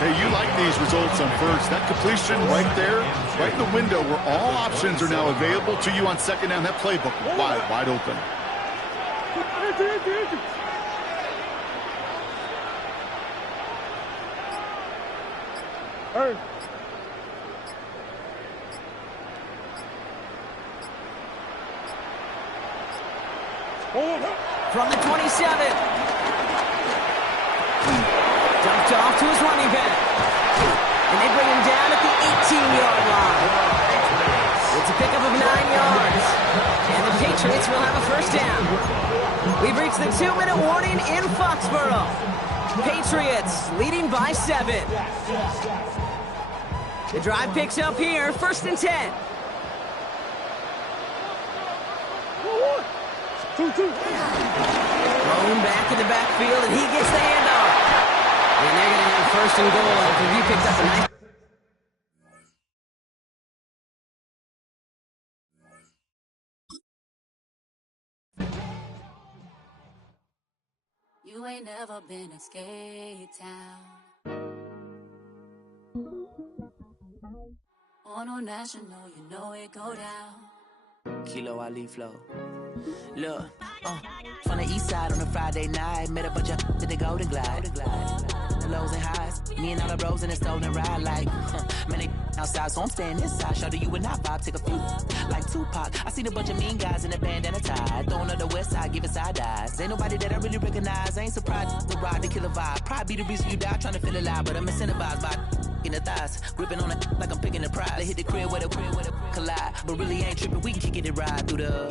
Hey, you like these results on first. That completion right there, right in the window where all options are now available to you on second down. That playbook wide open. Hey. From the 27. Dumped off to his running back. And they bring him down at the 18-yard line. It's a pickup of 9 yards. And the Patriots will have a first down. We've reached the 2-minute warning in Foxborough. Patriots leading by 7. The drive picks up here, 1st and 10. Thrown back in the backfield, and he gets the handoff. And they're going to have 1st and goal after he picked up a nice... You ain't never been a skate town. On no national, you know it go down. Kilo Ali Flow. Look, from the east side on a Friday night, met a bunch of to the Golden Glide. The lows and highs, me and all the bros in a stolen ride like, man, they outside, so I'm staying inside. Show you and I vibe, take a few, like Tupac. I seen a bunch of mean guys in a bandana tie, throwing up the west side, giving side eyes. Ain't nobody that I really recognize, I ain't surprised to ride the killer vibe. Probably be the reason you die, trying to feel alive, but I'm incentivized by in the thighs, gripping on it like I'm picking the prize. They hit the crib where the collide, but really ain't tripping. We can kick it and ride through the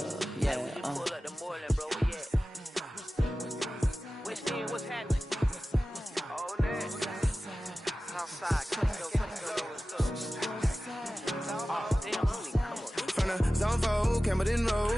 Campbellton Road.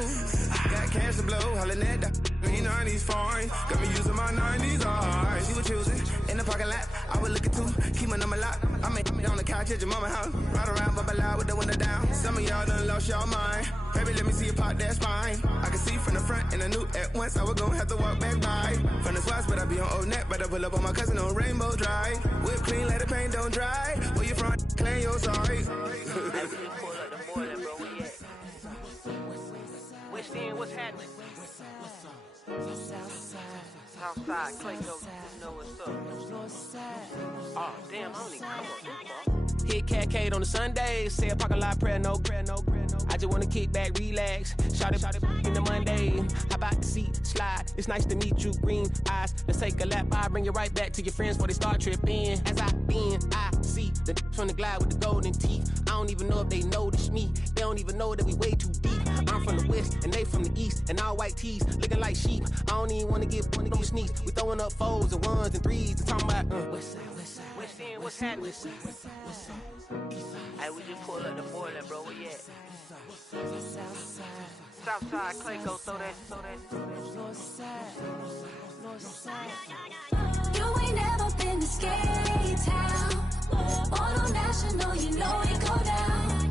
Got cash to blow, hollering at the green 90s foreign. Got me using my 90s, alright. She was choosing in the parking lot. I was looking too, keep my number locked. I made me on the couch at your mama house. Ride around, bubble loud with the window down. Some of y'all done lost y'all mind. Baby, let me see you pop that spine. I can see from the front and I knew at once I was gonna have to walk back by. From the spots, but I be on Old Net. But I pull up on my cousin on Rainbow Drive. Whip clean, let the paint don't dry. Where you from? Claim your sorry. West End, what's happening? Southside, Clayco, you know what's up. Oh, damn, I don't even come up this far. Hit Catcade on the Sundays, say a parking lot prayer, no. I just wanna kick back, relax, shout it in the Monday. How about the seat, slide, it's nice to meet you, green eyes. Let's take a lap, I bring you right back to your friends before they start tripping. As I bend, I see the from the glide with the golden teeth. I don't even know if they notice me, they don't even know that we way too deep. I'm from the west, and they from the east, and all white tees, looking like sheep. I don't even wanna get one of those sneaks. We throwing up fours and ones and threes, and talking about, West End, what's happening? Hey, we just pulled up the boiler, bro, where you at? Southside, Clayco, throw that. You ain't never been to Scary Town. Auto National, you know it go down.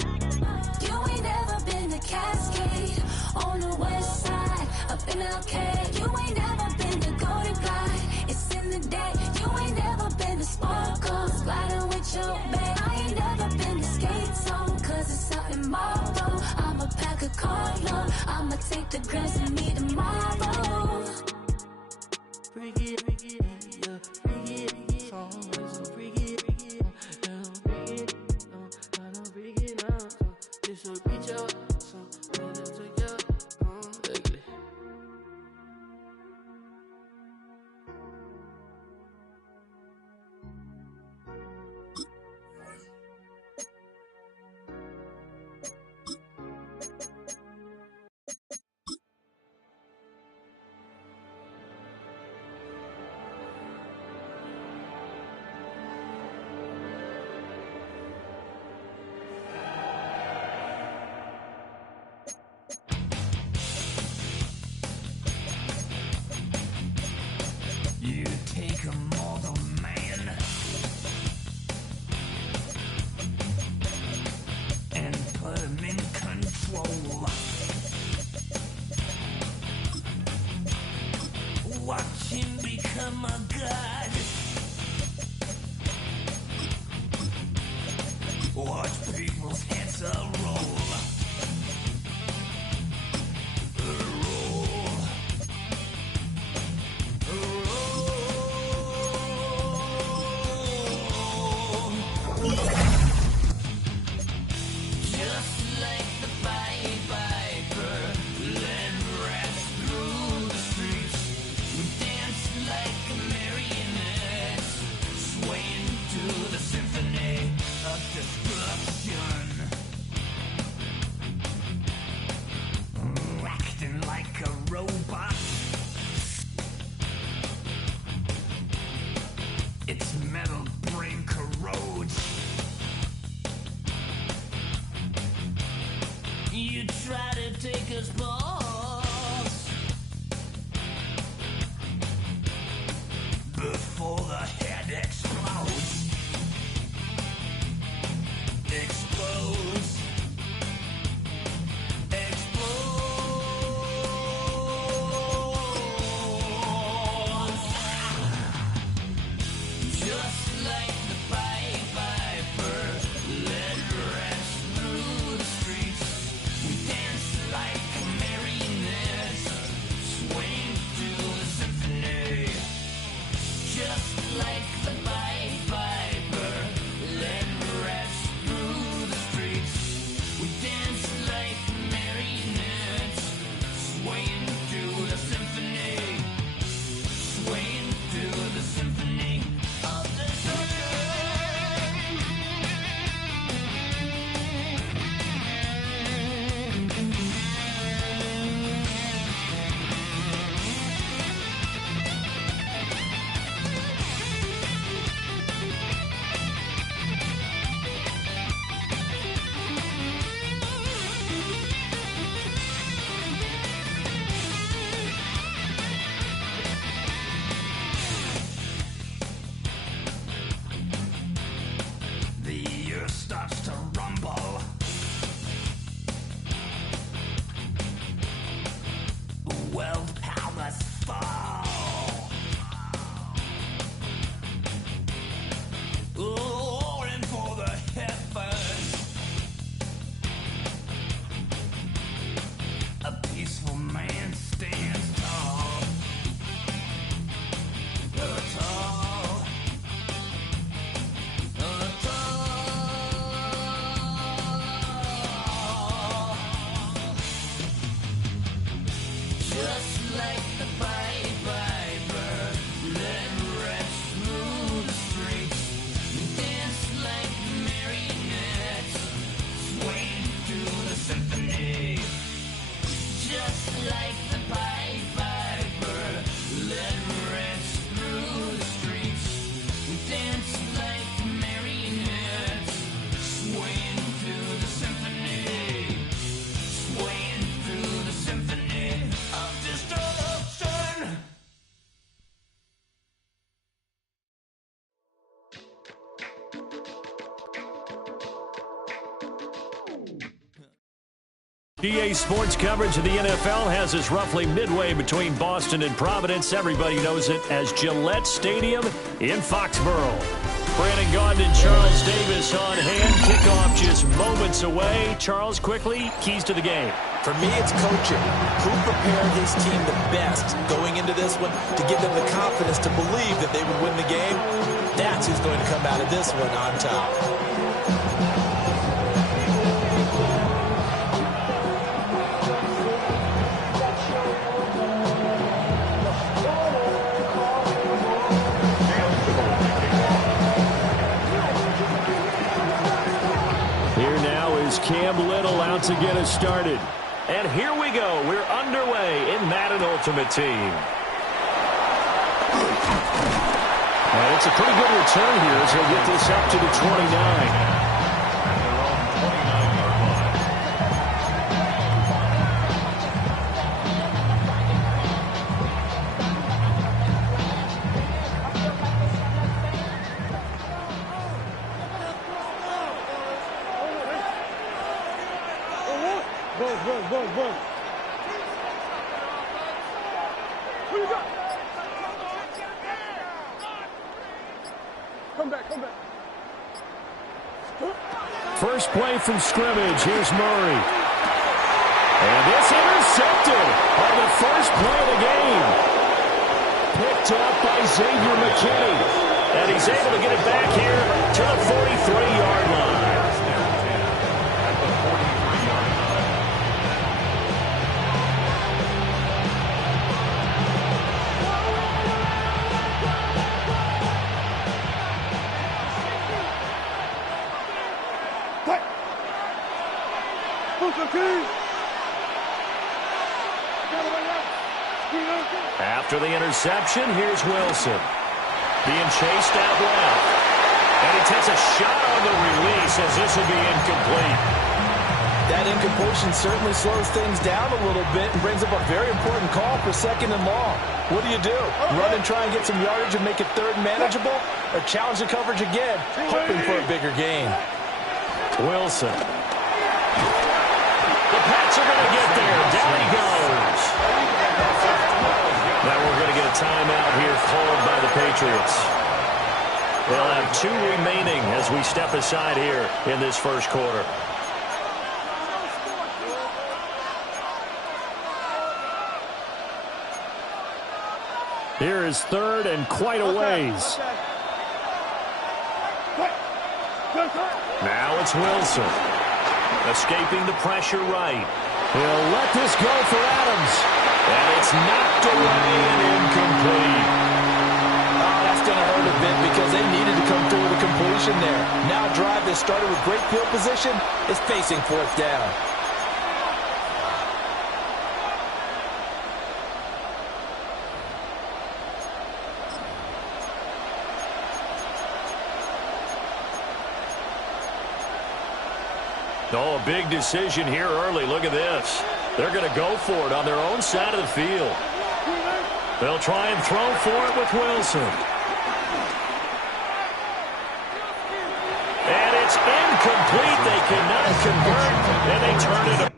You ain't never been to Cascade. On the west side, up in Arcade. You ain't never been to Golden Glide. It's in the day. You ain't never been to Sparkles, gliding with your babe. I ain't never been to Skate Zone, cause it's out in Marlboro. I'ma pack a car, I'ma take the grass and meet tomorrow. Bring it, yeah, bring it, song, so bring it, and bring it, I don't bring it now, so this will reach out, so let it take out, ugly. You take a mortal man and put him in control. Watch him become a god. Watch people's heads roll. Just like the Pied Piper, led rats through the streets. We dance like marionettes, swaying to the symphony of destruction. Acting like a robot. Its metal brain corrodes. You try to take us balls before the head explodes. Explodes. Just like the Pied Piper, led rats through the streets. We dance like EA Sports coverage of the NFL has us roughly midway between Boston and Providence. Everybody knows it as Gillette Stadium in Foxborough. Brandon Gaudin and Charles Davis on hand. Kickoff just moments away. Charles, quickly, keys to the game. For me, it's coaching. Who prepared his team the best going into this one to give them the confidence to believe that they would win the game? That's who's going to come out of this one on top. Cam Little out to get us started. And here we go. We're underway in Madden Ultimate Team. And it's a pretty good return here as he'll get this up to the 29. First play from scrimmage. Here's Murray. And it's intercepted on the first play of the game. Picked up by Xavier McKinney. And he's able to get it back here to the 43-yard line. After the interception, here's Wilson. Being chased out left. And he takes a shot on the release as this will be incomplete. That incompletion certainly slows things down a little bit and brings up a very important call for 2nd and long. What do? Run and try and get some yardage and make it third manageable? Or challenge the coverage again, hoping for a bigger gain? Wilson. The Pats are going to get there. Down he goes. Now we're going to get a timeout here called by the Patriots. They'll have 2 remaining as we step aside here in this first quarter. Here is 3rd and quite a ways. Now it's Wilson. Escaping the pressure right. He'll let this go for Adams. And it's knocked away and incomplete. Oh, that's going to hurt a bit because they needed to come through with a completion there. Now a drive that started with great field position is facing 4th down. Oh, a big decision here early. Look at this. They're going to go for it on their own side of the field. They'll try and throw for it with Wilson. And it's incomplete. They cannot convert, and they turn it.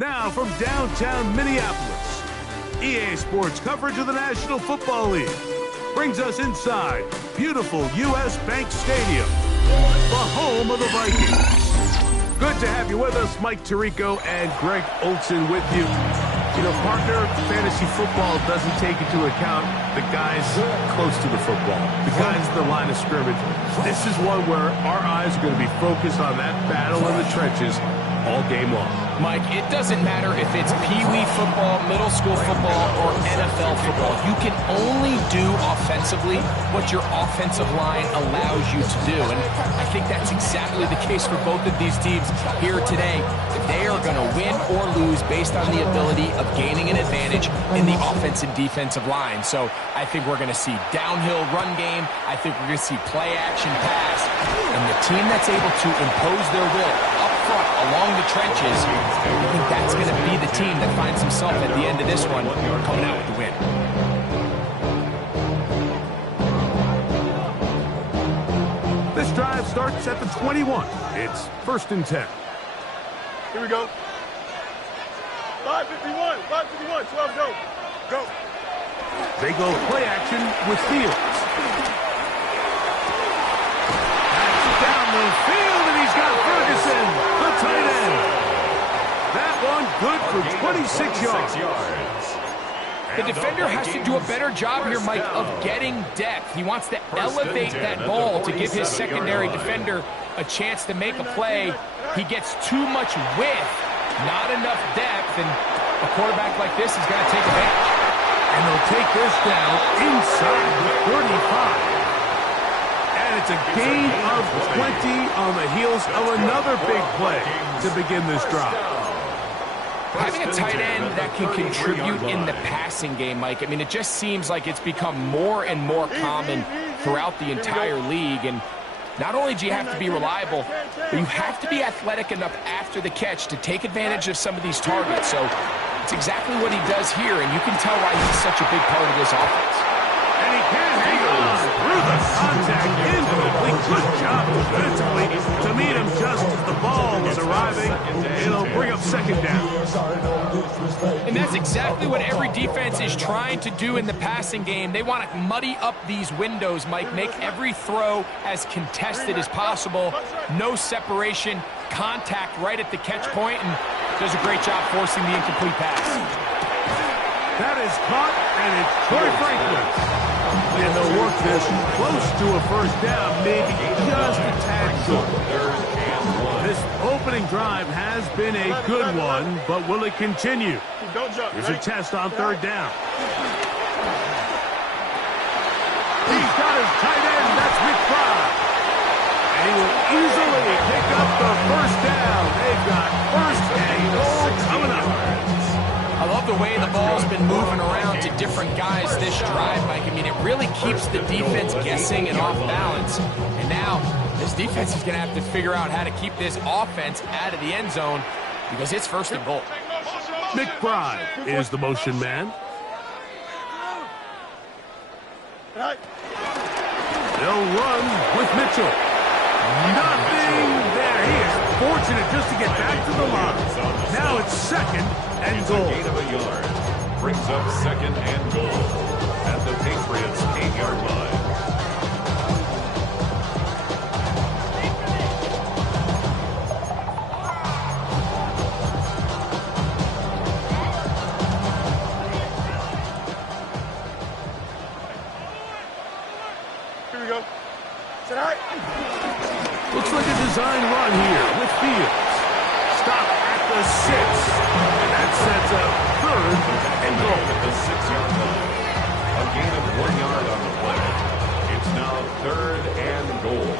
Now from downtown Minneapolis, EA Sports coverage of the National Football League brings us inside beautiful U.S. Bank Stadium the home of the Vikings. Good to have you with us. Mike Tirico and Greg Olsen with you. You know, partner, fantasy football doesn't take into account the guys close to the football, the guys in the line of scrimmage. This is one where our eyes are going to be focused on that battle in the trenches all game long. Mike, it doesn't matter if it's Pee-wee football, middle school football, or NFL football. You can only do offensively what your offensive line allows you to do. And I think that's exactly the case for both of these teams here today. They are going to win or lose based on the ability of gaining an advantage in the offense and defensive line. So I think we're going to see downhill run game. I think we're going to see play action pass. And the team that's able to impose their will up front along the trenches, I think that's going to be the team that finds himself at the end of this one coming out with the win. This drive starts at the 21. It's 1st and 10. Here we go. 551, 12, go. Go. They go play action with Fields. That's it down the field, and he's got Ferguson, the tight end. That one good for 26 yards. The defender has to do a better job here, Mike, of getting depth. He wants to elevate that ball to give his secondary defender a chance to make a play. He gets too much width, not enough depth, and a quarterback like this is going to take advantage. And they'll take this down inside the 35. And it's a gain of 20 on the heels of another big play to begin this drive. Having a tight end that can contribute in the passing game, Mike, I mean, it just seems like it's become more and more common throughout the entire league. And not only do you have to be reliable, but you have to be athletic enough after the catch to take advantage of some of these targets. So it's exactly what he does here, and you can tell why he's such a big part of this offense. And he can't hang on through the contact incomplete. Good job defensively to meet him just as the ball was arriving. It'll bring up 2nd down. And that's exactly what every defense is trying to do in the passing game. They want to muddy up these windows, Mike, make every throw as contested as possible. No separation, contact right at the catch point, and does a great job forcing the incomplete pass. That is caught, and it's Troy Franklin. And they'll work this close to a 1st down, maybe just a tad short. This opening drive has been a good one, but will it continue? Here's a test on 3rd down. He's got his tight end, that's McBride. And he will easily pick up the 1st down. They've got 1st and goal coming up. I love the way the ball's been moving around to different guys this drive, Mike. I mean, it really keeps the defense guessing and off balance. And now this defense is going to have to figure out how to keep this offense out of the end zone because it's 1st and goal. McBride is the motion man. They'll run with Mitchell. Nothing there. He is fortunate just to get back to the line. Now it's 2nd and goal. Gain of a yard. Brings up 2nd and goal at the Patriots' 8-yard line. Here we go. Set high. Looks like a design run here with Fields. Stop at the 6. And that sets up 3rd and goal at the 6-yard line. A gain of 1 yard on the play. It's now 3rd and goal.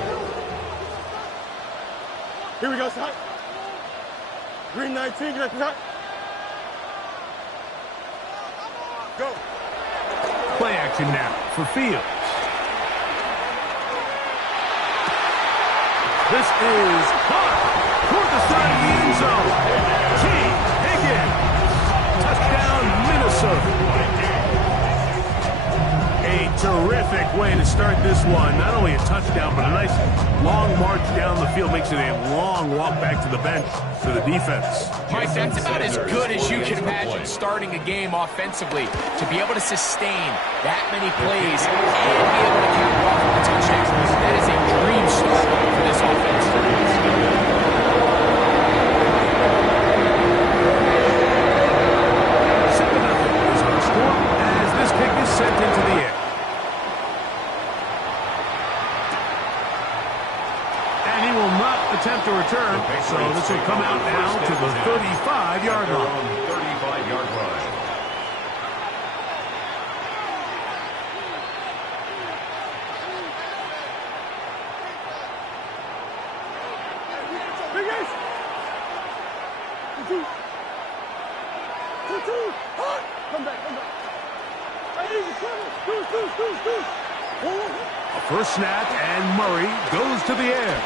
Here we go, set high. Green 19, get high. Go. Play action now for Fields. This is caught toward the side of the end zone. T. Higgins. Touchdown, Minnesota. A terrific way to start this one. Not only a touchdown, but a nice long march down the field. Makes it a long walk back to the bench for the defense. Mike, that's about as good as you can imagine starting a game offensively. To be able to sustain that many plays and be able to cap it off with a touchdown. That is a dream start for this offense. 7-0 is our score as this kick is sent into the air. And he will not attempt to return, so this will come out now to the 35-yard line. 35-yard line. A first snap, and Murray goes to the air.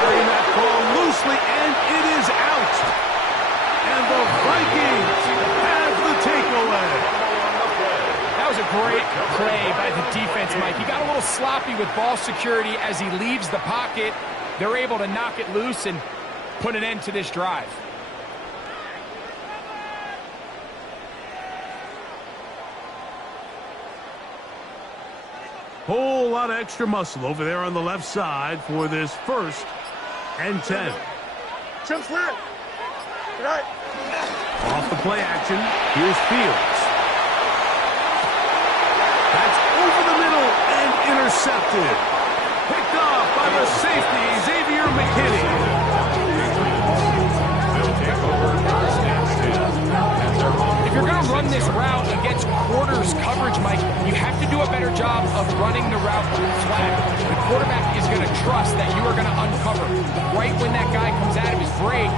Carrying that ball loosely, and it is out. And the Vikings have the takeaway. That was a great play by the defense, Mike. He got a little sloppy with ball security as he leaves the pocket. They're able to knock it loose and put an end to this drive. Whole lot of extra muscle over there on the left side for this 1st and 10. Right. Off the play action, here's Fields. That's over the middle and intercepted. Picked off by the safety, Xavier McKinney. If you're going to run this route against quarters coverage, Mike, you have to do a better job of running the route flat. The quarterback is going to trust that you are going to uncover right when that guy comes out of his break,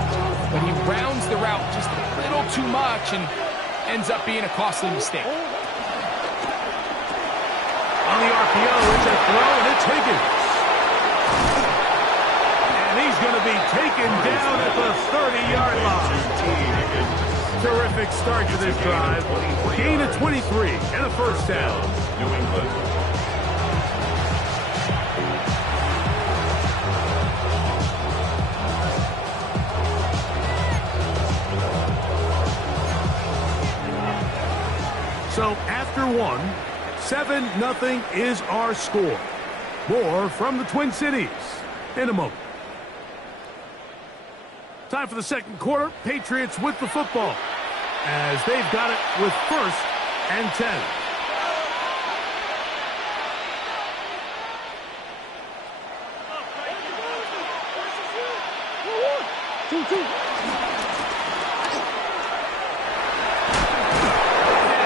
but he rounds the route just a little too much and ends up being a costly mistake. On the RPO, it's a throw, and it's Higgins. And he's going to be taken down at the 30-yard line. Terrific start to this drive. Gain of 23 and a first down. New England. So after one, 7-0 is our score. More from the Twin Cities in a moment. Time for the second quarter. Patriots with the football as they've got it with 1st and 10.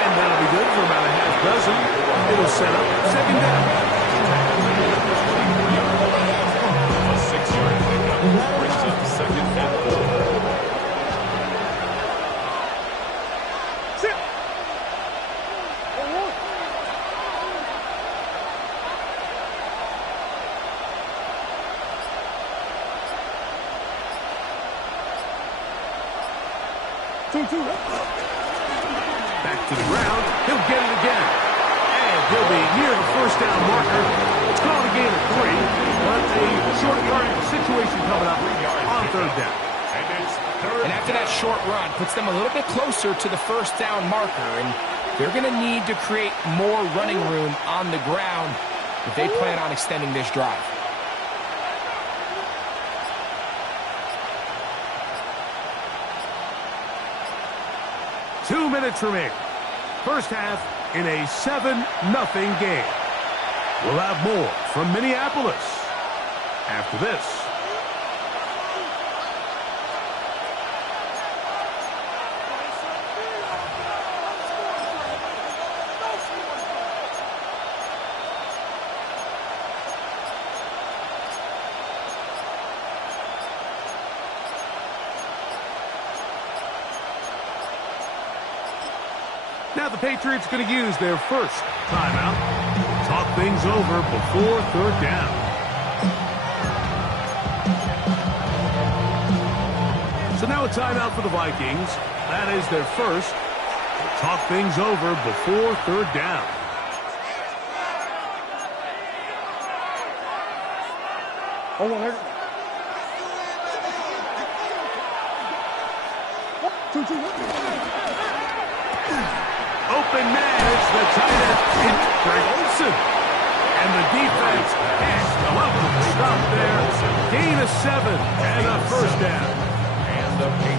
And that'll be good for about a half dozen. It'll set up 2nd down. A 6-yard pickup brings up 2nd and 4. Back to the ground. He'll get it again. And he'll be near the 1st down marker. It's called a gain of 3, but a short yardage situation coming up on 3rd down. And after that short run, puts them a little bit closer to the 1st down marker, and they're going to need to create more running room on the ground if they plan on extending this drive. Two minutes remaining. First half in a 7-0 game. We'll have more from Minneapolis after this. Now the Patriots going to use their first timeout. Talk things over before 3rd down. So now a timeout for the Vikings. That is their 1st Talk things over before third down. Hold on, Open man, it's the tight end, it's Greg Olsen. And the defense can't level the stop there. Gain of 7 and a first down.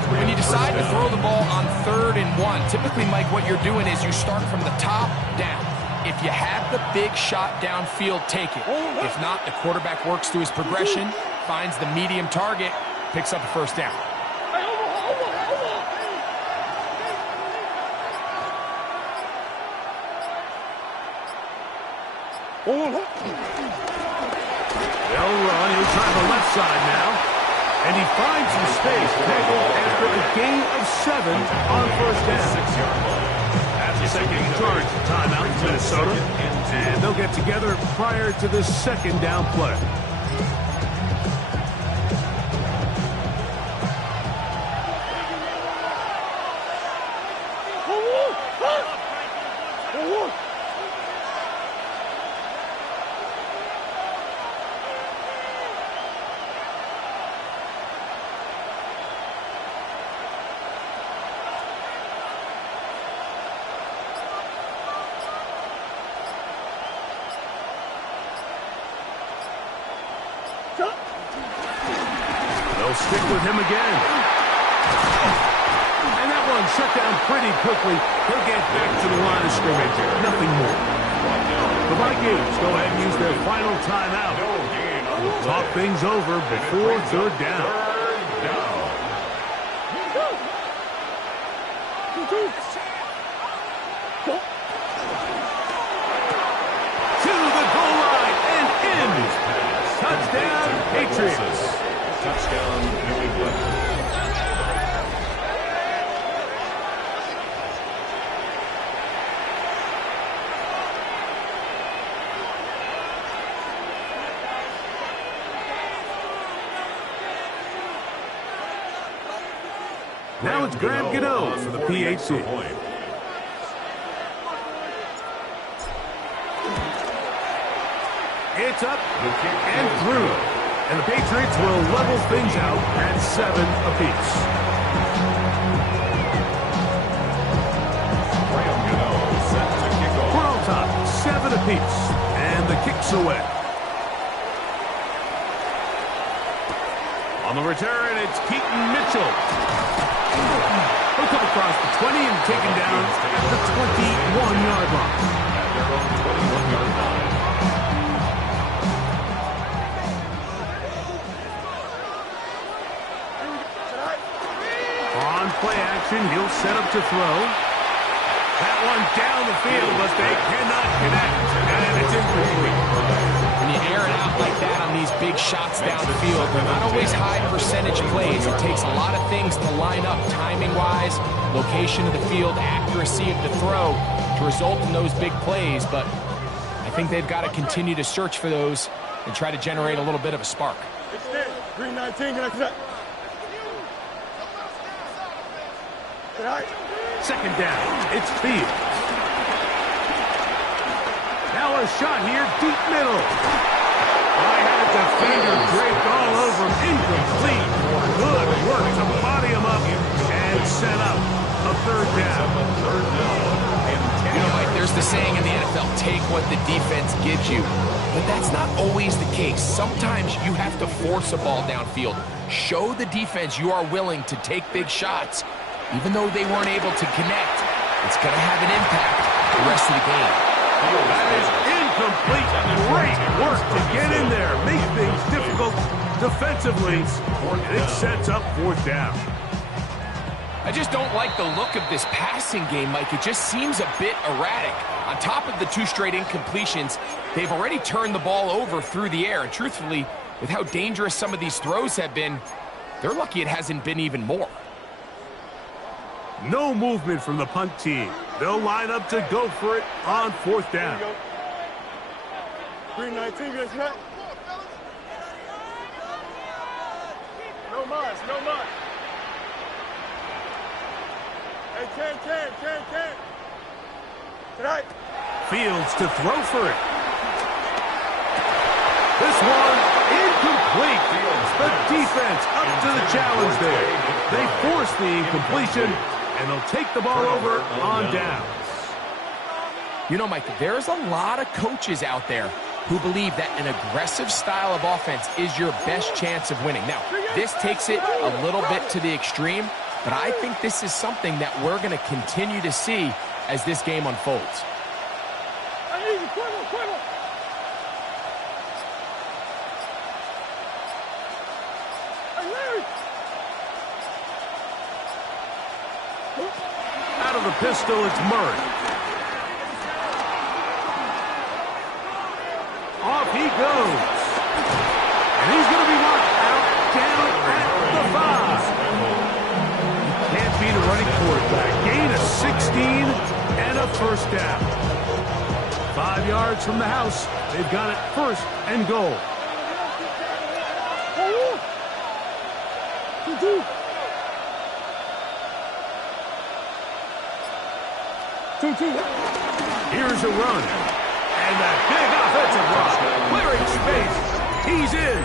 When you decide to throw the ball on 3rd and 1, typically, Mike, what you're doing is you start from the top down. If you have the big shot downfield, take it. If not, the quarterback works through his progression, finds the medium target, picks up a first down. They'll run. He'll try the left side now. And he finds some space tackled after a gain of 7 on first down. That's the second charge timeout in Minnesota. And they'll get together prior to the second down play. They'll stick with him again. And that one shut down pretty quickly. He'll get back to the line of scrimmage. Nothing more. The Vikings go ahead and use their final timeout. Talk things over before third down. To the goal line and in. Touchdown, Patriots. Touchdown, New England. Now it's Graham Gano for the PAT. It's up and through. And the Patriots will level things out at 7 apiece. We're on top, 7 apiece. And the kick's away. On the return, it's Keaton Mitchell. He'll come across the 20 and taken down at the 21-yard line. At their own 21-yard line. On play action, he'll set up to throw. That one down the field, but they cannot connect. And it's incomplete. When you air it out like that on these big shots downfield, they're not always high percentage plays. It takes a lot of things to line up timing-wise, location of the field, accuracy of the throw to result in those big plays. But I think they've got to continue to search for those and try to generate a little bit of a spark. Green 19, can I connect? Second down, it's Fields. Now a shot here, deep middle. I had a defender draped all over him, incomplete. Good work to body him up and set up a third down. You know, Mike, there's the saying in the NFL, take what the defense gives you. But that's not always the case. Sometimes you have to force a ball downfield. Show the defense you are willing to take big shots. Even though they weren't able to connect, it's going to have an impact the rest of the game. That is incomplete. Great work to get in there. Make things difficult defensively. And it sets up fourth down. I just don't like the look of this passing game, Mike. It just seems a bit erratic. On top of the 2 straight incompletions, they've already turned the ball over through the air. And truthfully, with how dangerous some of these throws have been, they're lucky it hasn't been even more. No movement from the punt team. They'll line up to go for it on fourth down. Green 19, guys, connect. No mas, no mas. Hey, 10. Tonight. Fields to throw for it. This one incomplete. The defense up to the challenge there. They force the incompletion, and they'll take the ball over on downs. You know, Mike, there's a lot of coaches out there who believe that an aggressive style of offense is your best chance of winning. Now, this takes it a little bit to the extreme, but I think this is something that we're going to continue to see as this game unfolds. Out of the pistol, it's Murray. Off he goes. And he's going to be marked out down at the 5. You can't beat a running quarterback. Gain of 16 and a first down. 5 yards from the house. They've got it first and goal. Here's a run. And that big offensive run. Clearing space. He's in.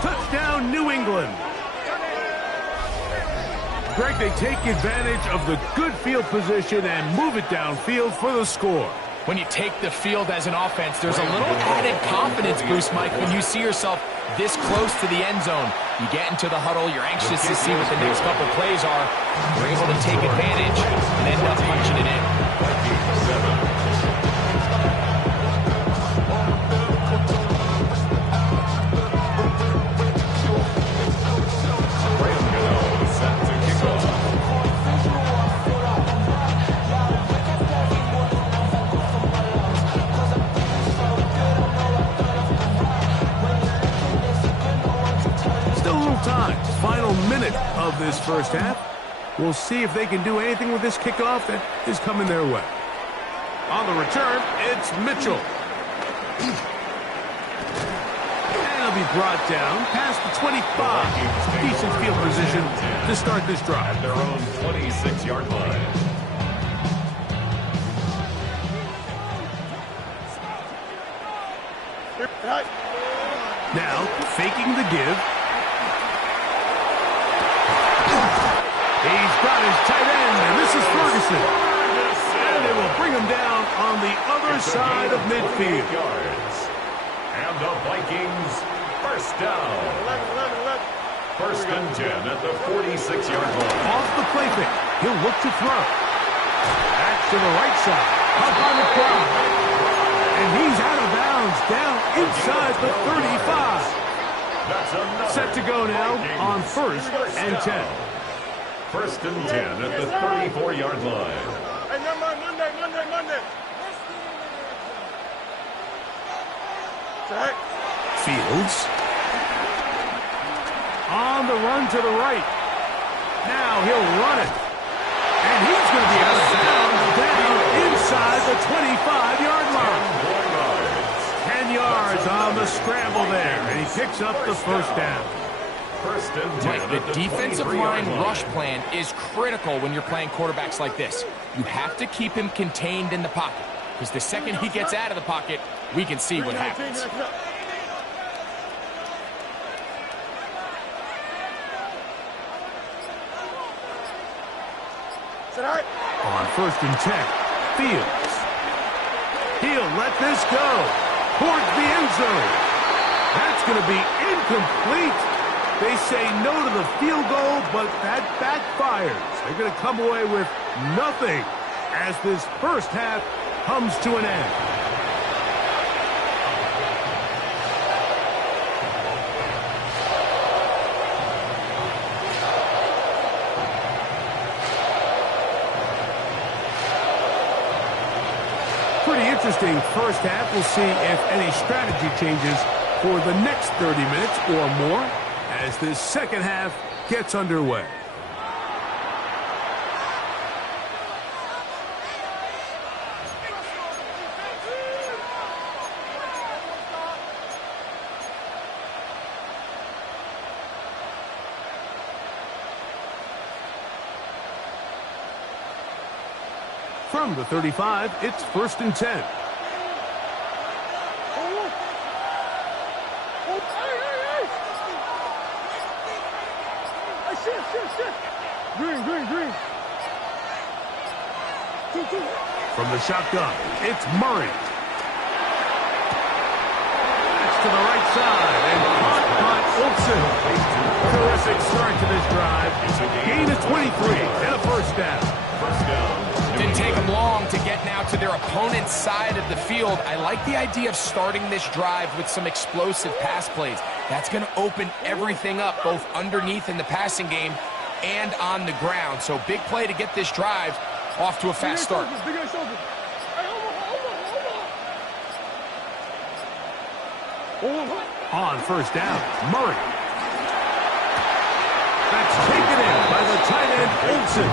Touchdown, New England. Greg, they take advantage of the good field position and move it downfield for the score. When you take the field as an offense, there's a little added confidence boost, Mike, when you see yourself this close to the end zone. You get into the huddle, you're anxious to see what the next couple plays are. You're able to take advantage and end up punching it in. Final minute of this first half. We'll see if they can do anything with this kickoff that is coming their way. On the return, it's Mitchell. And he'll be brought down past the 25. Decent field position to start this drive. At their own 26-yard line. Now, faking the give. He's got his tight end, and this is Ferguson. And they will bring him down on the other side of midfield. And the Vikings first down. 1st and 10 at the 46-yard line. Off the play fake. He'll look to throw. Back to the right side. Up on the crowd. And he's out of bounds down inside the 35. Set to go now on 1st and 10. 1st and 10 at the 34-yard line. Hey, Monday. Jack. Fields. On the run to the right. Now he'll run it. And he's going to be out of bounds down inside the 25-yard line. 10 yards on the scramble there. And he picks up the first down. Mike, the defensive line rush plan is critical when you're playing quarterbacks like this. You have to keep him contained in the pocket, because the second he gets out of the pocket, we can see what happens. On 1st and 10, Fields. He'll let this go towards the end zone. That's going to be incomplete. They say no to the field goal, but that backfires. They're going to come away with nothing as this first half comes to an end. Pretty interesting first half. We'll see if any strategy changes for the next 30 minutes or more as this second half gets underway. From the 35, it's 1st and 10. Green. From the shotgun, it's Murray. That's to the right side, and caught by Olsen. Terrific start to this drive. Gain of 23 and a first down. Didn't take them long to get now to their opponent's side of the field. I like the idea of starting this drive with some explosive pass plays. That's going to open everything up, both underneath in the passing game and on the ground. So big play to get this drive off to a fast start. On first down, Murray. That's taken in by the tight end, Olsen.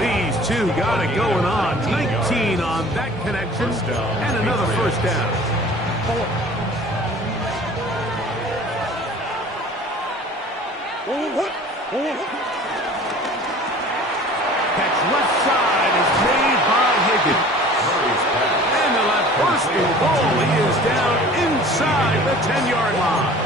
These two got it going on. 19 on that connection, and another first down. Catch left side is made by Higgins. And the left first and goal. He is down inside the 10-yard line.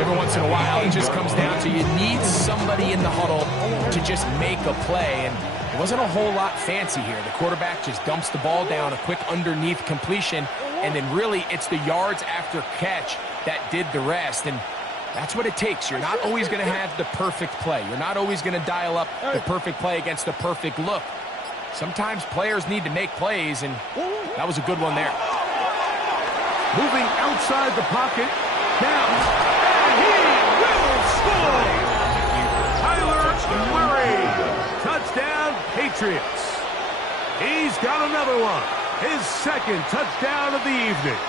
Every once in a while, it just comes down to you need somebody in the huddle to just make a play. And it wasn't a whole lot fancy here. The quarterback just dumps the ball down, a quick underneath completion, and then really it's the yards after catch that did the rest. And that's what it takes. You're not always going to have the perfect play. You're not always going to dial up the perfect play against the perfect look. Sometimes players need to make plays, and that was a good one there. Moving outside the pocket. Now, and he will score! Tyler Murray. Touchdown, Patriots. He's got another one. His second touchdown of the evening.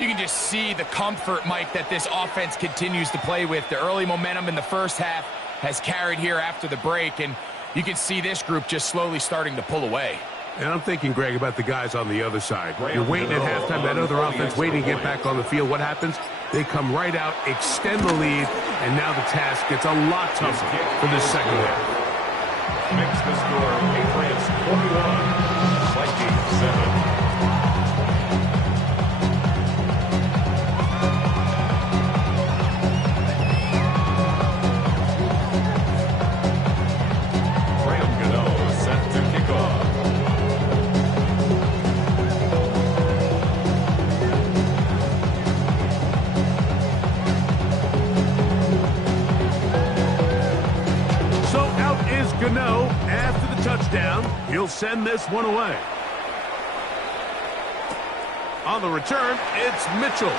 You can just see the comfort, Mike, that this offense continues to play with. The early momentum in the first half has carried here after the break, and you can see this group just slowly starting to pull away. And I'm thinking, Greg, about the guys on the other side. You're waiting at halftime, that other offense waiting to get back on the field. What happens? They come right out, extend the lead, and now the task gets a lot tougher for this second half. Makes the score Patriots 41, Vikings 7. Gano, after the touchdown, he'll send this one away. On the return, it's Mitchell.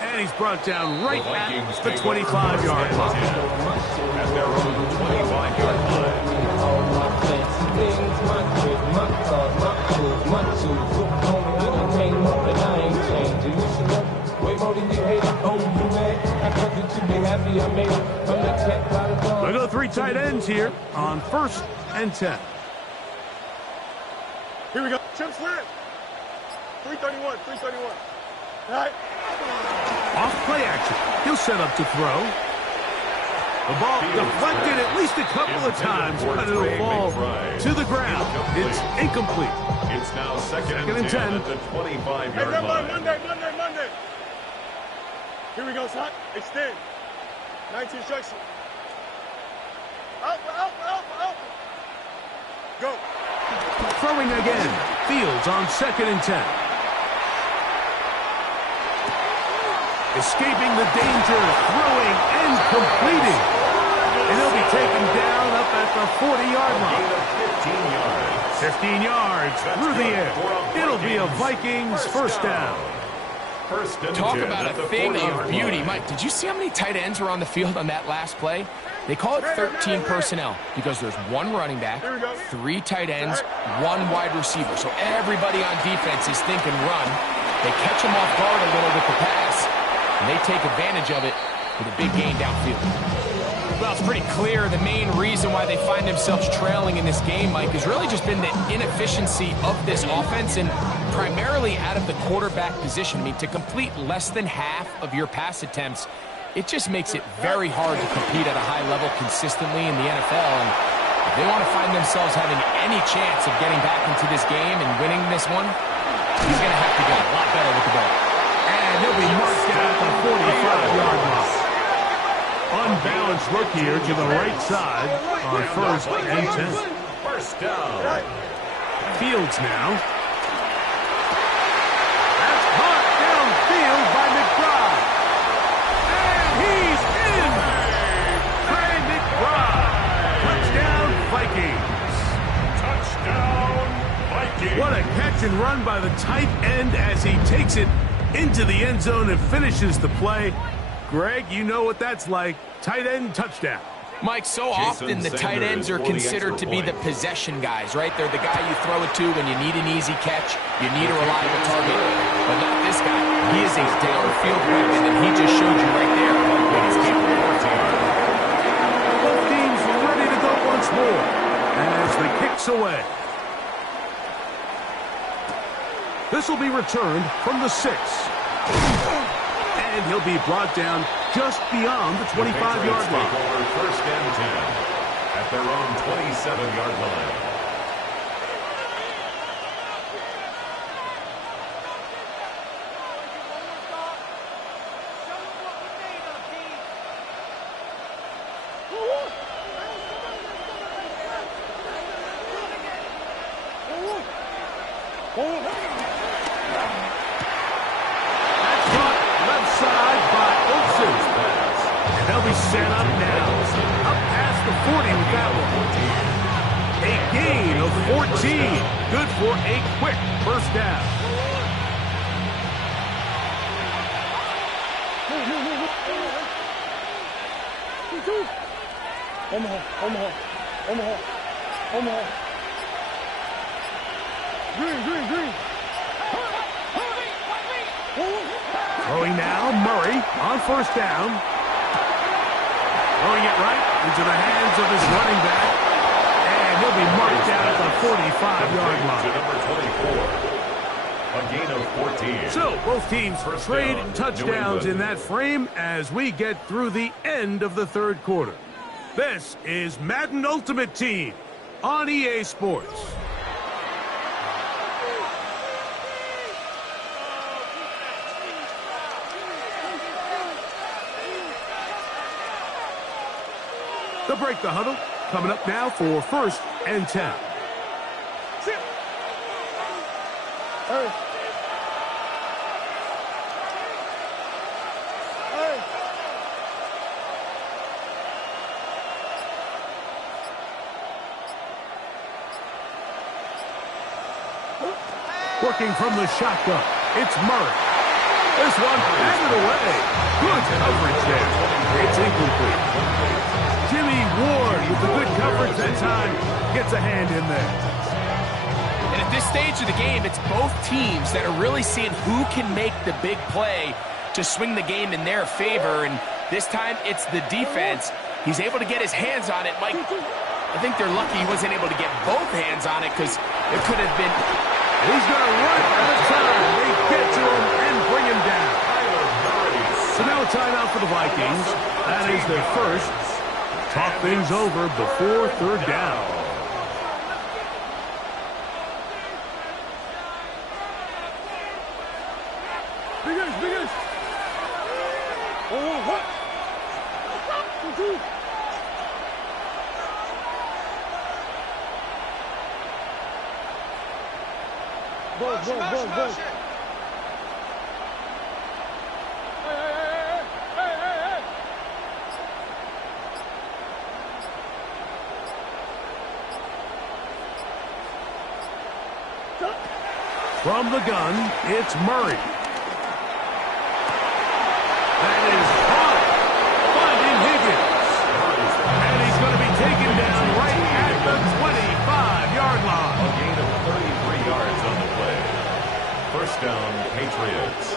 And he's brought down right at the 25-yard line. At their own 25-yard line. We'll go 3 tight ends here on 1st and 10. Here we go. Chip slant. 331. All right. Off play action. He'll set up to throw. The ball deflected at least a couple of times, but it'll fall to the ground. It's incomplete. It's now second and 10 at the 25-yard line. Monday. Here we go, son. Extend. 19 instruction. Out. Go. Throwing again. Fields on 2nd and 10. Escaping the danger, throwing and completing. And he'll be taken down up at the 40-yard line. 15 yards through the air. It'll be a Vikings first down. Talk about a thing of beauty. Mike, did you see how many tight ends were on the field on that last play? They call it 13 personnel because there's 1 running back, 3 tight ends, 1 wide receiver. So everybody on defense is thinking run. They catch them off guard a little with the pass, and they take advantage of it with a big gain downfield. Well, it's pretty clear the main reason why they find themselves trailing in this game, Mike, has really just been the inefficiency of this offense and primarily out of the quarterback position. I mean, to complete less than half of your pass attempts, it just makes it very hard to compete at a high level consistently in the NFL. And if they want to find themselves having any chance of getting back into this game and winning this one, he's going to have to get a lot better with the ball. And he'll be marked down at the 45-yard line. Unbalanced look here to the right side on 1st and 10. First down. Fields now. That's caught downfield by McBride. And he's in. Trey McBride. Touchdown, Vikings. Touchdown, Vikings. What a catch and run by the tight end as he takes it into the end zone and finishes the play. Greg, you know what that's like. Tight end touchdown. Mike, so often the tight ends are considered to be the possession guys, right? They're the guy you throw it to when you need an easy catch, you need a reliable target. But not this guy. He is a downfield weapon, and he just showed you right there what he's capable of. Both teams ready to go once more as the kick's away. This will be returned from the 6. And he'll be brought down just beyond the 25-yard line. Over 1st and 10 at their own 27-yard line. Set up now. Up past the 40 with that one. A gain of 14. Good for a quick first down. Omaha. Green. Throwing now, Murray on 1st down. Throwing it right into the hands of his running back. And he'll be marked down at the 45-yard line. A gain of 14. So both teams trade touchdowns in that frame as we get through the end of the 3rd quarter. This is Madden Ultimate Team on EA Sports. They'll break the huddle. Coming up now for 1st and 10. Hey. Working from the shotgun, it's Murray. This one batted away. Good coverage there. It's incomplete. Jimmy Ward with the good coverage that time gets a hand in there. And at this stage of the game, it's both teams that are really seeing who can make the big play to swing the game in their favor. And this time, it's the defense. He's able to get his hands on it. Mike, I think they're lucky he wasn't able to get both hands on it because it could have been... He's going to run out of time. They get to him and bring him down. So now a timeout for the Vikings. That is their first. Talk things over before 3rd down. Biggest. Oh, what? Go. Hey. From the gun, it's Murray. That is caught. Finding Higgins. And he's going to be taken down right at the 25-yard line. A gain of 33 yards on the play. First down, Patriots.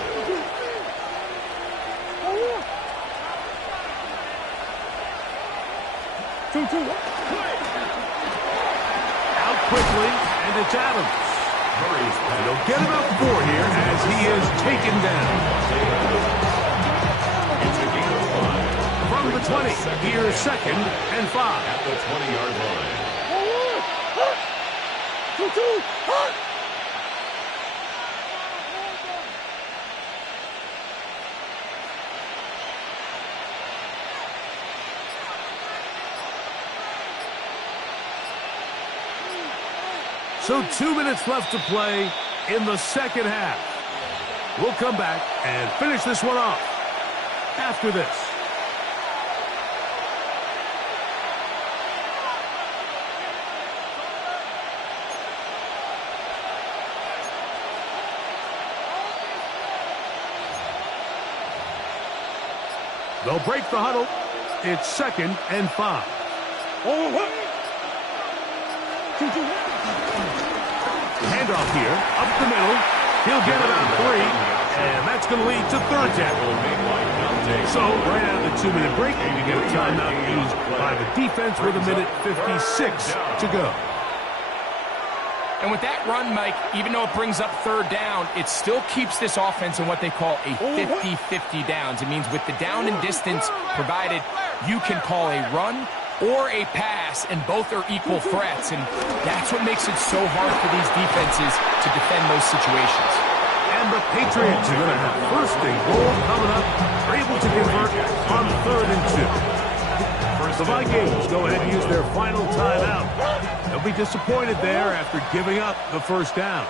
Out quickly, and it's Adams. They'll get him up 4 here as he is taken down. It's a gain of 5. from the 20. Here's 2nd and 5. At the 20-yard line. 2-2, hot! So 2 minutes left to play in the second half. We'll come back and finish this one off after this. They'll break the huddle. It's 2nd and 5. Handoff here, up the middle. He'll get it on 3, and that's going to lead to 3rd down. So, right out of the 2-minute break, you get a timeout used by the defense with 1:56 to go. And with that run, Mike, even though it brings up 3rd down, it still keeps this offense in what they call a 50-50 downs. It means with the down and distance provided, you can call a run or a pass, and both are equal threats. And that's what makes it so hard for these defenses to defend those situations. And the Patriots are going to have 1st and goal coming up. They're able to convert on 3rd and 2. The Vikings go ahead and use their final timeout. They'll be disappointed there after giving up the 1st down.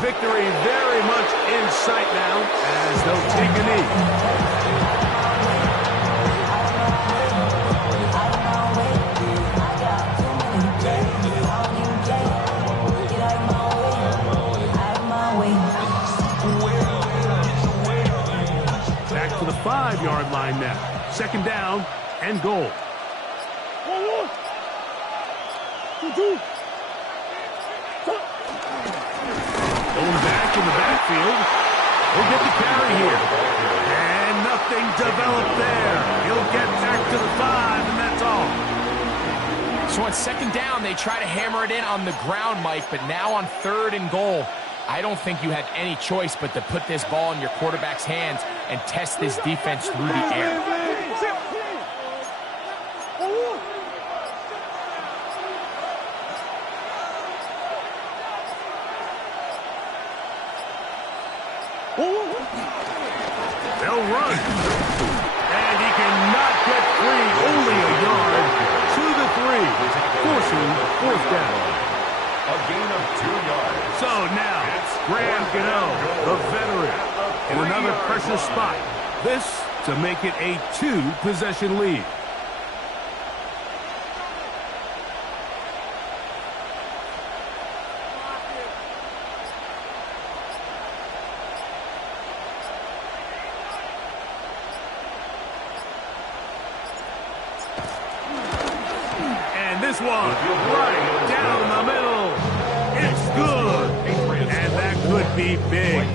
Victory very much in sight now as they'll take a knee. Back to the 5-yard line now. 2nd down and goal. Going back in the backfield. He'll get the carry here. And nothing developed there. He'll get back to the 5, and that's all. So on 2nd down, they try to hammer it in on the ground, Mike, but now on 3rd and goal, I don't think you had any choice but to put this ball in your quarterback's hands and test this defense through the air. They'll run. And he cannot get free. Only a yard to the 3. Forcing 4th down. A gain of 2 yards. So now, Graham Gano, the veteran, in another pressure spot. This to make it a 2-possession lead. This one, right down the middle. It's good. And that could be big.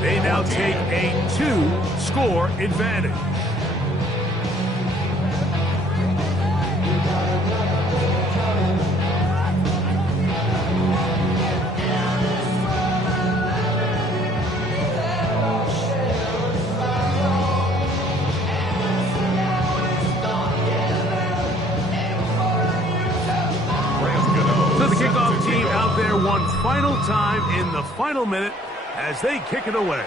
They now take a 2-score advantage. One final time in the final minute as they kick it away.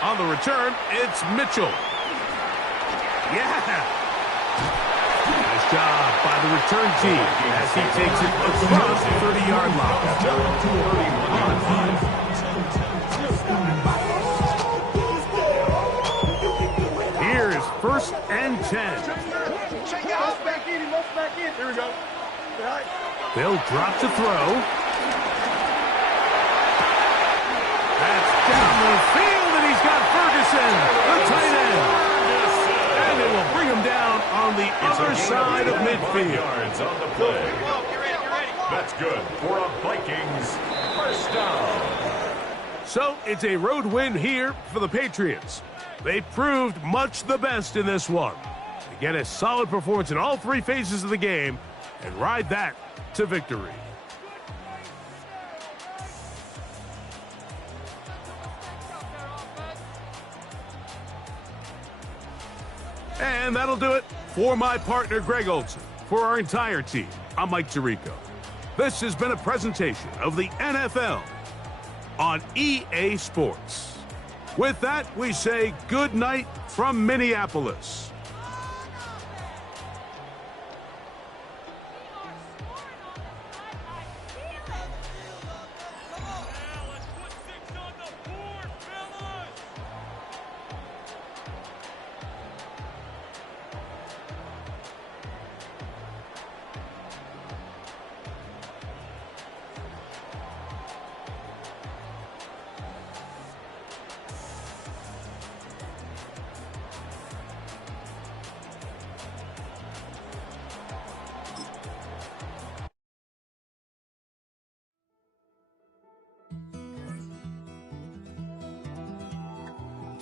On the return, it's Mitchell. Yeah! Nice job by the return team as he takes it across the 30-yard line. Here's 1st and 10. Back in. Here we go. They'll drop to throw. That's down the field, and he's got Ferguson, the tight end. And they will bring him down on the other side of midfield. Yards on the play. That's good for a Vikings 1st down. So it's a road win here for the Patriots. They proved much the best in this one. They get a solid performance in all 3 phases of the game and ride that to victory. And that'll do it for my partner, Greg Olson. For our entire team, I'm Mike Tirico. This has been a presentation of the NFL on EA Sports. With that, we say good night from Minneapolis.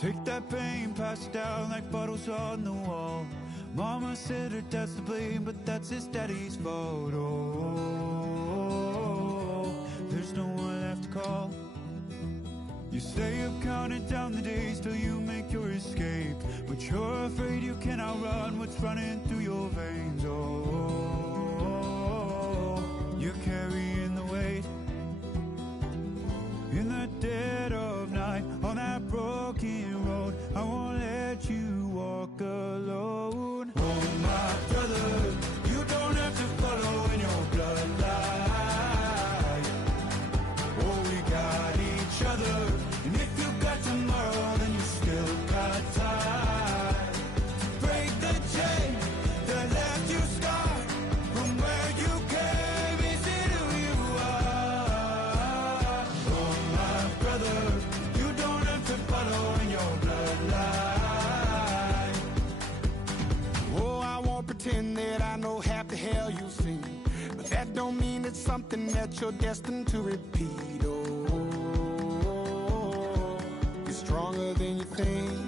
Take that pain, pass it down like bottles on the wall. Mama said her dad's to blame, but that's his daddy's fault. Oh, there's no one left to call. You stay up counting down the days till you make your escape, but you're afraid you can outrun what's running through your veins. Oh, you're carrying the weight in the dead of night on that broken road. I won't let you walk alone. Oh, my brother, you don't have to follow in your bloodline. Oh, we got each other, and if you got tomorrow, then you still got time. Break the chain that left you scarred from where you came. Is it who you are? Oh, my brother, you don't have to follow in your bloodline. Oh, I won't pretend that I know half the hell you've seen, but that don't mean it's something that you're destined to repeat. Oh, you're stronger than you think.